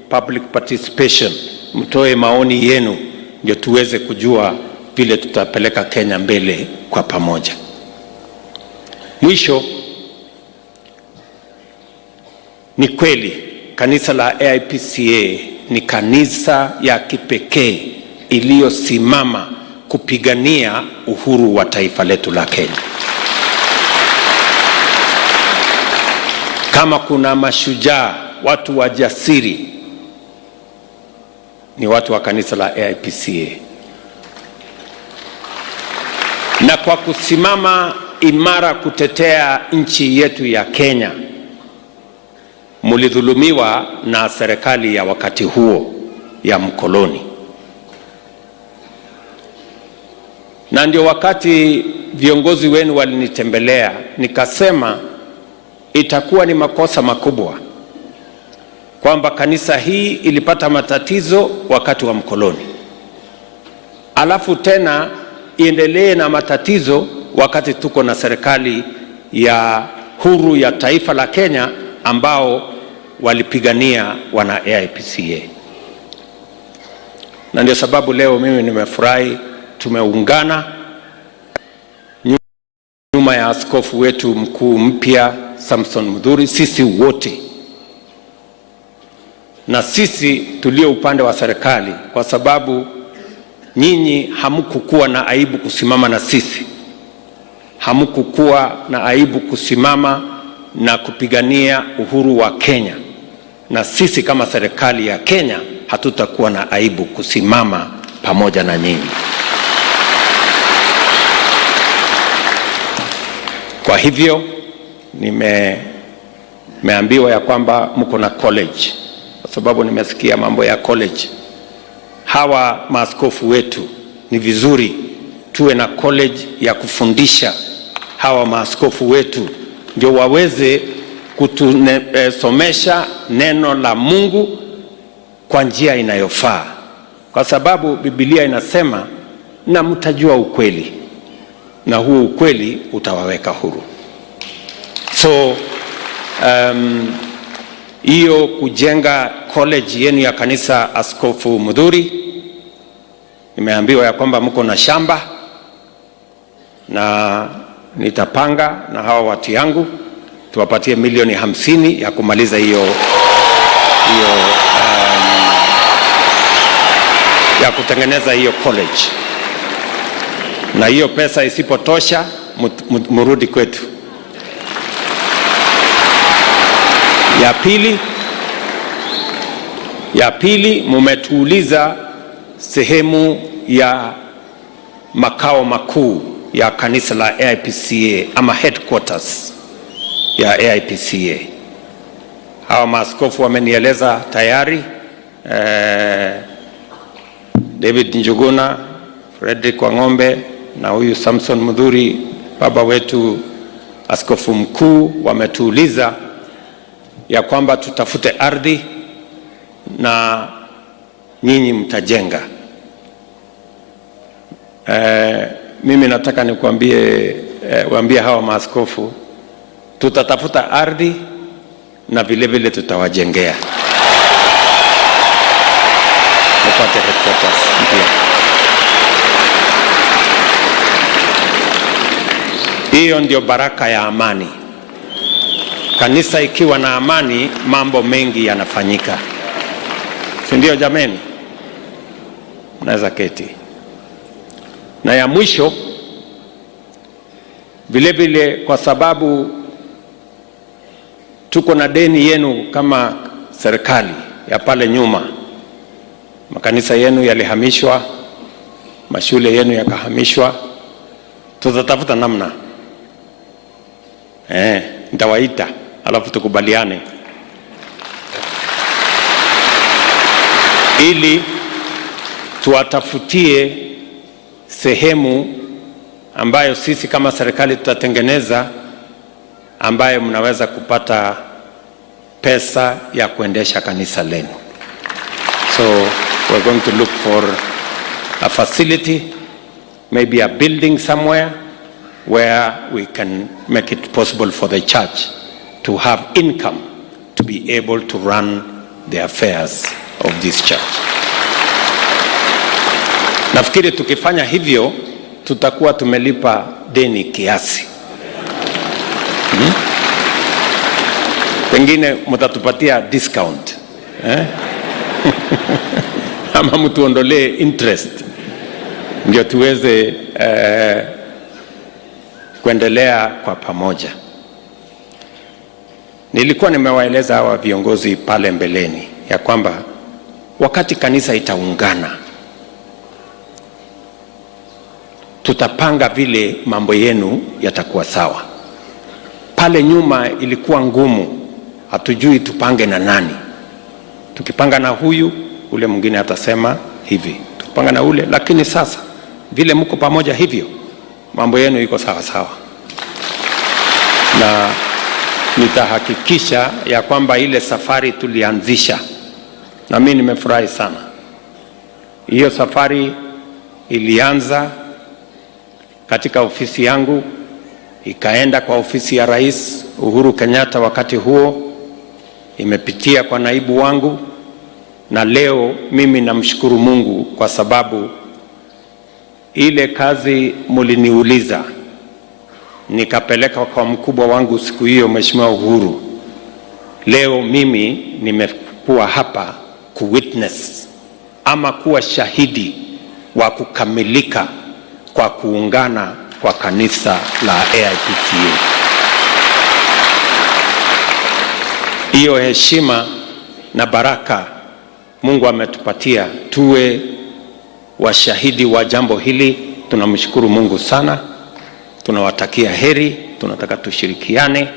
public participation, mtoe maoni yenu, ndio tuweze kujua vile tutapeleka Kenya mbele kwa pamoja. Mwisho, ni kweli kanisa la AIPCA ni kanisa ya kipekee iliyosimama kupigania uhuru wa taifa letu la Kenya. Kama kuna mashujaa, watu wajasiri ni watu wa kanisa la AIPCA, na kwa kusimama imara kutetea nchi yetu ya Kenya, mulidhulumiwa na serikali ya wakati huo ya mkoloni. Na ndio wakati viongozi wenu walinitembelea, nikasema itakuwa ni makosa makubwa kwamba kanisa hii ilipata matatizo wakati wa mkoloni, alafu tena iendelee na matatizo wakati tuko na serikali ya huru ya taifa la Kenya ambao walipigania wana AIPCA. Na ndio sababu leo mimi nimefurahi tumeungana nyuma ya askofu wetu mkuu mpya Samson Mudhuri, sisi wote, na sisi tulio upande wa serikali, kwa sababu nyinyi hamkukuwa na aibu kusimama na sisi, hamkukuwa na aibu kusimama na kupigania uhuru wa Kenya, na sisi kama serikali ya Kenya hatutakuwa na aibu kusimama pamoja na nyinyi. Kwa hivyo nimeambiwa ya kwamba mko na college, kwa sababu nimesikia mambo ya college. Hawa maaskofu wetu ni vizuri tuwe na college ya kufundisha hawa maaskofu wetu, ndio waweze kutusomesha neno la Mungu kwa njia inayofaa, kwa sababu Biblia inasema na mtajua ukweli na huo ukweli utawaweka huru. So hiyo kujenga college yenu ya kanisa, Askofu Mudhuri, nimeambiwa ya kwamba mko na shamba, na nitapanga na hawa watu yangu tuwapatie milioni 50 ya kumaliza hiyo ya kutengeneza hiyo college. Na hiyo pesa isipotosha murudi kwetu. Ya pili mumetuuliza sehemu ya makao makuu ya kanisa la AIPCA ama headquarters ya AIPCA. Hawa maaskofu wamenieleza tayari, David Njuguna, Frederick Wang'ombe na huyu Samson Mudhuri, baba wetu askofu mkuu, wametuuliza ya kwamba tutafute ardhi na nyinyi mtajenga. Mimi nataka nikuambie, waambie hawa maaskofu tutatafuta ardhi na vile vile tutawajengea upate headquarters mpya. Hiyo ndio baraka ya amani. Kanisa ikiwa na amani, mambo mengi yanafanyika, si ndio jameni? Naweza keti. Na ya mwisho vile vile, kwa sababu tuko na deni yenu kama serikali ya pale nyuma, makanisa yenu yalihamishwa, mashule yenu yakahamishwa, tutatafuta namna, nitawaita alafu tukubaliane ili tuwatafutie sehemu ambayo sisi kama serikali tutatengeneza, ambayo mnaweza kupata pesa ya kuendesha kanisa lenu. So we're going to look for a facility, maybe a building somewhere where we can make it possible for the church to have income to be able to run the affairs of this church. Nafikiri tukifanya hivyo tutakuwa tumelipa deni kiasi. Pengine mtatupatia discount, ama mtuondolee interest ndio tuweze kuendelea kwa pamoja. Nilikuwa nimewaeleza hawa viongozi pale mbeleni ya kwamba wakati kanisa itaungana, tutapanga vile mambo yenu yatakuwa sawa. Pale nyuma ilikuwa ngumu, hatujui tupange na nani. Tukipanga na huyu, ule mwingine atasema hivi, tukipanga na ule. Lakini sasa vile mko pamoja hivyo, mambo yenu iko sawa sawa, na nitahakikisha ya kwamba ile safari tulianzisha, na mimi nimefurahi sana. Hiyo safari ilianza katika ofisi yangu, ikaenda kwa ofisi ya Rais Uhuru Kenyatta wakati huo, imepitia kwa naibu wangu, na leo mimi namshukuru Mungu kwa sababu ile kazi muliniuliza nikapeleka kwa mkubwa wangu siku hiyo, Mheshimiwa Uhuru. Leo mimi nimekuwa hapa kuwitness ama kuwa shahidi wa kukamilika kwa kuungana kwa kanisa la AIPCA. Hiyo heshima na baraka Mungu ametupatia tuwe washahidi wa jambo hili. Tunamshukuru Mungu sana, tunawatakia heri, tunataka tushirikiane,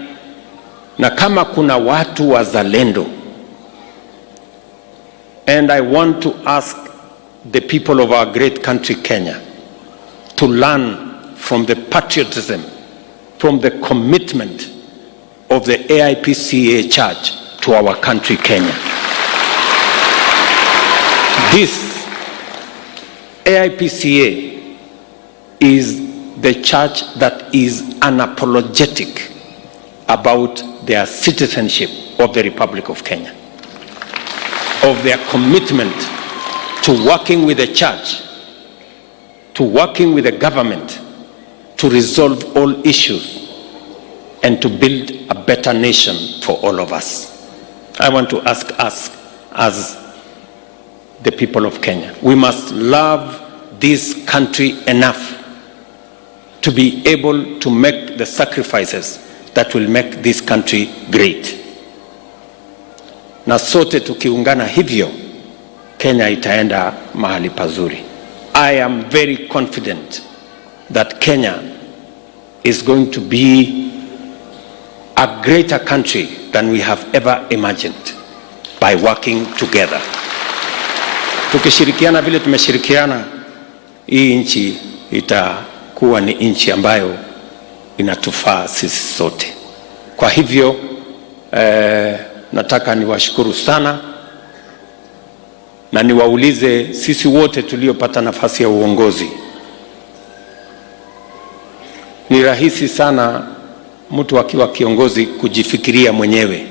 na kama kuna watu wazalendo, and I want to ask the people of our great country Kenya to learn from the patriotism, from the commitment of the AIPCA Church to our country Kenya. This AIPCA is the church that is unapologetic about their citizenship of the Republic of Kenya, of their commitment to working with the church, to working with the government, to resolve all issues and to build a better nation for all of us. I want to ask us as the people of Kenya, we must love this country enough to be able to make the sacrifices that will make this country great. Na sote tukiungana hivyo, Kenya itaenda mahali pazuri. I am very confident that Kenya is going to be a greater country than we have ever imagined by working together. Tukishirikiana vile tumeshirikiana, hii nchi itakuwa ni nchi ambayo inatufaa sisi sote. Kwa hivyo nataka niwashukuru sana na niwaulize sisi wote tuliopata nafasi ya uongozi. Ni rahisi sana mtu akiwa kiongozi kujifikiria mwenyewe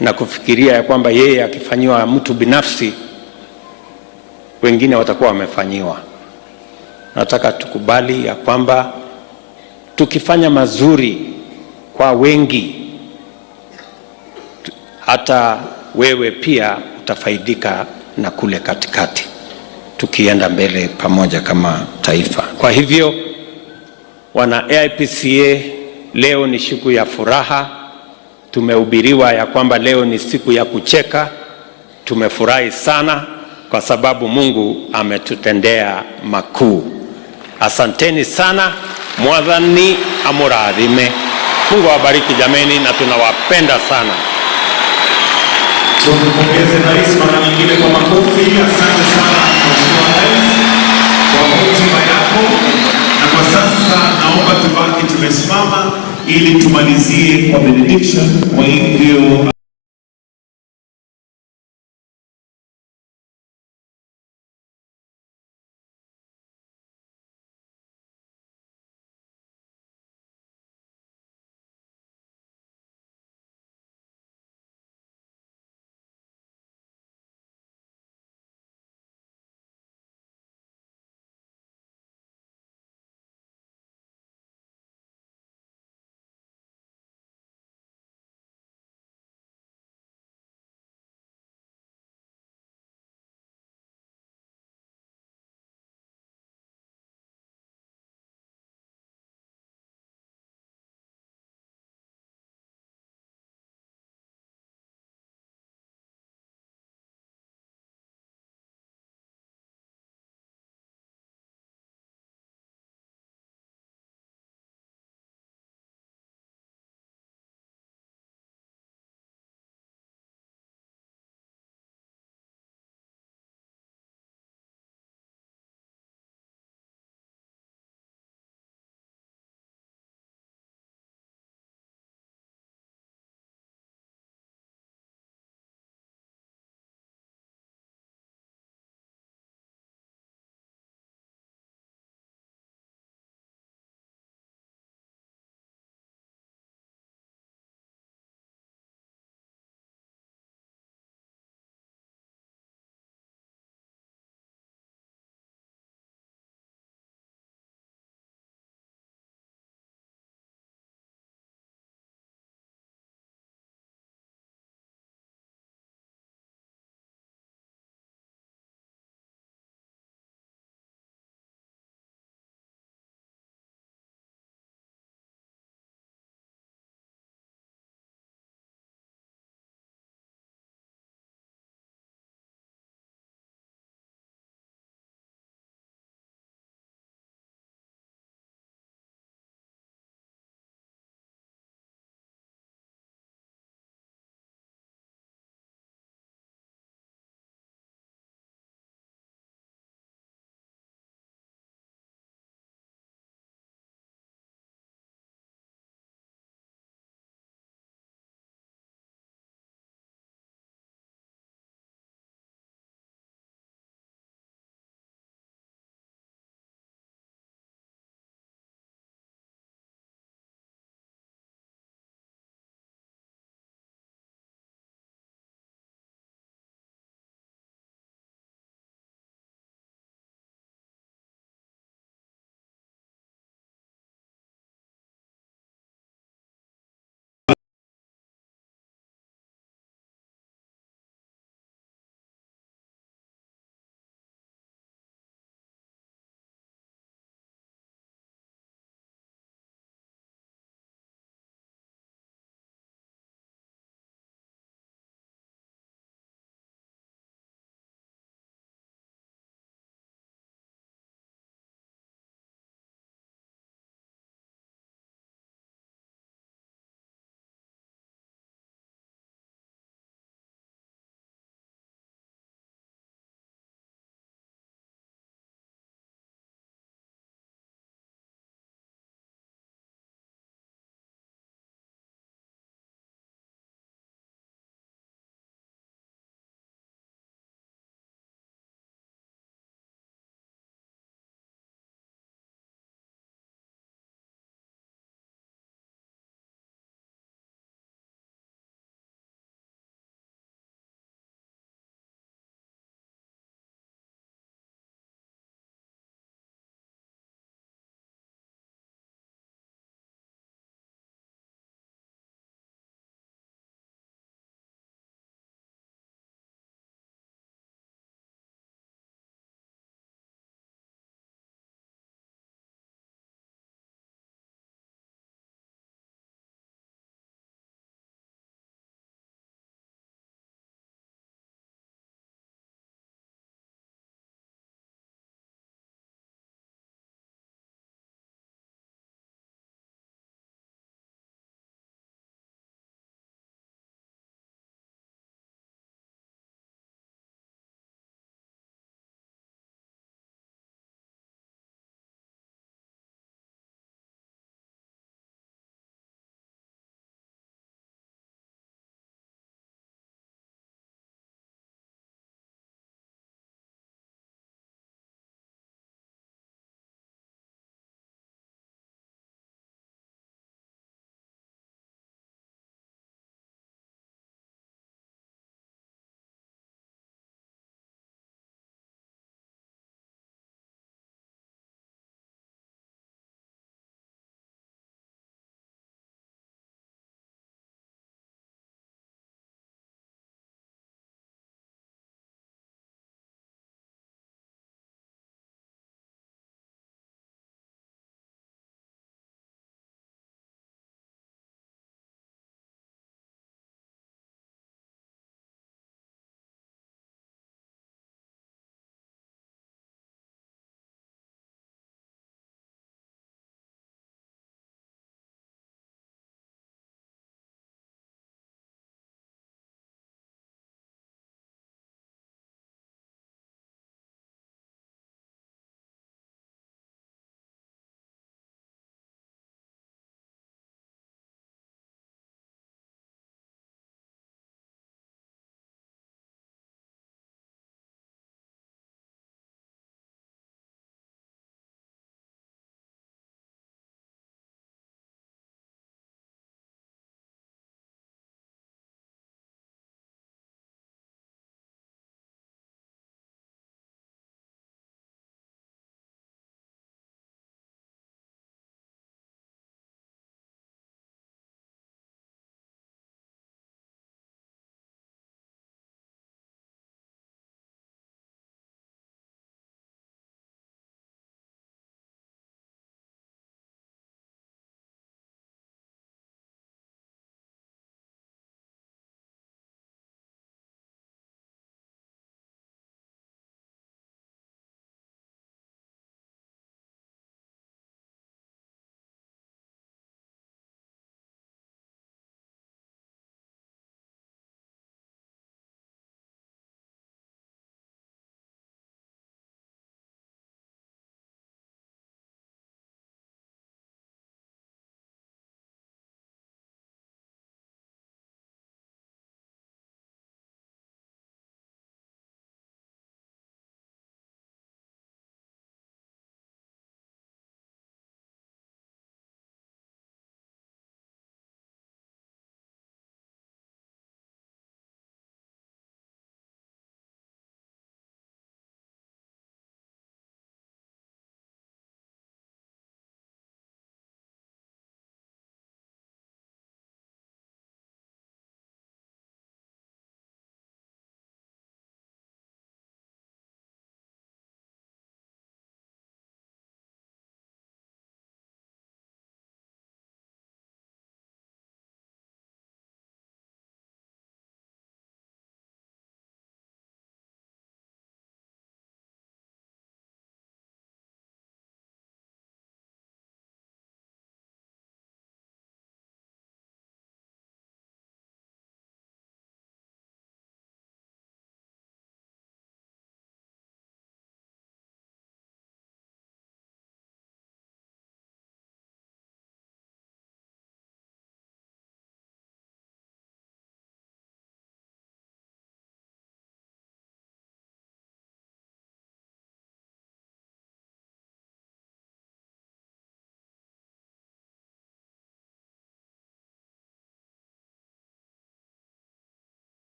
na kufikiria ya kwamba yeye akifanyiwa mtu binafsi, wengine watakuwa wamefanyiwa. Nataka tukubali ya kwamba tukifanya mazuri kwa wengi, hata wewe pia utafaidika na kule katikati, tukienda mbele pamoja kama taifa. Kwa hivyo wana AIPCA, leo ni siku ya furaha. Tumehubiriwa ya kwamba leo ni siku ya kucheka. Tumefurahi sana kwa sababu Mungu ametutendea makuu. Asanteni sana. Mwathani amurathime. Mungu awabariki jameni, na tunawapenda sana. Tumpongeze rais mara nyingine kwa makofi. Asante sana Mheshimiwa Rais kwa hotuba yako, na kwa sasa naomba tubaki tumesimama ili tumalizie kwa benediction. Kwa hivyo